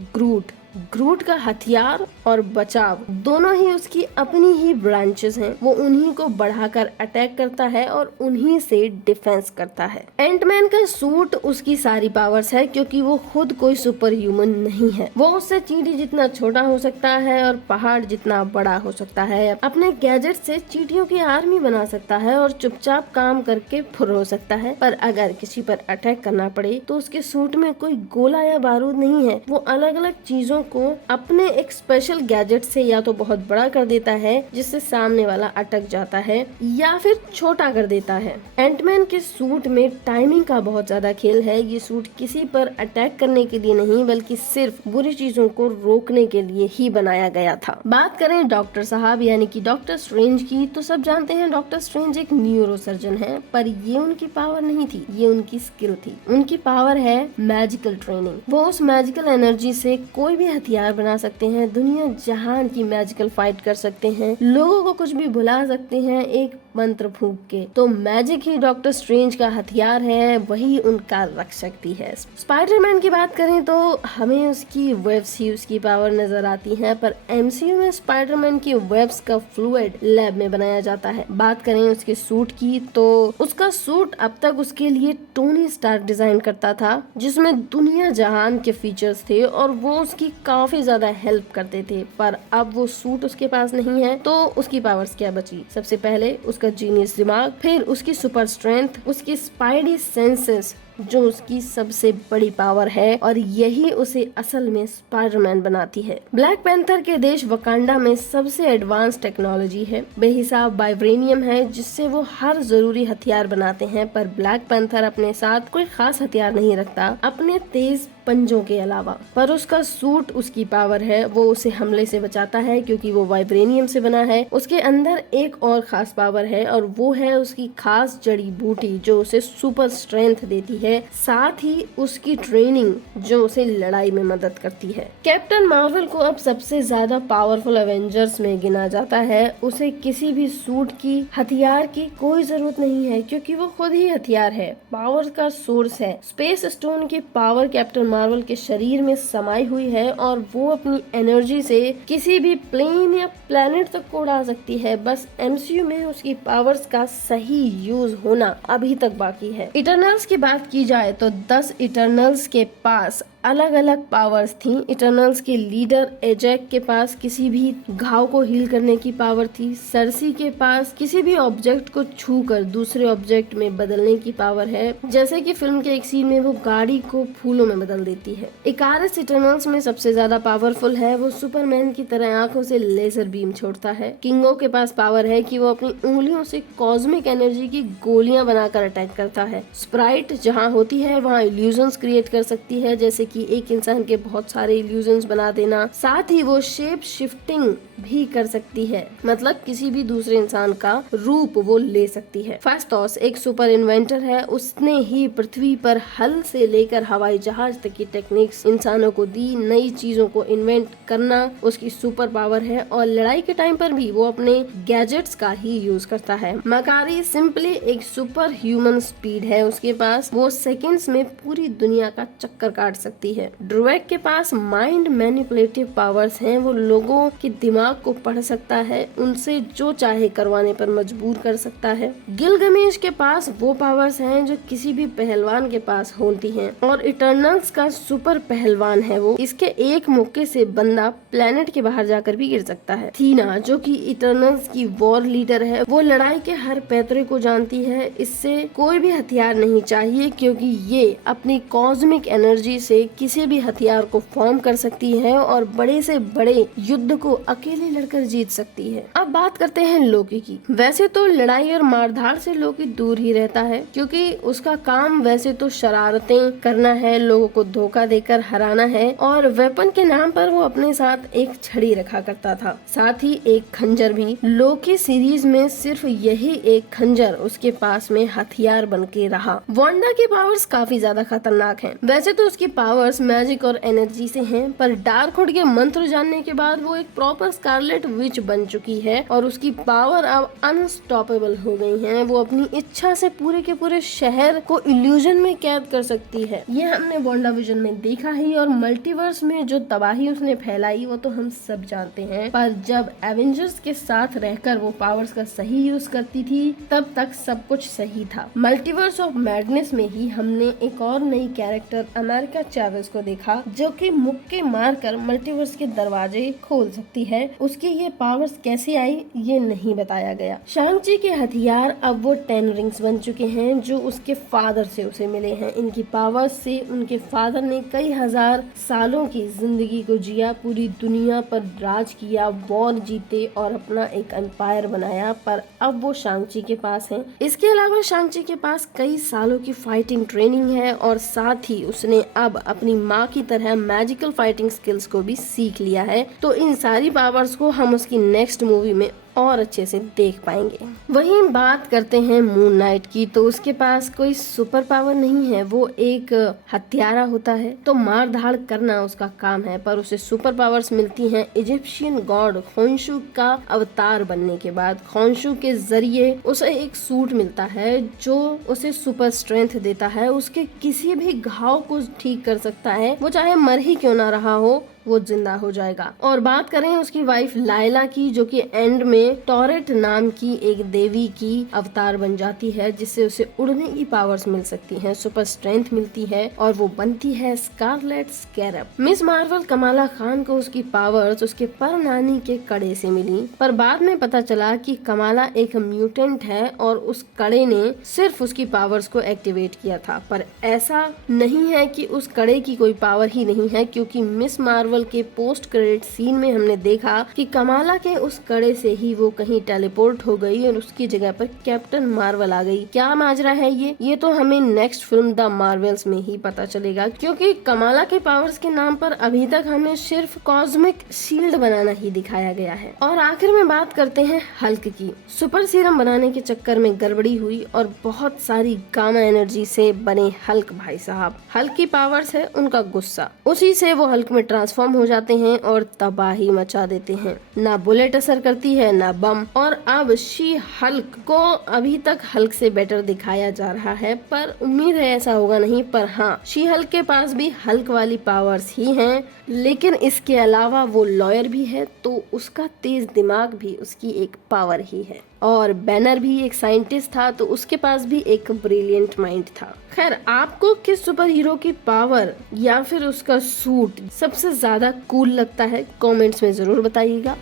ग्रूट का हथियार और बचाव दोनों ही उसकी अपनी ही ब्रांचेस हैं, वो उन्हीं को बढ़ाकर अटैक करता है और उन्हीं से डिफेंस करता है। एंटमैन का सूट उसकी सारी पावर्स है क्योंकि वो खुद कोई सुपर ह्यूमन नहीं है, वो उससे चींटी जितना छोटा हो सकता है और पहाड़ जितना बड़ा हो सकता है। अपने गैजेट से चींटियों की आर्मी बना सकता है और चुपचाप काम करके फुर हो सकता है, पर अगर किसी पर अटैक करना पड़े तो उसके सूट में कोई गोला या बारूद नहीं है, वो अलग अलग चीजों को अपने एक स्पेशल गैजेट से या तो बहुत बड़ा कर देता है जिससे सामने वाला अटक जाता है, या फिर छोटा कर देता है। एंटमैन के सूट में टाइमिंग का बहुत ज्यादा खेल है। ये सूट किसी पर अटैक करने के लिए नहीं बल्कि सिर्फ बुरी चीजों को रोकने के लिए ही बनाया गया था। बात करें डॉक्टर साहब यानी कि डॉक्टर स्ट्रेंज की, तो सब जानते हैं डॉक्टर स्ट्रेंज एक न्यूरो सर्जन है, पर ये उनकी पावर नहीं थी, ये उनकी स्किल थी। उनकी पावर है मैजिकल ट्रेनिंग। वो उस मैजिकल एनर्जी से कोई भी हथियार बना सकते हैं, दुनिया जहान की मैजिकल फाइट कर सकते हैं, लोगों को कुछ भी भुला सकते हैं एक मंत्र फूंक के। तो मैजिक ही डॉक्टर स्ट्रेंज का हथियार है, वही उनका रक्षक भी है। स्पाइडरमैन की बात करें तो हमें उसकी वेब्स ही उसकी पावर नजर आती है, पर एमसीयू में स्पाइडरमैन की वेब्स का फ्लूइड लैब में बनाया जाता है। बात करें उसके सूट की तो उसका सूट अब तक उसके लिए टोनी स्टार्क डिजाइन करता था, जिसमें दुनिया जहान के फीचर्स थे और वो उसकी काफी ज्यादा हेल्प करते थे, पर अब वो सूट उसके पास नहीं है तो उसकी पावर्स क्या बची। सबसे पहले उसका जीनियस दिमाग, फिर उसकी सुपर स्ट्रेंथ, उसकी स्पाइडी सेंसेस जो उसकी सबसे बड़ी पावर है और यही उसे असल में स्पाइडरमैन बनाती है। ब्लैक पैंथर के देश वकांडा में सबसे एडवांस टेक्नोलॉजी है, बेहिसाब वाइब्रेनियम है जिससे वो हर जरूरी हथियार बनाते हैं, पर ब्लैक पैंथर अपने साथ कोई खास हथियार नहीं रखता अपने तेज पंजों के अलावा, पर उसका सूट उसकी पावर है, वो उसे हमले से बचाता है क्योंकि वो वाइब्रेनियम से बना है। उसके अंदर एक और खास पावर है और वो है उसकी खास जड़ी बूटी जो उसे सुपर स्ट्रेंथ देती है, साथ ही उसकी ट्रेनिंग जो उसे लड़ाई में मदद करती है। कैप्टन मार्वल को अब सबसे ज्यादा पावरफुल एवेंजर्स में गिना जाता है। उसे किसी भी सूट की, हथियार की कोई जरूरत नहीं है क्योंकि वो खुद ही हथियार है, पावर का सोर्स है। स्पेस स्टोन की पावर कैप्टन मार्वल के शरीर में समाई हुई है और वो अपनी एनर्जी से किसी भी प्लेन या प्लेनेट तक को उड़ा सकती है। बस एमसीयू में उसकी पावर्स का सही यूज होना अभी तक बाकी है। इटरनल्स की बात की जाए तो 10 इटरनल्स के पास अलग अलग पावर्स थी। इटर्नल्स के लीडर एजैक के पास किसी भी घाव को हील करने की पावर थी। सर्सी के पास किसी भी ऑब्जेक्ट को छू कर दूसरे ऑब्जेक्ट में बदलने की पावर है, जैसे कि फिल्म के एक सीन में वो गाड़ी को फूलों में बदल देती है। इकारिस इटर्नल्स में सबसे ज्यादा पावरफुल है। वो सुपरमैन की तरह आंखों से लेजर बीम छोड़ता है। किंगो के पास पावर है कि वो अपनी उंगलियों से कॉस्मिक एनर्जी की गोलियां बनाकर अटैक करता है। स्प्राइट जहां होती है वहां इल्यूजन्स क्रिएट कर सकती है, जैसे कि एक इंसान के बहुत सारे इल्यूजन्स बना देना। साथ ही वो शेप शिफ्टिंग भी कर सकती है, मतलब किसी भी दूसरे इंसान का रूप वो ले सकती है। फास्टोस एक सुपर इन्वेंटर है। उसने ही पृथ्वी पर हल से लेकर हवाई जहाज तक की टेक्निक्स इंसानों को दी। नई चीजों को इन्वेंट करना उसकी सुपर पावर है और लड़ाई के टाइम पर भी वो अपने गैजेट्स का ही यूज करता है। मकारी सिंपली एक सुपर ह्यूमन स्पीड है उसके पास। वो सेकंड्स में पूरी दुनिया का चक्कर काट सकती है। ड्रूएक के पास माइंड मैनिपुलेटिव पावर्स हैं। वो लोगों के दिमाग को पढ़ सकता है, उनसे जो चाहे करवाने पर मजबूर कर सकता है। गिलगमेश के पास वो पावर्स हैं जो किसी भी पहलवान के पास होती हैं और इटर्नल्स का सुपर पहलवान है वो। इसके एक मौके से बंदा प्लेनेट के बाहर जाकर भी गिर सकता है। थीना जो कि इटर्नल्स की वॉर लीडर है, वो लड़ाई के हर पैतरे को जानती है। इससे कोई भी हथियार नहीं चाहिए क्योंकि ये अपनी कॉस्मिक एनर्जी से किसी भी हथियार को फॉर्म कर सकती है और बड़े से बड़े युद्ध को अकेले लड़कर जीत सकती है। अब बात करते हैं लोकी की। वैसे तो लड़ाई और मारधाड़ से लोकी दूर ही रहता है क्योंकि उसका काम वैसे तो शरारतें करना है, लोगों को धोखा देकर हराना है और वेपन के नाम पर वो अपने साथ एक छड़ी रखा करता था, साथ ही एक खंजर भी। लोकी सीरीज में सिर्फ यही एक खंजर उसके पास में हथियार बन के रहा। वांडा के पावर्स काफी ज्यादा खतरनाक हैं। वैसे तो उसकी पावर्स मैजिक और एनर्जी से हैं, पर डार्कहुड के मंत्र जानने के बाद वो एक प्रॉपर स्कारलेट विच बन चुकी है और उसकी पावर अब अनस्टॉपेबल हो गई है। वो अपनी इच्छा से पूरे के पूरे शहर को इल्यूजन में कैद कर सकती है। ये हमने वांडा विजन में देखा ही और मल्टीवर्स में जो तबाही उसने फैलाई वो तो हम सब जानते हैं। पर जब एवेंजर्स के साथ रहकर वो पावर्स का सही यूज करती थी तब तक सब कुछ सही था। मल्टीवर्स ऑफ मैडनेस में ही हमने एक और नई कैरेक्टर अमेरिका चैवेज को देखा जो कि मुक्के मारकर मल्टीवर्स के दरवाजे खोल सकती है। उसकी ये पावर्स कैसे आई ये नहीं बताया गया। शांग-ची के हथियार अब वो 10 रिंग्स बन चुके हैं जो उसके फादर से उसे मिले हैं। इनकी पावर्स से उनके फादर ने कई हजार सालों की जिंदगी को जिया, पूरी दुनिया पर राज किया, वॉर जीते और अपना एक एम्पायर बनाया, पर अब वो शांग-ची के पास है। इसके अलावा शांग-ची के पास कई सालों की फाइटिंग ट्रेनिंग है और साथ ही उसने अब अपनी माँ की तरह मैजिकल फाइटिंग स्किल्स को भी सीख लिया है। तो इन सारी पावर्स को हम उसकी नेक्स्ट मूवी में और अच्छे से देख पाएंगे। वहीं बात करते हैं मून नाइट की, तो उसके पास कोई सुपर पावर नहीं है। वो एक हत्यारा होता है, तो मार धाड़ करना उसका काम है, पर उसे सुपर पावर्स मिलती हैं इजिप्शियन गॉड खोंशू का अवतार बनने के बाद। खोंशू के जरिए उसे एक सूट मिलता है जो उसे सुपर स्ट्रेंथ देता है। उसके किसी भी घाव को ठीक कर सकता है, वो चाहे मर ही क्यों ना रहा हो वो जिंदा हो जाएगा। और बात करें उसकी वाइफ लाइला की, जो कि एंड में टॉरेट नाम की एक देवी की अवतार बन जाती है, जिससे उसे उड़ने की पावर्स मिल सकती हैं, सुपर स्ट्रेंथ मिलती है और वो बनती है Scarlet Scarab. Miss Marvel Kamala Khan को उसकी पावर्स उसके परनानी के कड़े से मिली, पर बाद में पता चला कि कमाला एक म्यूटेंट है और उस कड़े ने सिर्फ उसकी पावर्स को एक्टिवेट किया था। पर ऐसा नहीं है कि उस कड़े की कोई पावर ही नहीं है, क्योंकि मिस मार्वल के पोस्ट क्रेडिट सीन में हमने देखा कि कमाला के उस कड़े से ही वो कहीं टेलीपोर्ट हो गई और उसकी जगह पर कैप्टन मार्वल आ गई। क्या माजरा है ये तो हमें नेक्स्ट फिल्म द मार्वल्स में ही पता चलेगा, क्योंकि कमाला के पावर्स के नाम पर अभी तक हमें सिर्फ कॉस्मिक शील्ड बनाना ही दिखाया गया है। और आखिर में बात करते हैं हल्क की। सुपर सीरम बनाने के चक्कर में गड़बड़ी हुई और बहुत सारी गामा एनर्जी से बने हल्क भाई साहब। हल्क की पावर्स है उनका गुस्सा, उसी से वो हल्क में ट्रांसफॉर्म हो जाते हैं और तबाही मचा देते हैं। ना बुलेट असर करती है ना बम। और अब शी हल्क को अभी तक हल्क से बेटर दिखाया जा रहा है, पर उम्मीद है ऐसा होगा नहीं। पर हाँ, शी हल्क के पास भी हल्क वाली पावर्स ही हैं, लेकिन इसके अलावा वो लॉयर भी है, तो उसका तेज दिमाग भी उसकी एक पावर ही है। और बैनर भी एक साइंटिस्ट था, तो उसके पास भी एक ब्रिलियंट माइंड था। खैर, आपको किस सुपर हीरो की पावर या फिर उसका सूट सबसे ज्यादा कूल लगता है, कमेंट्स में जरूर बताइएगा।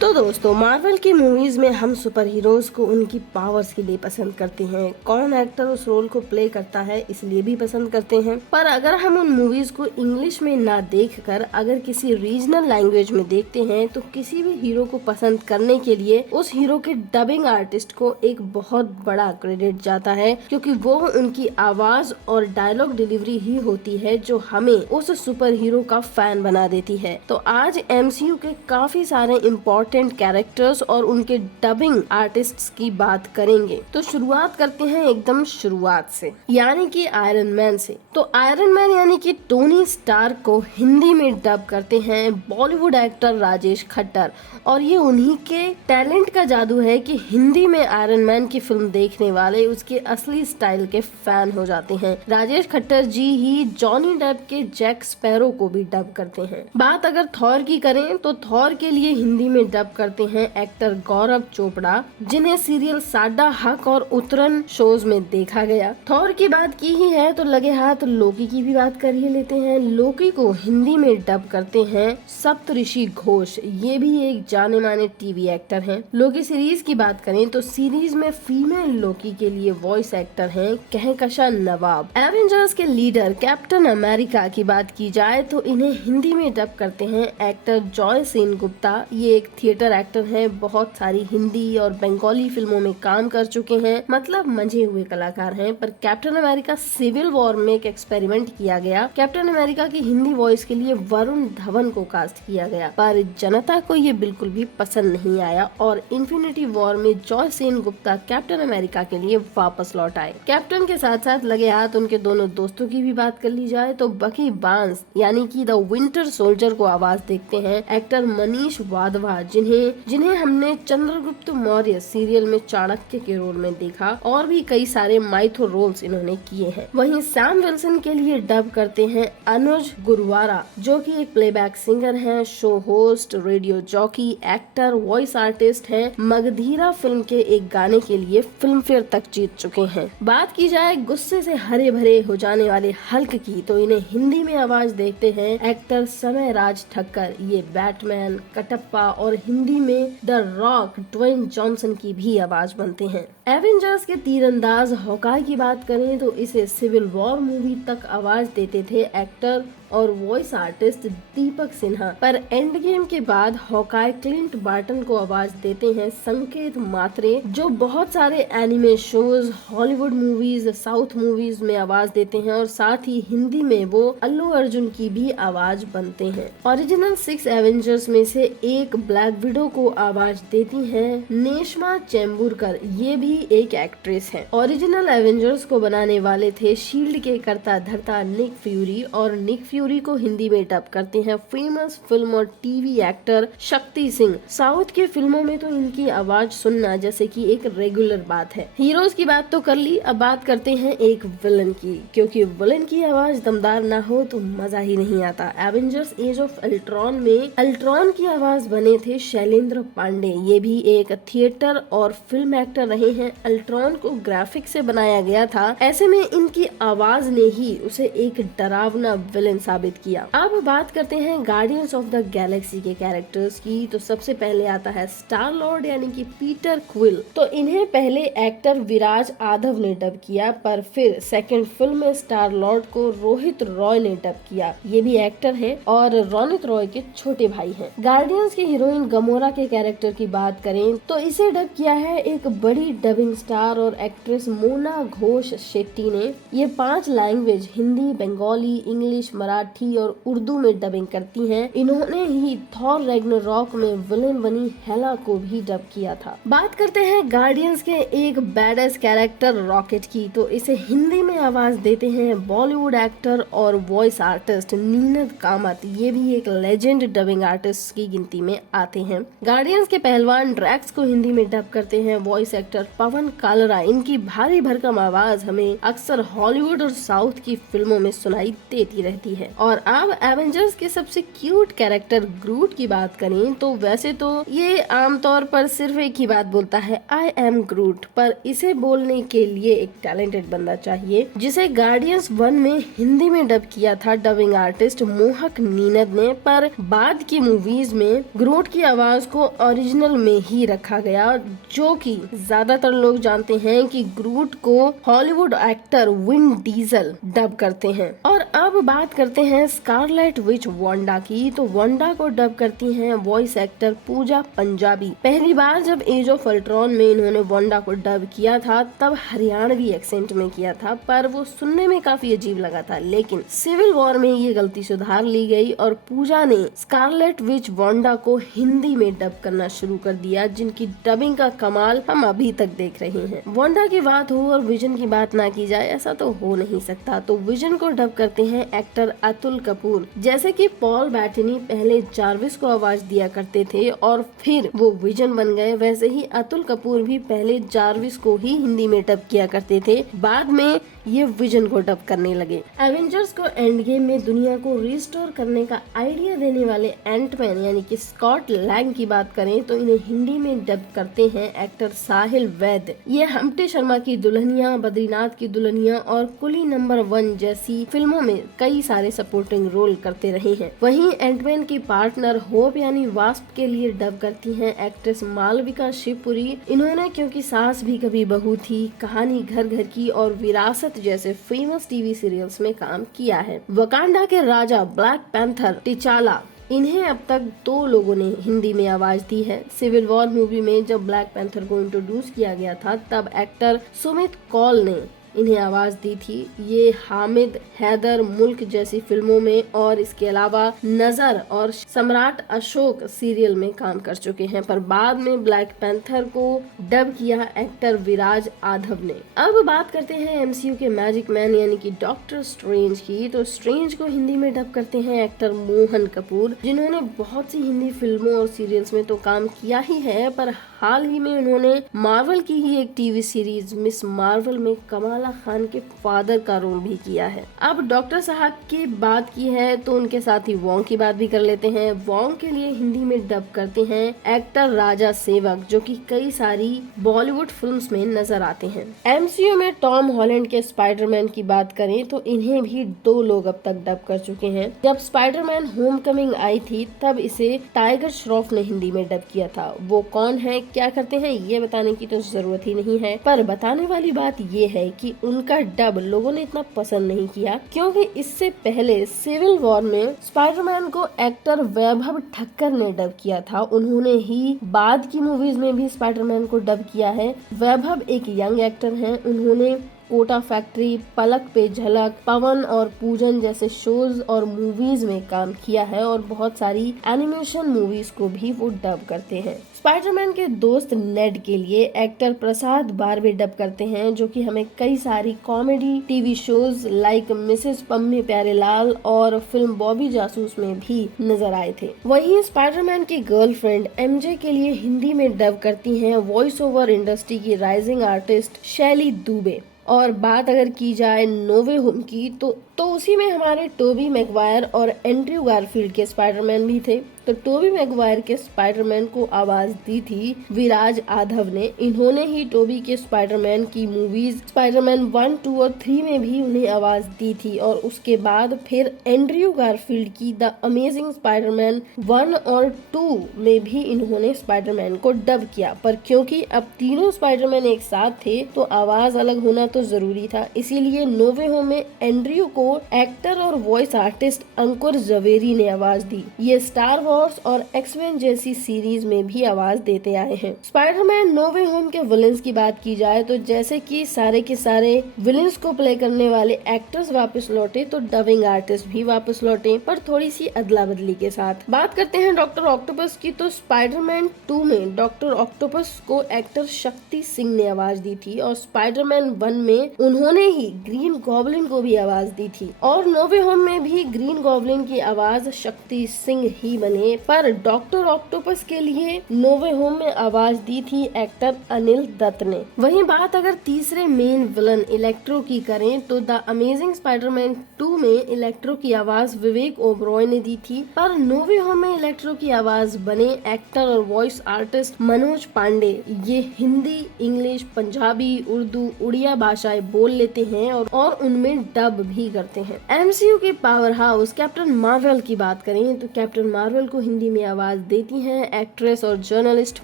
तो दोस्तों, मार्वल की मूवीज में हम सुपर हीरोज को उनकी पावर्स के लिए पसंद करते हैं, कौन एक्टर उस रोल को प्ले करता है इसलिए भी पसंद करते हैं। पर अगर हम उन मूवीज को इंग्लिश में ना देखकर अगर किसी रीजनल लैंग्वेज में देखते हैं, तो किसी भी हीरो को पसंद करने के लिए उस हीरो के डबिंग आर्टिस्ट को एक बहुत बड़ा क्रेडिट जाता है, क्योंकि वो उनकी आवाज और डायलॉग डिलीवरी ही होती है जो हमें उस सुपर हीरो का फैन बना देती है। तो आज MCU के काफी सारे इम्पोर्टेंट कैरेक्टर्स और उनके डबिंग आर्टिस्ट्स की बात करेंगे। तो शुरुआत करते हैं एकदम शुरुआत से, यानी कि आयरन मैन से। तो आयरन मैन यानी कि टोनी स्टार्क को हिंदी में डब करते हैं बॉलीवुड एक्टर राजेश खट्टर, और ये उन्हीं के टैलेंट का जादू है कि हिंदी में आयरन मैन की फिल्म देखने वाले उसके असली स्टाइल के फैन हो जाते हैं। राजेश खट्टर जी ही जॉनी डेप के जैक स्पैरो को भी डब करते हैं। बात अगर थॉर की करें, तो थॉर के लिए हिंदी में डब करते हैं एक्टर गौरव चोपड़ा, जिन्हें सीरियल साडा हक और उतरन शोज में देखा गया। थॉर की बात की ही है तो लगे हाथ लोकी की भी बात कर ही लेते हैं। लोकी को हिंदी में डब करते हैं सप्तऋषि घोष, ये भी एक जाने माने टीवी एक्टर हैं। लोकी सीरीज की बात करें तो सीरीज में फीमेल लोकी के लिए वॉइस एक्टर हैं कहकशा नवाब। एवेंजर्स के लीडर कैप्टन अमेरिका की बात की जाए तो इन्हें हिंदी में डब करते हैं एक्टर जॉय सेन गुप्ता। ये एक थिएटर एक्टर हैं, बहुत सारी हिंदी और बंगाली फिल्मों में काम कर चुके हैं, मतलब मंझे हुए कलाकार हैं। पर कैप्टन अमेरिका सिविल वॉर में एक एक्सपेरिमेंट किया गया। कैप्टन अमेरिका की हिंदी वॉइस के लिए वरुण धवन को कास्ट किया गया, पर जनता को ये बिल्कुल भी पसंद नहीं आया और इन्फिनिटी वॉर में Joy Sen Gupta captain America के लिए वापस लौट आए। कैप्टन के साथ साथ लगे हाथ उनके दोनों दोस्तों की भी बात कर ली जाए तो बकी बांस यानी कि द विंटर सोल्जर को आवाज देखते हैं एक्टर मनीष वाधवा, जिन्हें हमने चंद्रगुप्त मौर्य सीरियल में चाणक्य के रोल में देखा, और भी कई सारे माइथो रोल्स इन्होंने किए हैं। वहीं सैम विल्सन के लिए डब करते हैं अनुज गुरुवारा, जो कि एक प्लेबैक सिंगर हैं, show host, radio jockey, actor, voice artist हैं। मगधीरा फिल्म के एक गाने के लिए फिल्म फेयर तक जीत चुके हैं। बात की जाए गुस्से से हरे भरे हो जाने वाले हल्क की, तो इन्हें हिंदी में आवाज देखते हैं एक्टर समय राज ठक्कर। ये बैटमैन, कटप्पा और हिंदी में द रॉक ड्वेन जॉनसन की भी आवाज बनते हैं। एवेंजर्स के तीरंदाज हॉकाई की बात करें तो इसे सिविल वॉर मूवी तक आवाज देते थे एक्टर और वॉइस आर्टिस्ट दीपक सिन्हा, पर एंड गेम के बाद हॉकाई क्लिंट बार्टन को आवाज देते हैं संकेत मात्रे, जो बहुत सारे anime shows, Hollywood movies, south movies में आवाज देते हैं, और साथ ही हिंदी में वो अल्लू अर्जुन की भी आवाज बनते हैं। ओरिजिनल 6 एवेंजर्स में से एक ब्लैक विडो को आवाज देती हैं नेश्मा चेम्बुरकर, ये भी एक एक्ट्रेस है। ओरिजिनल एवेंजर्स को बनाने वाले थे शील्ड के कर्ता धर्ता निक फ्यूरी, और निक फ्यूरी को हिंदी में डब करते हैं फेमस फिल्म और TV actor Shakti Singh. South के फिल्मों में तो इनकी आवाज सुनना जैसे कि एक रेगुलर बात है। हीरोज की बात तो कर ली, अब बात करते हैं एक विलन की, क्योंकि विलन की आवाज दमदार ना हो तो मजा ही नहीं आता। एवेंजर्स एज ऑफ अल्ट्रॉन में अल्ट्रॉन की आवाज बने थे शैलेंद्र पांडे, ये भी एक थिएटर और फिल्म एक्टर रहे हैं। अल्ट्रॉन को ग्राफिक से बनाया गया था, ऐसे में इनकी आवाज ने ही उसे एक डरावना विलन साबित किया। अब बात करते हैं गार्डियंस ऑफ द गैलेक्सी के कैरेक्टर्स की, तो सबसे पहले आता है स्टार लॉर्ड यानी कि पीटर क्विल। तो इन्हें पहले एक्टर विराज आधव ने डब किया, पर फिर सेकंड फिल्म में स्टार लॉर्ड को रोहित रॉय ने डब किया। ये भी एक्टर हैं और रोनित रॉय के छोटे भाई हैं। गार्डियंस की हीरोइन गमोरा के कैरेक्टर की बात करें तो इसे डब किया है एक बड़ी डबिंग स्टार और एक्ट्रेस मोना घोष शेट्टी ने। ये 5 लैंग्वेज हिंदी, बंगाली, इंग्लिश, मराठी और उर्दू में डबिंग करती हैं। इन्होंने ही थॉर रैग्नारोक में विलेन बनी हेला को भी डब किया था। बात करते हैं गार्डियंस के एक बैडेस कैरेक्टर रॉकेट की, तो इसे हिंदी में आवाज देते हैं बॉलीवुड एक्टर और वॉइस आर्टिस्ट नीनद कामत। ये भी एक लेजेंड डबिंग आर्टिस्ट की गिनती में आते हैं। गार्डियंस के पहलवान ड्रैक्स को हिंदी में डब करते हैं वॉइस एक्टर पवन कालरा। इनकी भारी भरकम आवाज हमें अक्सर हॉलीवुड और साउथ की फिल्मों में सुनाई देती रहती है। है। और अब एवेंजर्स के सबसे क्यूट कैरेक्टर ग्रूट की बात करें तो वैसे तो ये आमतौर पर सिर्फ एक ही बात बोलता है, आई एम ग्रूट, पर इसे बोलने के लिए एक टैलेंटेड बंदा चाहिए, जिसे गार्डियंस 1 में हिंदी में डब किया था डबिंग आर्टिस्ट मोहक नीनद ने। पर बाद की मूवीज में ग्रूट की आवाज को ओरिजिनल में ही रखा गया, जो कि ज्यादातर लोग जानते हैं कि ग्रूट को Hollywood actor Vin Diesel dub करते हैं। और अब बात करते हैं स्कारलेट विच वांडा की, तो वांडा को डब करती हैं वॉइस एक्टर पूजा पंजाबी। पहली बार जब एज ऑफ अल्ट्रॉन में इन्होंने वांडा को डब किया था तब हरियाणवी एक्सेंट में किया था, पर वो सुनने में काफी अजीब लगा था, लेकिन सिविल वॉर में ये गलती सुधार ली गई और पूजा ने स्कारलेट विच वांडा को हिंदी में डब करना शुरू कर दिया, जिनकी डबिंग का कमाल हम अभी तक देख रहे हैं। वांडा की बात हो और विजन की बात ना की जाए, ऐसा तो हो नहीं सकता। तो विजन को डब करते हैं एक्टर अतुल कपूर। जैसे कि पॉल बैटनी पहले जार्विस को आवाज दिया करते थे और फिर वो विजन बन गए, वैसे ही अतुल कपूर भी पहले जार्विस को ही हिंदी में डब किया करते थे, बाद में ये विजन को डब करने लगे। एवेंजर्स को एंड गेम में दुनिया को रिस्टोर करने का आइडिया देने वाले एंटमैन यानी कि स्कॉट लैंग की बात करें तो इन्हें हिंदी में डब करते हैं एक्टर साहिल वैद। ये हम्प्टी शर्मा की दुल्हनिया, बद्रीनाथ की दुल्हनिया और कुली नंबर 1 जैसी फिल्मों में कई सारे सपोर्टिंग रोल करते रहे हैं। वहीं एंटमैन की पार्टनर होप यानी वास्प के लिए डब करती हैं एक्ट्रेस मालविका शिवपुरी। इन्होंने क्योंकि सास भी कभी बहू थी, कहानी घर घर की और विरासत जैसे फेमस टीवी सीरियल्स में काम किया है। वकांडा के राजा ब्लैक पैंथर टिचाला, इन्हें अब तक 2 लोगों ने हिंदी में आवाज दी है। सिविल वॉर मूवी में जब ब्लैक पैंथर को इंट्रोड्यूस किया गया था तब एक्टर सुमित कौल ने इन्हें आवाज दी थी। ये हामिद, हैदर, मुल्क जैसी फिल्मों में और इसके अलावा नजर और सम्राट अशोक सीरियल में काम कर चुके हैं, पर बाद में ब्लैक पैंथर को डब किया एक्टर विराज आधव ने। अब बात करते हैं एमसीयू के मैजिक मैन यानी कि डॉक्टर स्ट्रेंज की, तो स्ट्रेंज को हिंदी में डब करते हैं एक्टर मोहन कपूर, जिन्होंने बहुत सी हिंदी फिल्मों और सीरियल्स में तो काम किया ही है, पर हाल ही में उन्होंने मार्वल की ही एक टीवी सीरीज मिस मार्वल में कमाला खान के फादर का रोल भी किया है। अब डॉक्टर साहब की बात की है तो उनके साथ ही वोंग की बात भी कर लेते हैं। वोंग के लिए हिंदी में डब करते हैं एक्टर राजा सेवक, जो कि कई सारी बॉलीवुड फिल्म्स में नजर आते हैं। एमसीयू में टॉम हॉलैंड के स्पाइडरमैन की बात करें तो इन्हें भी 2 लोग अब तक डब कर चुके हैं। जब स्पाइडरमैन होमकमिंग आई थी तब इसे टाइगर श्रॉफ ने हिंदी में डब किया था। वो कौन है, क्या करते हैं, ये बताने की तो जरूरत ही नहीं है, पर बताने वाली बात ये है कि उनका डब लोगों ने इतना पसंद नहीं किया, क्योंकि इससे पहले सिविल वॉर में स्पाइडरमैन को एक्टर वैभव ठक्कर ने डब किया था। उन्होंने ही बाद की मूवीज में भी स्पाइडरमैन को डब किया है। वैभव एक यंग एक्टर हैं, उन्होंने कोटा फैक्ट्री, पलक पे झलक, पवन और पूजन जैसे शोज और मूवीज में काम किया है और बहुत सारी एनिमेशन मूवीज को भी वो डब करते हैं। स्पाइडरमैन के दोस्त नेड के लिए एक्टर प्रसाद बारवे डब करते हैं, जो कि हमें कई सारी comedy TV shows like Mrs Pammi Pyarelal और फिल्म बॉबी जासूस में भी नजर आए थे। वहीं स्पाइडरमैन की गर्लफ्रेंड एमजे के लिए हिंदी में डब करती हैं वॉइस ओवर इंडस्ट्री की राइजिंग आर्टिस्ट शैली दुबे। और बात अगर की जाए नोवे होम की तो उसी में हमारे टोबी मैगवायर और एंड्रयू गारफील्ड के स्पाइडरमैन भी थे। तो टोबी मैगवायर के स्पाइडरमैन को आवाज दी थी विराज आधव ने। इन्होंने ही टोबी के स्पाइडरमैन की मूवीज स्पाइडरमैन 1, 2 और 3 में भी उन्हें आवाज दी थी और उसके बाद फिर एंड्रयू गारफील्ड की द अमेजिंग स्पाइडरमैन 1 और 2 में भी इन्होंने स्पाइडरमैन को डब किया। पर क्योंकि अब तीनों स्पाइडरमैन एक साथ थे तो आवाज अलग होना तो जरूरी था, इसीलिए नोवे होम में एंड्रयू को एक्टर और वॉइस आर्टिस्ट अंकुर जवेरी ने आवाज दी। ये स्टार वॉर्स और एक्समैन जैसी सीरीज में भी आवाज देते आए हैं। स्पाइडरमैन नो वे होम के विलेंस की बात की जाए तो जैसे कि सारे के सारे विलेंस को प्ले करने वाले एक्टर्स वापस लौटे तो डबिंग आर्टिस्ट भी वापस लौटे, पर थोड़ी सी अदला बदली के साथ। बात करते हैं डॉक्टर ऑक्टोपस की, तो स्पाइडरमैन 2 में डॉक्टर ऑक्टोपस को एक्टर शक्ति सिंह ने आवाज दी थी और स्पाइडरमैन 1 में उन्होंने ही ग्रीन गॉब्लिन को भी आवाज दी थी और नो वे होम में भी ग्रीन गॉब्लिन की आवाज शक्ति सिंह ही बने। थे, पर डॉक्टर ऑक्टोपस के लिए नो वे होम में आवाज दी थी एक्टर अनिल दत्त ने। वहीं बात अगर तीसरे मेन विलन इलेक्ट्रो की करें तो द अमेजिंग स्पाइडरमैन 2 में इलेक्ट्रो की आवाज विवेक ओबरॉय ने दी थी, पर नो वे होम में इलेक्ट्रो की आवाज बने एक्टर और वॉइस आर्टिस्ट मनोज पांडे। ये हिंदी, इंग्लिश, पंजाबी, उर्दू, उड़िया भाषाएं बोल लेते हैं और उनमें डब भी करते हैं। एमसीयू के पावर हाउस कैप्टन मार्वल की बात करें तो कैप्टन मार्वल को हिंदी में आवाज देती हैं एक्ट्रेस और जर्नलिस्ट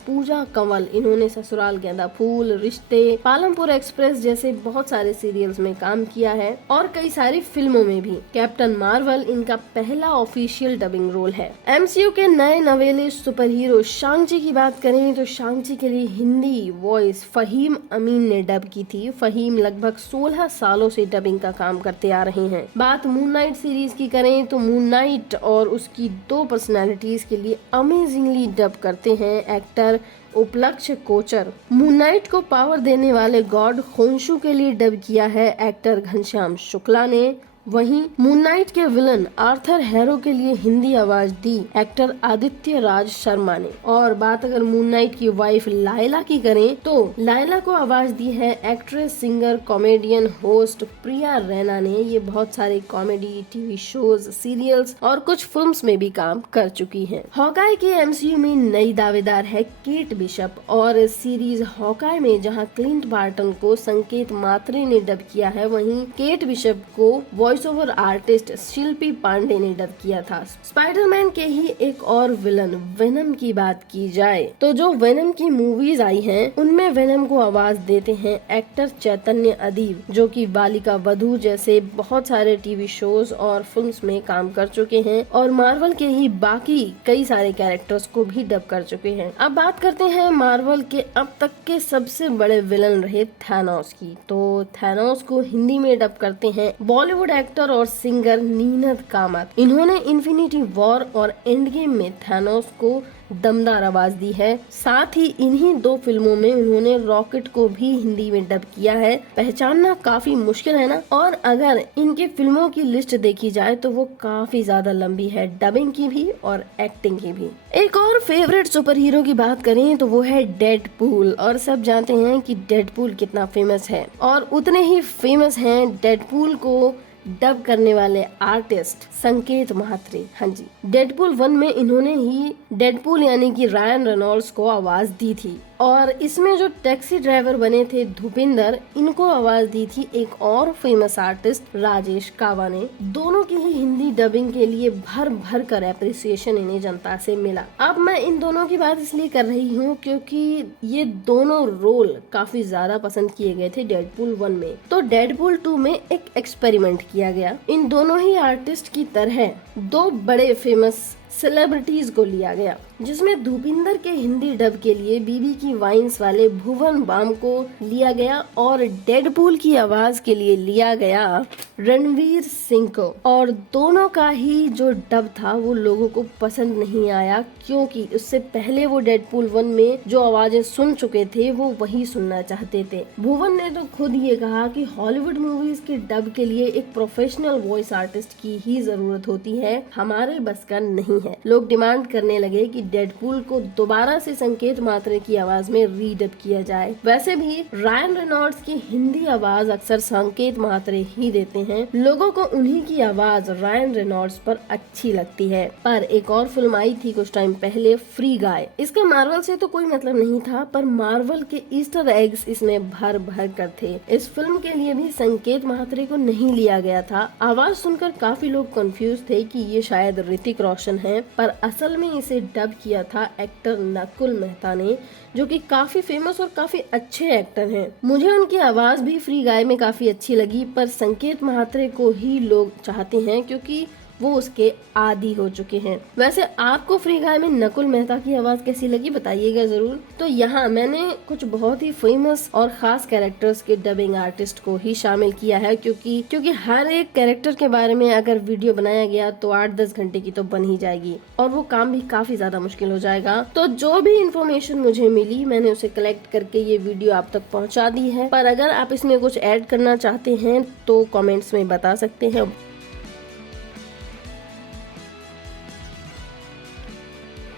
पूजा कंवल। इन्होंने ससुराल गेंदा फूल, रिश्ते, पालमपुर एक्सप्रेस जैसे बहुत सारे सीरियल्स में काम किया है और कई सारी फिल्मों में भी। कैप्टन मार्वल इनका पहला ऑफिशियल डबिंग रोल है। एमसीयू के नए नवेले सुपर हीरो शांग-ची की बात करें तो शांग-ची के लिए हिंदी वॉइस फहीम अमीन ने डब की थी। फहीम लगभग 16 सालों से डबिंग का काम करते आ रहे हैं। बात मून नाइट सीरीज की करें तो मून नाइट और उसकी 2 पर्सनैलिटीज के लिए अमेजिंगली डब करते हैं एक्टर उपलक्ष कोचर। मून नाइट को पावर देने वाले गॉड खोंशू के लिए डब किया है एक्टर घनश्याम शुक्ला ने। वहीं मून नाइट के विलन आर्थर हैरो के लिए हिंदी आवाज दी एक्टर आदित्य राज शर्मा ने। और बात अगर मून नाइट की वाइफ लायला की करें तो लायला को आवाज दी है एक्ट्रेस, सिंगर, कॉमेडियन, होस्ट प्रिया रैना ने। ये बहुत सारे कॉमेडी टीवी शोज, सीरियल्स और कुछ फिल्म्स में भी काम कर चुकी हैं। हॉकाई के एमसीयू में नई दावेदार है केट बिशप और सीरीज हॉकाई में जहां क्लिंट बार्टन को संकेत मात्रे ने डब किया है, वहीं केट बिशप को वॉइस ओवर आर्टिस्ट शिल्पी पांडे ने डब किया था। स्पाइडरमैन के ही एक और विलन वेनम की बात की जाए तो जो वेनम की मूवीज आई हैं उनमें वेनम को आवाज देते हैं एक्टर चैतन्य अदीब, जो कि बालिका वधू जैसे बहुत सारे टीवी शोज और फिल्म्स में काम कर चुके हैं और मार्वल के ही बाकी कई सारे कैरेक्टर्स को भी डब कर चुके हैं। अब बात करते हैं मार्वल के अब तक के सबसे बड़े विलन रहे थैनोस की। तो थैनोस को हिंदी में डब करते हैं बॉलीवुड एक्टर और सिंगर नीनद कामत। इन्होंने इन्फिनिटी वॉर और एंड गेम में थैनोस को दमदार आवाज दी है। साथ ही इन्हीं 2 फिल्मों में उन्होंने रॉकेट को भी हिंदी में डब किया है। पहचानना काफी मुश्किल है ना। और अगर इनके फिल्मों की लिस्ट देखी जाए तो वो काफी ज्यादा लंबी है, डबिंग की भी और एक्टिंग की भी। एक और फेवरेट सुपर हीरो की बात करें तो वो है डेडपूल। और सब जानते हैं कि डेडपूल कितना फेमस है और उतने ही फेमस हैं डेडपूल को डब करने वाले आर्टिस्ट संकेत महात्रे। हाँ जी, डेडपूल 1 में इन्होंने ही डेडपूल यानी कि रायन रेनॉल्ड्स को आवाज दी थी और इसमें जो टैक्सी ड्राइवर बने थे धुपिंदर, इनको आवाज दी थी एक और फेमस आर्टिस्ट राजेश कावा ने। दोनों की ही हिंदी डबिंग के लिए भर भर कर एप्रिसिएशन इन्हें जनता से मिला। अब मैं इन दोनों की बात इसलिए कर रही हूँ क्योंकि ये दोनों रोल काफी ज्यादा पसंद किए गए थे डेडपूल 1 में। तो डेडपूल 2 में एक एक्सपेरिमेंट किया गया। इन दोनों ही आर्टिस्ट की तरह 2 बड़े फेमस सेलिब्रिटीज को लिया गया, जिसमें धुपिंदर के हिंदी डब के लिए बीबी की वाइन्स वाले भुवन बाम को लिया गया और डेडपूल की आवाज के लिए लिया गया रणवीर सिंह को। और दोनों का ही जो डब था वो लोगों को पसंद नहीं आया क्योंकि उससे पहले वो डेडपूल 1 में जो आवाजें सुन चुके थे वो वही सुनना चाहते थे। भुवन ने तो खुद ये कहा कि हॉलीवुड मूवीज के डब के लिए एक प्रोफेशनल वॉइस आर्टिस्ट की ही जरूरत होती है, हमारे बस का नहीं है। लोग डिमांड करने लगे कि डेडपूल को दोबारा से संकेत मात्रे की आवाज में रीडब किया जाए। वैसे भी रायन रेनॉल्ड्स की हिंदी आवाज अक्सर संकेत मात्रे ही देते हैं। लोगों को उन्हीं की आवाज रायन रेनॉल्ड्स पर अच्छी लगती है। पर एक और फिल्म आई थी कुछ टाइम पहले, फ्री गाय। इसका मार्वल से तो कोई मतलब नहीं था, पर मार्वल के ईस्टर एग्स इसमें भर भर कर थे। इस फिल्म के लिए भी संकेत मात्रे को नहीं लिया गया था। आवाज सुनकर काफी लोग कंफ्यूज थे कि ये शायद ऋतिक रोशन है, पर असल में इसे डब किया था एक्टर नकुल मेहता ने, जो कि काफी फेमस और काफी अच्छे एक्टर हैं। मुझे उनकी आवाज भी फ्री गाय में काफी अच्छी लगी, पर संकेत महात्रे को ही लोग चाहते हैं क्योंकि वो उसके आदी हो चुके हैं। वैसे आपको फ्री गाय में नकुल मेहता की आवाज कैसी लगी बताइएगा जरूर। तो यहाँ मैंने कुछ बहुत ही फेमस और खास कैरेक्टर्स के डबिंग आर्टिस्ट को ही शामिल किया है क्योंकि हर एक कैरेक्टर के बारे में अगर वीडियो बनाया गया तो 8-10 घंटे की तो बन ही जाएगी और वो काम भी काफी ज्यादा मुश्किल हो जाएगा। तो जो भी इंफॉर्मेशन मुझे मिली मैंने उसे कलेक्ट करके ये वीडियो आप तक पहुँचा दी है। पर अगर आप इसमें कुछ ऐड करना चाहते हैं तो कॉमेंट्स में बता सकते हैं।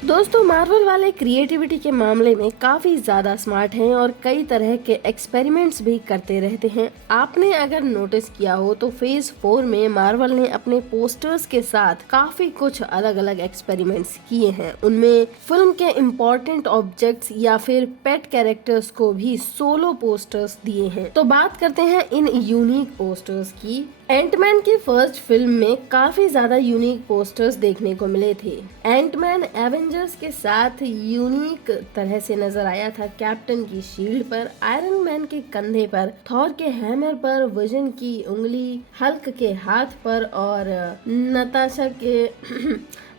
दोस्तों मार्वल वाले क्रिएटिविटी के मामले में काफी ज्यादा स्मार्ट हैं और कई तरह के एक्सपेरिमेंट्स भी करते रहते हैं। आपने अगर नोटिस किया हो तो फेज 4 में मार्वल ने अपने पोस्टर्स के साथ काफी कुछ अलग अलग एक्सपेरिमेंट्स किए हैं। उनमें फिल्म के इम्पोर्टेंट ऑब्जेक्ट्स या फिर पेट कैरेक्टर्स को भी सोलो पोस्टर्स दिए हैं। तो बात करते हैं इन यूनिक पोस्टर्स की। एंटमैन की फर्स्ट फिल्म में काफी ज्यादा यूनिक पोस्टर्स देखने को मिले थे। एंटमैन एवेंजर्स के साथ यूनिक तरह से नजर आया था। कैप्टन की शील्ड पर, आयरन मैन के कंधे पर, थॉर के हैमर पर, विजन की उंगली, हल्क के हाथ पर और नताशा के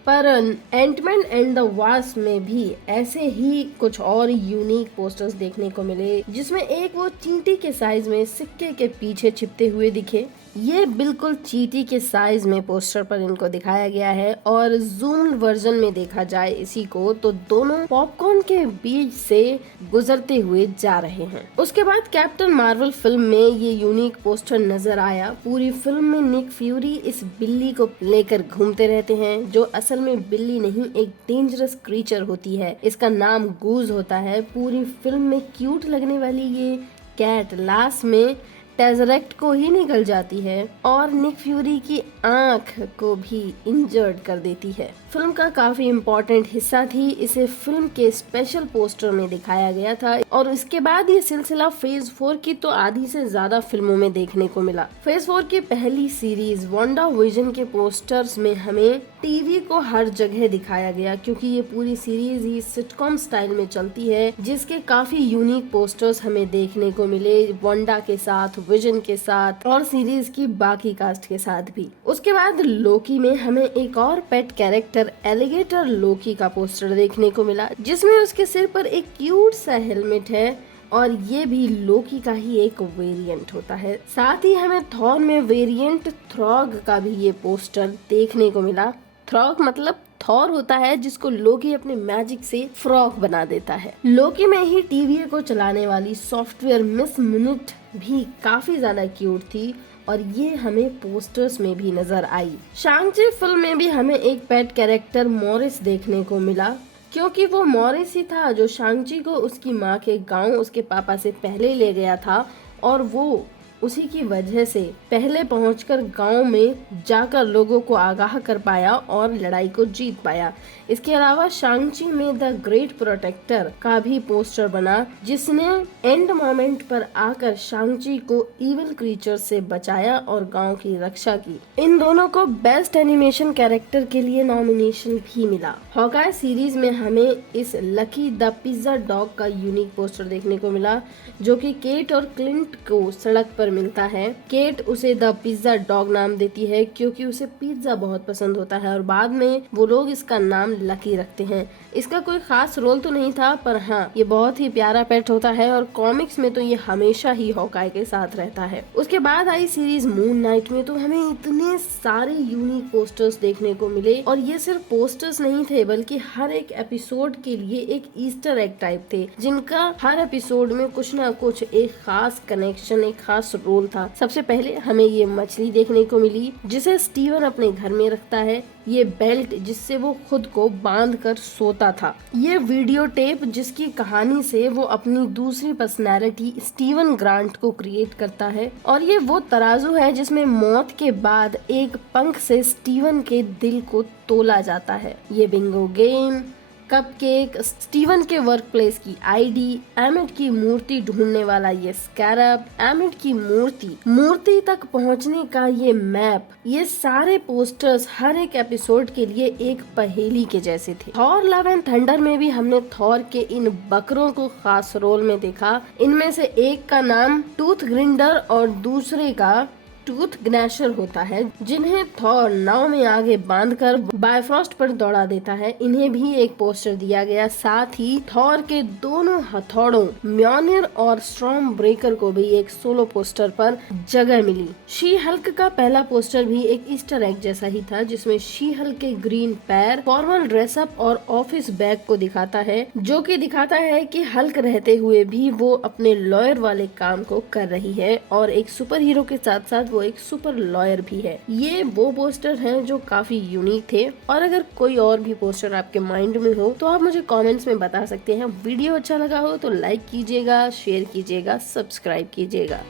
पर एंटमैन एंड द वास्प में भी ऐसे ही कुछ और यूनिक पोस्टर्स देखने को मिले, जिसमें एक वो चींटी के साइज में सिक्के के पीछे छिपते हुए दिखे। ये बिल्कुल चींटी के साइज में पोस्टर पर इनको दिखाया गया है और जूम वर्जन में देखा जाए इसी को तो दोनों पॉपकॉर्न के बीच से गुजरते हुए जा रहे हैं। उसके बाद कैप्टन मार्वल फिल्म में ये यूनिक पोस्टर नजर आया। पूरी फिल्म में निक फ्यूरी इस बिल्ली को लेकर घूमते रहते हैं, जो असल में बिल्ली नहीं एक डेंजरस क्रीचर होती है। इसका नाम गूज होता है। पूरी फिल्म में क्यूट लगने वाली ये कैट लास्ट में टेजरेक्ट को ही निकल जाती है और निक फ्यूरी की आंख को भी इंजर्ड कर देती है। फिल्म का काफी इम्पोर्टेंट हिस्सा थी। इसे फिल्म के स्पेशल पोस्टर में दिखाया गया था और इसके बाद ये सिलसिला फेज 4 की तो आधी से ज्यादा फिल्मों में देखने को मिला। फेज 4 की पहली सीरीज वांडा विजन के पोस्टर्स में हमें टीवी को हर जगह दिखाया गया, क्योंकि ये पूरी सीरीज ही सिटकॉम स्टाइल में चलती है, जिसके काफी यूनिक पोस्टर्स हमें देखने को मिले वांडा के साथ, विजन के साथ और सीरीज की बाकी कास्ट के साथ भी। उसके बाद लोकी में हमें एक और पेट कैरेक्टर एलिगेटर लोकी का पोस्टर देखने को मिला, जिसमें उसके सिर पर एक क्यूट सा हेलमेट है और ये भी लोकी का ही एक वेरिएंट होता है। साथ ही हमें थॉर में वेरिएंट थ्रॉग का भी ये पोस्टर देखने को मिला। थ्रॉग मतलब थॉर होता है जिसको लोकी अपने मैजिक से फ्रॉग बना देता है। लोकी में ही टीवी को चलाने वाली सॉफ्टवेयर मिस मिनट भी काफी ज्यादा क्यूट थी और ये हमें पोस्टर्स में भी नजर आई। शांग-ची फिल्म में भी हमें एक पेट कैरेक्टर मॉरिस देखने को मिला, क्योंकि वो मॉरिस ही था जो शांग-ची को उसकी माँ के गांव उसके पापा से पहले ले गया था और वो उसी की वजह से पहले पहुंचकर गांव में जाकर लोगों को आगाह कर पाया और लड़ाई को जीत पाया। इसके अलावा शांग-ची में द ग्रेट प्रोटेक्टर का भी पोस्टर बना, जिसने एंड मोमेंट पर आकर शांग-ची को इविल क्रीचर से बचाया और गांव की रक्षा की। इन दोनों को बेस्ट एनिमेशन कैरेक्टर के लिए नॉमिनेशन भी मिला। हॉकाई सीरीज में हमें इस लकी द पिज्जा डॉग का यूनिक पोस्टर देखने को मिला, जो कि केट और क्लिंट को सड़क पर मिलता है। केट उसे द पिज्जा डॉग नाम देती है क्योंकि उसे पिज्जा बहुत पसंद होता है और बाद में वो लोग इसका नाम लकी रखते हैं। इसका कोई खास रोल तो नहीं था, पर हाँ ये बहुत ही प्यारा पेट होता है और कॉमिक्स में तो ये हमेशा ही हॉकाई के साथ रहता है। उसके बाद आई सीरीज मून नाइट में तो हमें इतने सारे यूनिक पोस्टर्स देखने को मिले और ये सिर्फ पोस्टर्स नहीं थे, बल्कि हर एक एपिसोड के लिए एक ईस्टर एग टाइप थे, जिनका हर एपिसोड में कुछ ना कुछ एक खास कनेक्शन, एक खास रोल था। सबसे पहले हमें ये मछली देखने को मिली जिसे स्टीवन अपने घर में रखता है, ये बेल्ट जिससे वो खुद को बांध कर सोता था, ये वीडियो टेप जिसकी कहानी से वो अपनी दूसरी पर्सनैलिटी स्टीवन ग्रांट को क्रिएट करता है, और ये वो तराजू है जिसमें मौत के बाद एक पंख से स्टीवन के दिल को तोला जाता है, ये बिंगो गेम, कपकेक, स्टीवन के वर्क प्लेस की आईडी, एमिट की मूर्ति ढूंढने वाला ये स्कैरब, एमिट की मूर्ति तक पहुंचने का ये मैप, ये सारे पोस्टर्स हर एक एपिसोड के लिए एक पहेली के जैसे थे। थॉर लव एंड थंडर में भी हमने थॉर के इन बकरों को खास रोल में देखा। इनमें से एक का नाम टूथ ग्रिंडर और दूसरे का टूथ ग्नैशर होता है, जिन्हें थॉर नाव में आगे बांधकर बायफ्रॉस्ट पर दौड़ा देता है। इन्हें भी एक पोस्टर दिया गया। साथ ही थॉर के दोनों हथौड़ों म्योनिर और स्टॉर्म ब्रेकर को भी एक सोलो पोस्टर पर जगह मिली। शी हल्क का पहला पोस्टर भी एक ईस्टर एग जैसा ही था, जिसमें शी हल्क के ग्रीन पैर, फॉर्मल ड्रेसअप और ऑफिस बैग को दिखाता है, जो कि दिखाता है कि हल्क रहते हुए भी वो अपने लॉयर वाले काम को कर रही है और एक सुपर हीरो के साथ साथ वो एक सुपर लॉयर भी है। ये वो पोस्टर हैं जो काफी यूनिक थे, और अगर कोई और भी पोस्टर आपके माइंड में हो तो आप मुझे कमेंट्स में बता सकते हैं। वीडियो अच्छा लगा हो तो लाइक कीजिएगा, शेयर कीजिएगा, सब्सक्राइब कीजिएगा।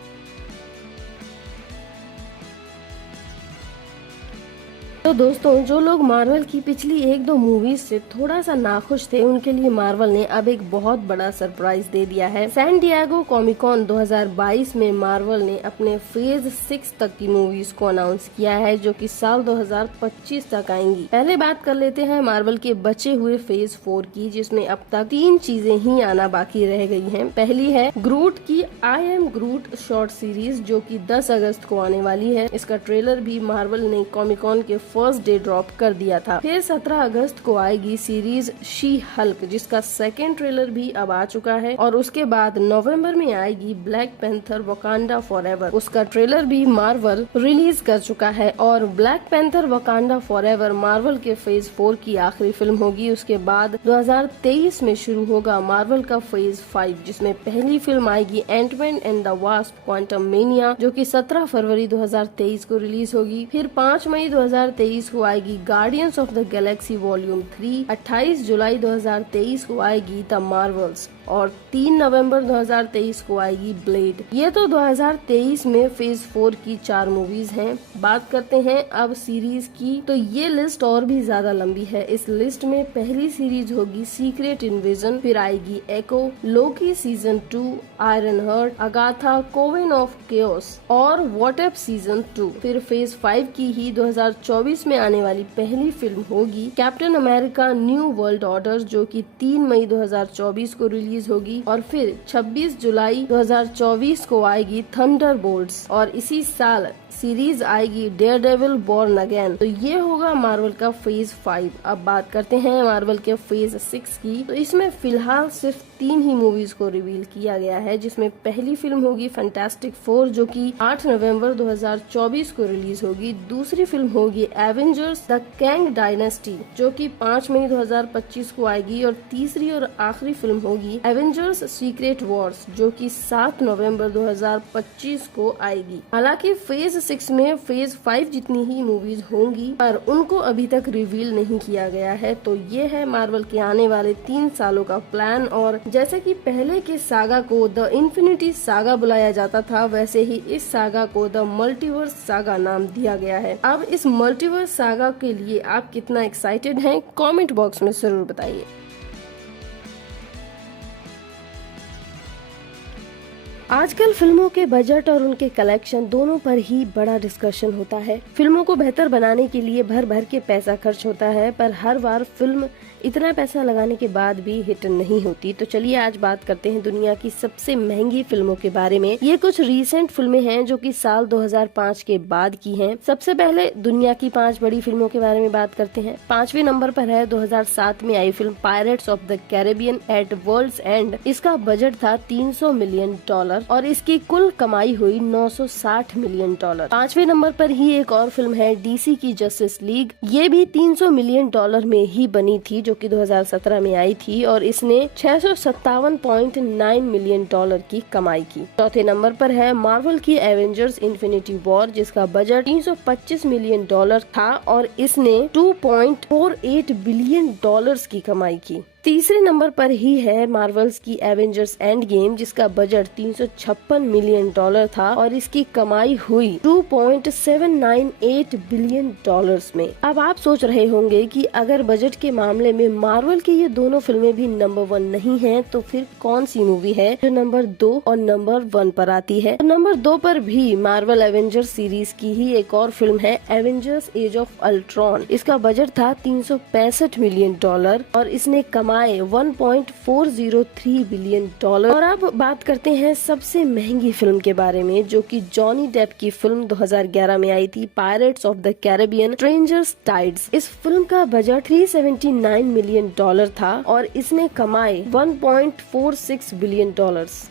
तो दोस्तों, जो लोग मार्वल की पिछली 1-2 मूवीज से थोड़ा सा नाखुश थे, उनके लिए मार्वल ने अब एक बहुत बड़ा सरप्राइज दे दिया है। सैन डिएगो कॉमिक-कॉन 2022 में मार्वल ने अपने फेज 6 तक की मूवीज को अनाउंस किया है, जो कि साल 2025 तक आएंगी। पहले बात कर लेते हैं मार्वल के बचे हुए फेज 4 की, जिसमें अब तक 3 चीजें ही आना बाकी रह गई हैं। पहली है ग्रूट की I am grout short series, जो कि 10 अगस्त को आने वाली है। इसका ट्रेलर भी मार्वल ने कॉमिक-कॉन के फर्स्ट डे ड्रॉप कर दिया था। फिर 17 अगस्त को आएगी सीरीज शी हल्क, जिसका सेकेंड ट्रेलर भी अब आ चुका है। और उसके बाद नवंबर में आएगी ब्लैक पैंथर वकांडा फॉरएवर। उसका ट्रेलर भी मार्वल रिलीज कर चुका है। और black panther Wakanda forever Marvel के फेज 4 की आखिरी फिल्म होगी। उसके बाद 2023 में शुरू होगा मार्वल का फेज 5, जिसमें पहली फिल्म आएगी Ant Man and the Wasp Quantumania, जो कि 17 फरवरी 2023 को रिलीज होगी। फिर 5 मई 2023 को आएगी guardians of the Galaxy volume 3। 28 जुलाई 2023 को आएगी द मार्वल्स, और 3 नवंबर 2023 को आएगी ब्लेड। ये तो 2023 में फेज 4 की 4 मूवीज हैं। बात करते हैं अब सीरीज की, तो ये लिस्ट और भी ज्यादा लंबी है। इस लिस्ट में पहली सीरीज होगी सीक्रेट इन्वेजन, फिर आएगी Echo, Loki season 2, Iron Heart, Agatha, Coven of Chaos और व्हाट इफ सीजन 2। फिर फेज 5 की ही 2024 में आने वाली पहली फिल्म होगी captain America new world order, जो कि 3 मई 2024 को रिलीज होगी। और फिर 26 जुलाई 2024 को आएगी थंडरबोल्ट्स, और इसी साल सीरीज आएगी डेयरडेविल बॉर्न अगेन। तो ये होगा मार्वल का फेज 5। अब बात करते हैं मार्वल के फेज 6 की। तो इसमें फिलहाल सिर्फ 3 ही मूवीज को रिवील किया गया है, जिसमें पहली फिल्म होगी फैंटास्टिक 4, जो कि 8 नवंबर 2024 को रिलीज होगी। दूसरी फिल्म होगी एवेंजर्स द कैंग डायनेस्टी, जो कि 5 मई 2025 को आएगी। और तीसरी और आखिरी फिल्म होगी एवेंजर्स सीक्रेट वॉर्स, जो कि 7 नवंबर 2025 को आएगी। हालांकि फेज 6 में फेज 5 जितनी ही मूवीज होंगी, पर उनको अभी तक रिवील नहीं किया गया है। तो ये है मार्वल के आने वाले 3 सालों का प्लान। और जैसे कि पहले के सागा को द इन्फिनिटी सागा बुलाया जाता था, वैसे ही इस सागा को द मल्टीवर्स सागा नाम दिया गया है। अब इस मल्टीवर्स सागा के लिए आप कितना एक्साइटेड हैं, कमेंट बॉक्स में जरूर बताइए। आजकल फिल्मों के बजट और उनके कलेक्शन दोनों पर ही बड़ा डिस्कशन होता है। फिल्मों को बेहतर बनाने के लिए भर भर के पैसा खर्च होता है, पर हर बार फिल्म इतना पैसा लगाने के बाद भी हिट नहीं होती। तो चलिए आज बात करते हैं दुनिया की सबसे महंगी फिल्मों के बारे में। ये कुछ रीसेंट फिल्में हैं जो कि साल 2005 के बाद की हैं। सबसे पहले दुनिया की 5 बड़ी फिल्मों के बारे में बात करते हैं। 5वें नंबर पर है 2007 में आई film Pirates of the Caribbean at World's End. इसका बजट था $300 मिलियन और इसकी कुल कमाई हुई $960 मिलियन। 5वें नंबर पर ही एक और फिल्म है डीसी की जस्टिस लीग। ये भी $300 मिलियन में ही बनी थी, जो कि 2017 में आई थी, और इसने $657.9 मिलियन की कमाई की। चौथे नंबर पर है मार्वल की एवेंजर्स इन्फिनिटी वॉर, जिसका बजट $325 मिलियन था और इसने $2.48 बिलियन की कमाई की। तीसरे नंबर पर ही है मार्वल्स की एवेंजर्स एंड गेम, जिसका बजट $356 मिलियन था और इसकी कमाई हुई $2.798 बिलियन में। अब आप सोच रहे होंगे कि अगर बजट के मामले में मार्वल की ये दोनों फिल्में भी नंबर 1 नहीं हैं, तो फिर कौन सी मूवी है जो नंबर 2 और नंबर 1 पर आती है? तो नंबर 2 पर भी मार्वल एवेंजर्स सीरीज की ही एक और फिल्म है एवेंजर्स एज ऑफ अल्ट्रॉन। इसका बजट था $365 मिलियन और इसने कमाई $1.403 बिलियन। और अब बात करते हैं सबसे महंगी फिल्म के बारे में, जो कि जॉनी डेप की फिल्म 2011 में आई थी, pirates of the Caribbean strangers tides. इस फिल्म का बजट $379 मिलियन था और इसने कमाए $1.46 बिलियन।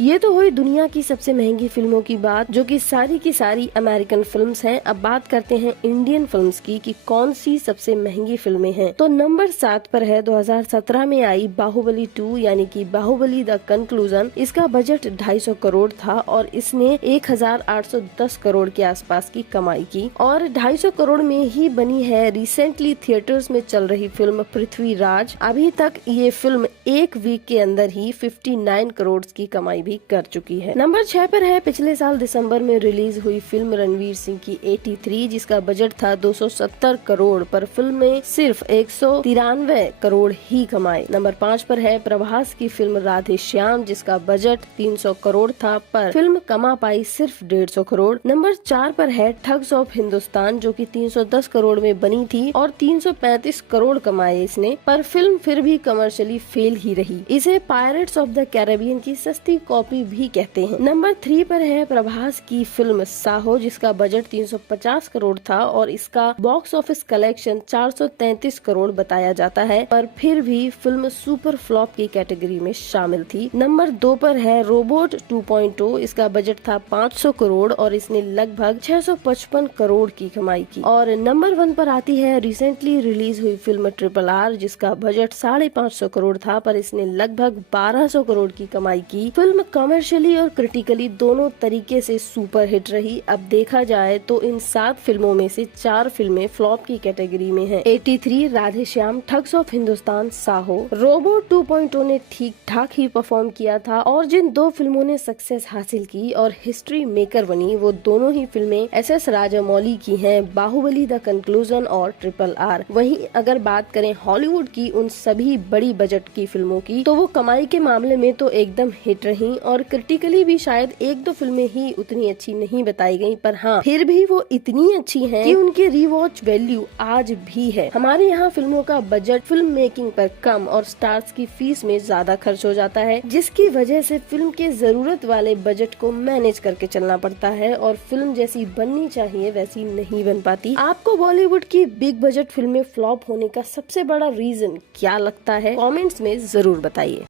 ये तो हुई दुनिया की सबसे महंगी फिल्मों की बात, जो कि सारी अमेरिकन फिल्म्स हैं। अब बात करते हैं इंडियन फिल्म्स की कि कौन सी सबसे महंगी फिल्में हैं। तो नंबर 7 पर है 2017 में आई बाहुबली 2 यानी कि बाहुबली द कंक्लूजन। इसका बजट 250 करोड़ था और इसने 1810 करोड़ के आसपास की कमाई की और 250 करोड़ में ही बनी है रिसेंटली थिएटर्स में चल रही फिल्म पृथ्वीराज। अभी तक ये फिल्म एक वीक के अंदर ही 59 करोड़ की कमाई भी कर चुकी है। नंबर 6 पर है पिछले साल दिसंबर में रिलीज हुई फिल्म रणवीर सिंह की 83, जिसका बजट था 270 करोड़ पर फिल्म में सिर्फ 193 करोड़ ही कमाए। नंबर 5 पर है प्रभास की फिल्म राधे श्याम, जिसका बजट 300 करोड़ था पर फिल्म कमा पाई सिर्फ 150 करोड़। नंबर 4 पर है ठग्स ऑफ हिंदुस्तान, जो कि 310 करोड़ में बनी थी और 335 करोड़ कमाए इसने, पर फिल्म फिर भी कमर्शियली फेल ही रही। इसे पायरेट्स ऑफ द कैरेबियन की सस्ती कॉपी भी कहते हैं। नंबर 3 पर है प्रभास की फिल्म साहो, जिसका बजट 350 करोड़ था और इसका बॉक्स ऑफिस कलेक्शन 433 करोड़ बताया जाता है, पर फिर भी फिल्म सुपर फ्लॉप की कैटेगरी में शामिल थी। नंबर 2 पर है रोबोट 2.0, इसका बजट था 500 करोड़ और इसने लगभग 655 करोड़ की कमाई की। और नंबर 1 पर आती है रिसेंटली रिलीज हुई फिल्म RRR, जिसका बजट 550 करोड़ था पर इसने लगभग 1200 करोड़ की कमाई की। फिल्म कमर्शियली और क्रिटिकली दोनों तरीके से सुपर हिट रही। अब देखा जाए तो इन 7 फिल्मों में से 4 फिल्में फ्लॉप की कैटेगरी में हैं। 83, Radhe Shyam, Thugs of Hindustan, Saaho. Robot 2.0 ने ठीक ठाक ही परफॉर्म किया था और जिन 2 फिल्मों ने सक्सेस हासिल की और हिस्ट्री मेकर बनी वो दोनों ही फिल्में SS राजामौली की हैं, बाहुबली द कंक्लूजन और RRR। वहीं अगर बात करें हॉलीवुड की उन सभी बड़ी बजट की फिल्मों की तो वो कमाई के मामले में तो एकदम हिट रही और क्रिटिकली भी शायद 1-2 फिल्में ही उतनी अच्छी नहीं बताई गई, पर हाँ फिर भी वो इतनी अच्छी हैं कि उनके रीवॉच वैल्यू आज भी है। हमारे यहाँ फिल्मों का बजट फिल्म मेकिंग पर कम और स्टार्स की फीस में ज्यादा खर्च हो जाता है, जिसकी वजह से फिल्म के जरूरत वाले बजट को मैनेज करके चलना पड़ता है और फिल्म जैसी बननी चाहिए वैसी नहीं बन पाती। आपको बॉलीवुड की बिग बजट फिल्में फ्लॉप होने का सबसे बड़ा रीजन क्या लगता है? कमेंट्स में जरूर बताइए।